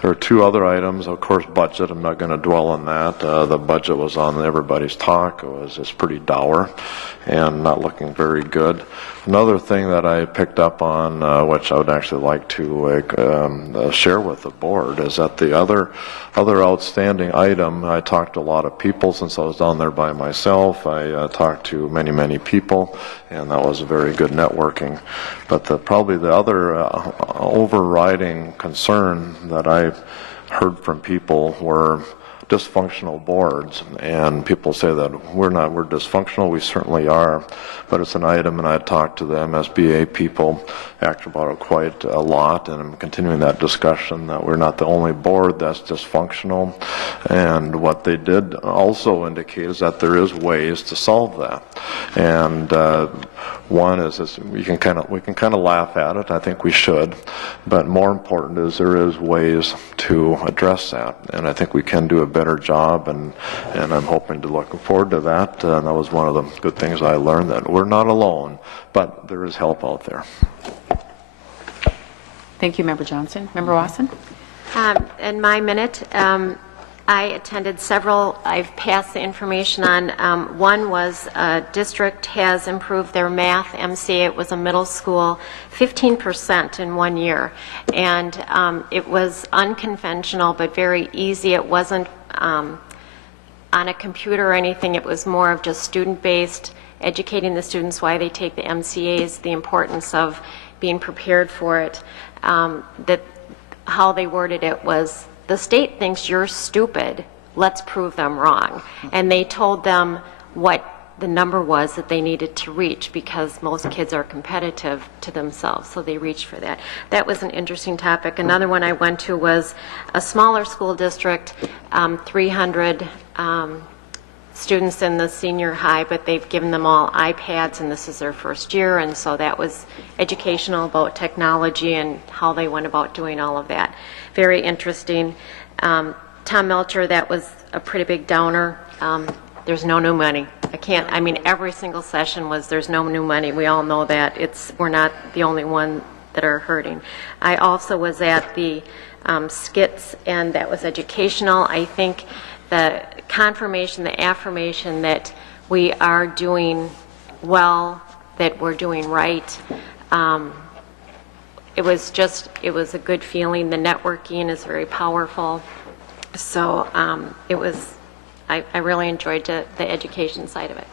There are 2 other items, of course, budget. I'm not going to dwell on that. The budget was on everybody's talk. It's pretty dour and not looking very good. Another thing that I picked up on, which I would actually like to share with the board, is that the other outstanding item, I talked to a lot of people since I was down there by myself. I talked to many people, and that was a very good networking. But probably the other overriding concern that I heard from people were dysfunctional boards, and people say that we're dysfunctional. We certainly are, but it's an item, and I talked to the MSBA people after about it quite a lot, and I'm continuing that discussion that we're not the only board that's dysfunctional. And what they did also indicate is that there is ways to solve that. And one is we can kind of laugh at it. I think we should, but more important is there is ways to address that, and I think we can do a better job. And I'm hoping to look forward to that. And that was one of the good things I learned, that we're not alone, but there is help out there. Thank you, Member Johnson. Member Wasson? In my minute, I attended several. I've passed the information on. One was district has improved their math MCA. It was a middle school, 15% in 1 year. And it was unconventional but very easy. It wasn't on a computer or anything. It was more of just student-based, educating the students why they take the MCAs, the importance of being prepared for it. That how they worded it was, the state thinks you're stupid, let's prove them wrong. And they told them what the number was that they needed to reach, because most kids are competitive to themselves, so they reached for that. That was an interesting topic. Another one I went to was a smaller school district, 300 students in the senior high, but they've given them all iPads, and this is their first year, and so that was educational about technology and how they went about doing all of that. Very interesting. Tom Melcher, that was a pretty big downer. There's no new money. Every single session was there's no new money. We all know that. We're not the only one that are hurting. I also was at the skits, and that was educational. I think the confirmation, the affirmation that we are doing well, that we're doing right. It was a good feeling. The networking is very powerful. So I really enjoyed the education side of it.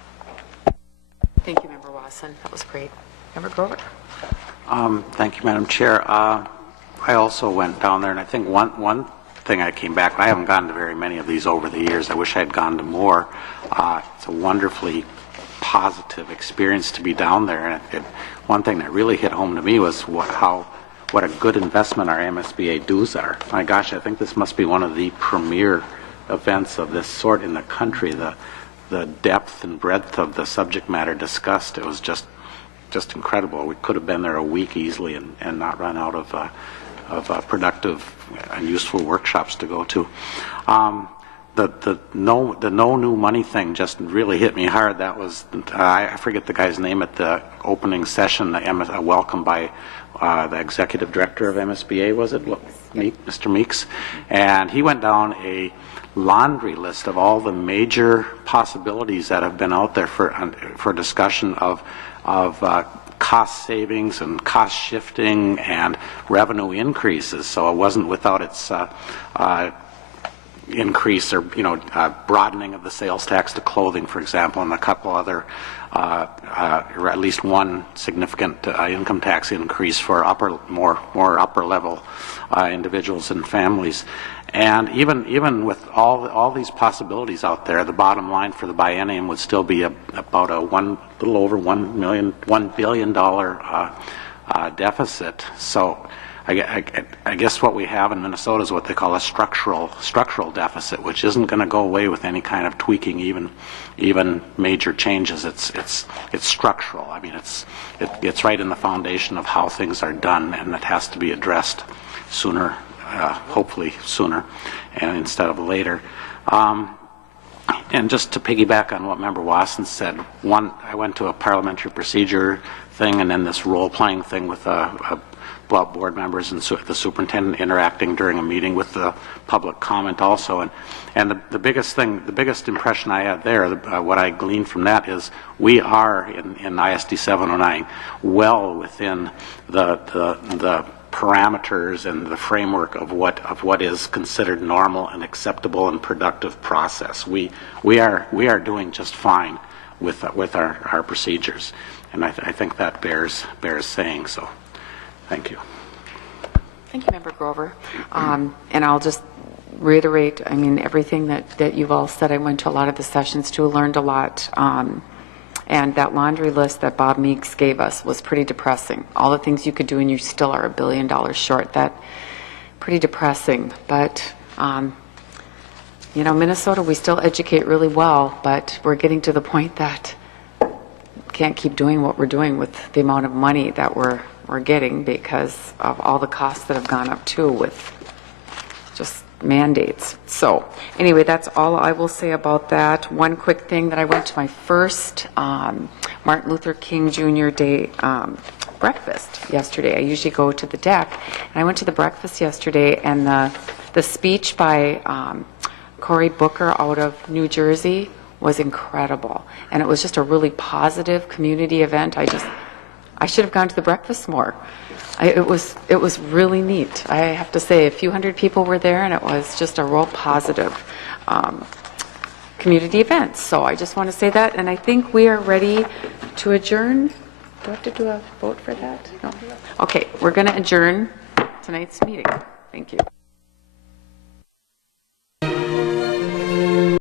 Thank you, Member Wasson. That was great. Member Grover? Thank you, Madam Chair. I also went down there, and I think one thing I came back, I haven't gone to very many of these over the years. I wish I had gone to more. It's a wonderfully positive experience to be down there. And one thing that really hit home to me was how what a good investment our MSBA dues are. My gosh, I think this must be one of the premier events of this sort in the country. The depth and breadth of the subject matter discussed, it was just incredible. We could have been there a week easily and not run out of productive and useful workshops to go to. The no new money thing just really hit me hard. That was, I forget the guy's name at the opening session, a welcome by the executive director of MSBA, was it? Mr. Meeks. And he went down a laundry list of all the major possibilities that have been out there for discussion of cost savings and cost shifting and revenue increases. So it wasn't without its increase or broadening of the sales tax to clothing, for example, and a couple other, or at least one significant income tax increase for more upper level individuals and families. And even with all these possibilities out there, the bottom line for the biennium would still be about a little over $1 billion deficit. So I guess what we have in Minnesota is what they call a structural deficit, which isn't going to go away with any kind of tweaking, even major changes. It's structural. I mean, it's right in the foundation of how things are done, and it has to be addressed sooner. Hopefully sooner and instead of later. And just to piggyback on what Member Wasson said, I went to a parliamentary procedure thing and then this role-playing thing with board members and the superintendent interacting during a meeting with the public comment also. And the biggest impression I had there, what I gleaned from that is we are in ISD 709 well within the parameters and the framework of what is considered normal and acceptable and productive process. We are doing just fine with our procedures, and I think that bears saying. So, thank you. Thank you, Member Grover. And I'll just reiterate, I mean, everything that you've all said. I went to a lot of the sessions too, learned a lot. And that laundry list that Bob Meeks gave us was pretty depressing. All the things you could do and you still are $1 billion short. That pretty depressing. But, Minnesota, we still educate really well, but we're getting to the point that we can't keep doing what we're doing with the amount of money that we're getting because of all the costs that have gone up too with just mandates. So anyway, that's all I will say about that. One quick thing, that I went to my first Martin Luther King Jr. Day breakfast yesterday. I usually go to the deck, and I went to the breakfast yesterday, and the speech by Cory Booker out of New Jersey was incredible, and it was just a really positive community event. I should have gone to the breakfast more. It was really neat. I have to say, a few hundred people were there, and it was just a real positive community event. So I just want to say that, and I think we are ready to adjourn. Do I have to do a vote for that? No. Okay, we're going to adjourn tonight's meeting. Thank you.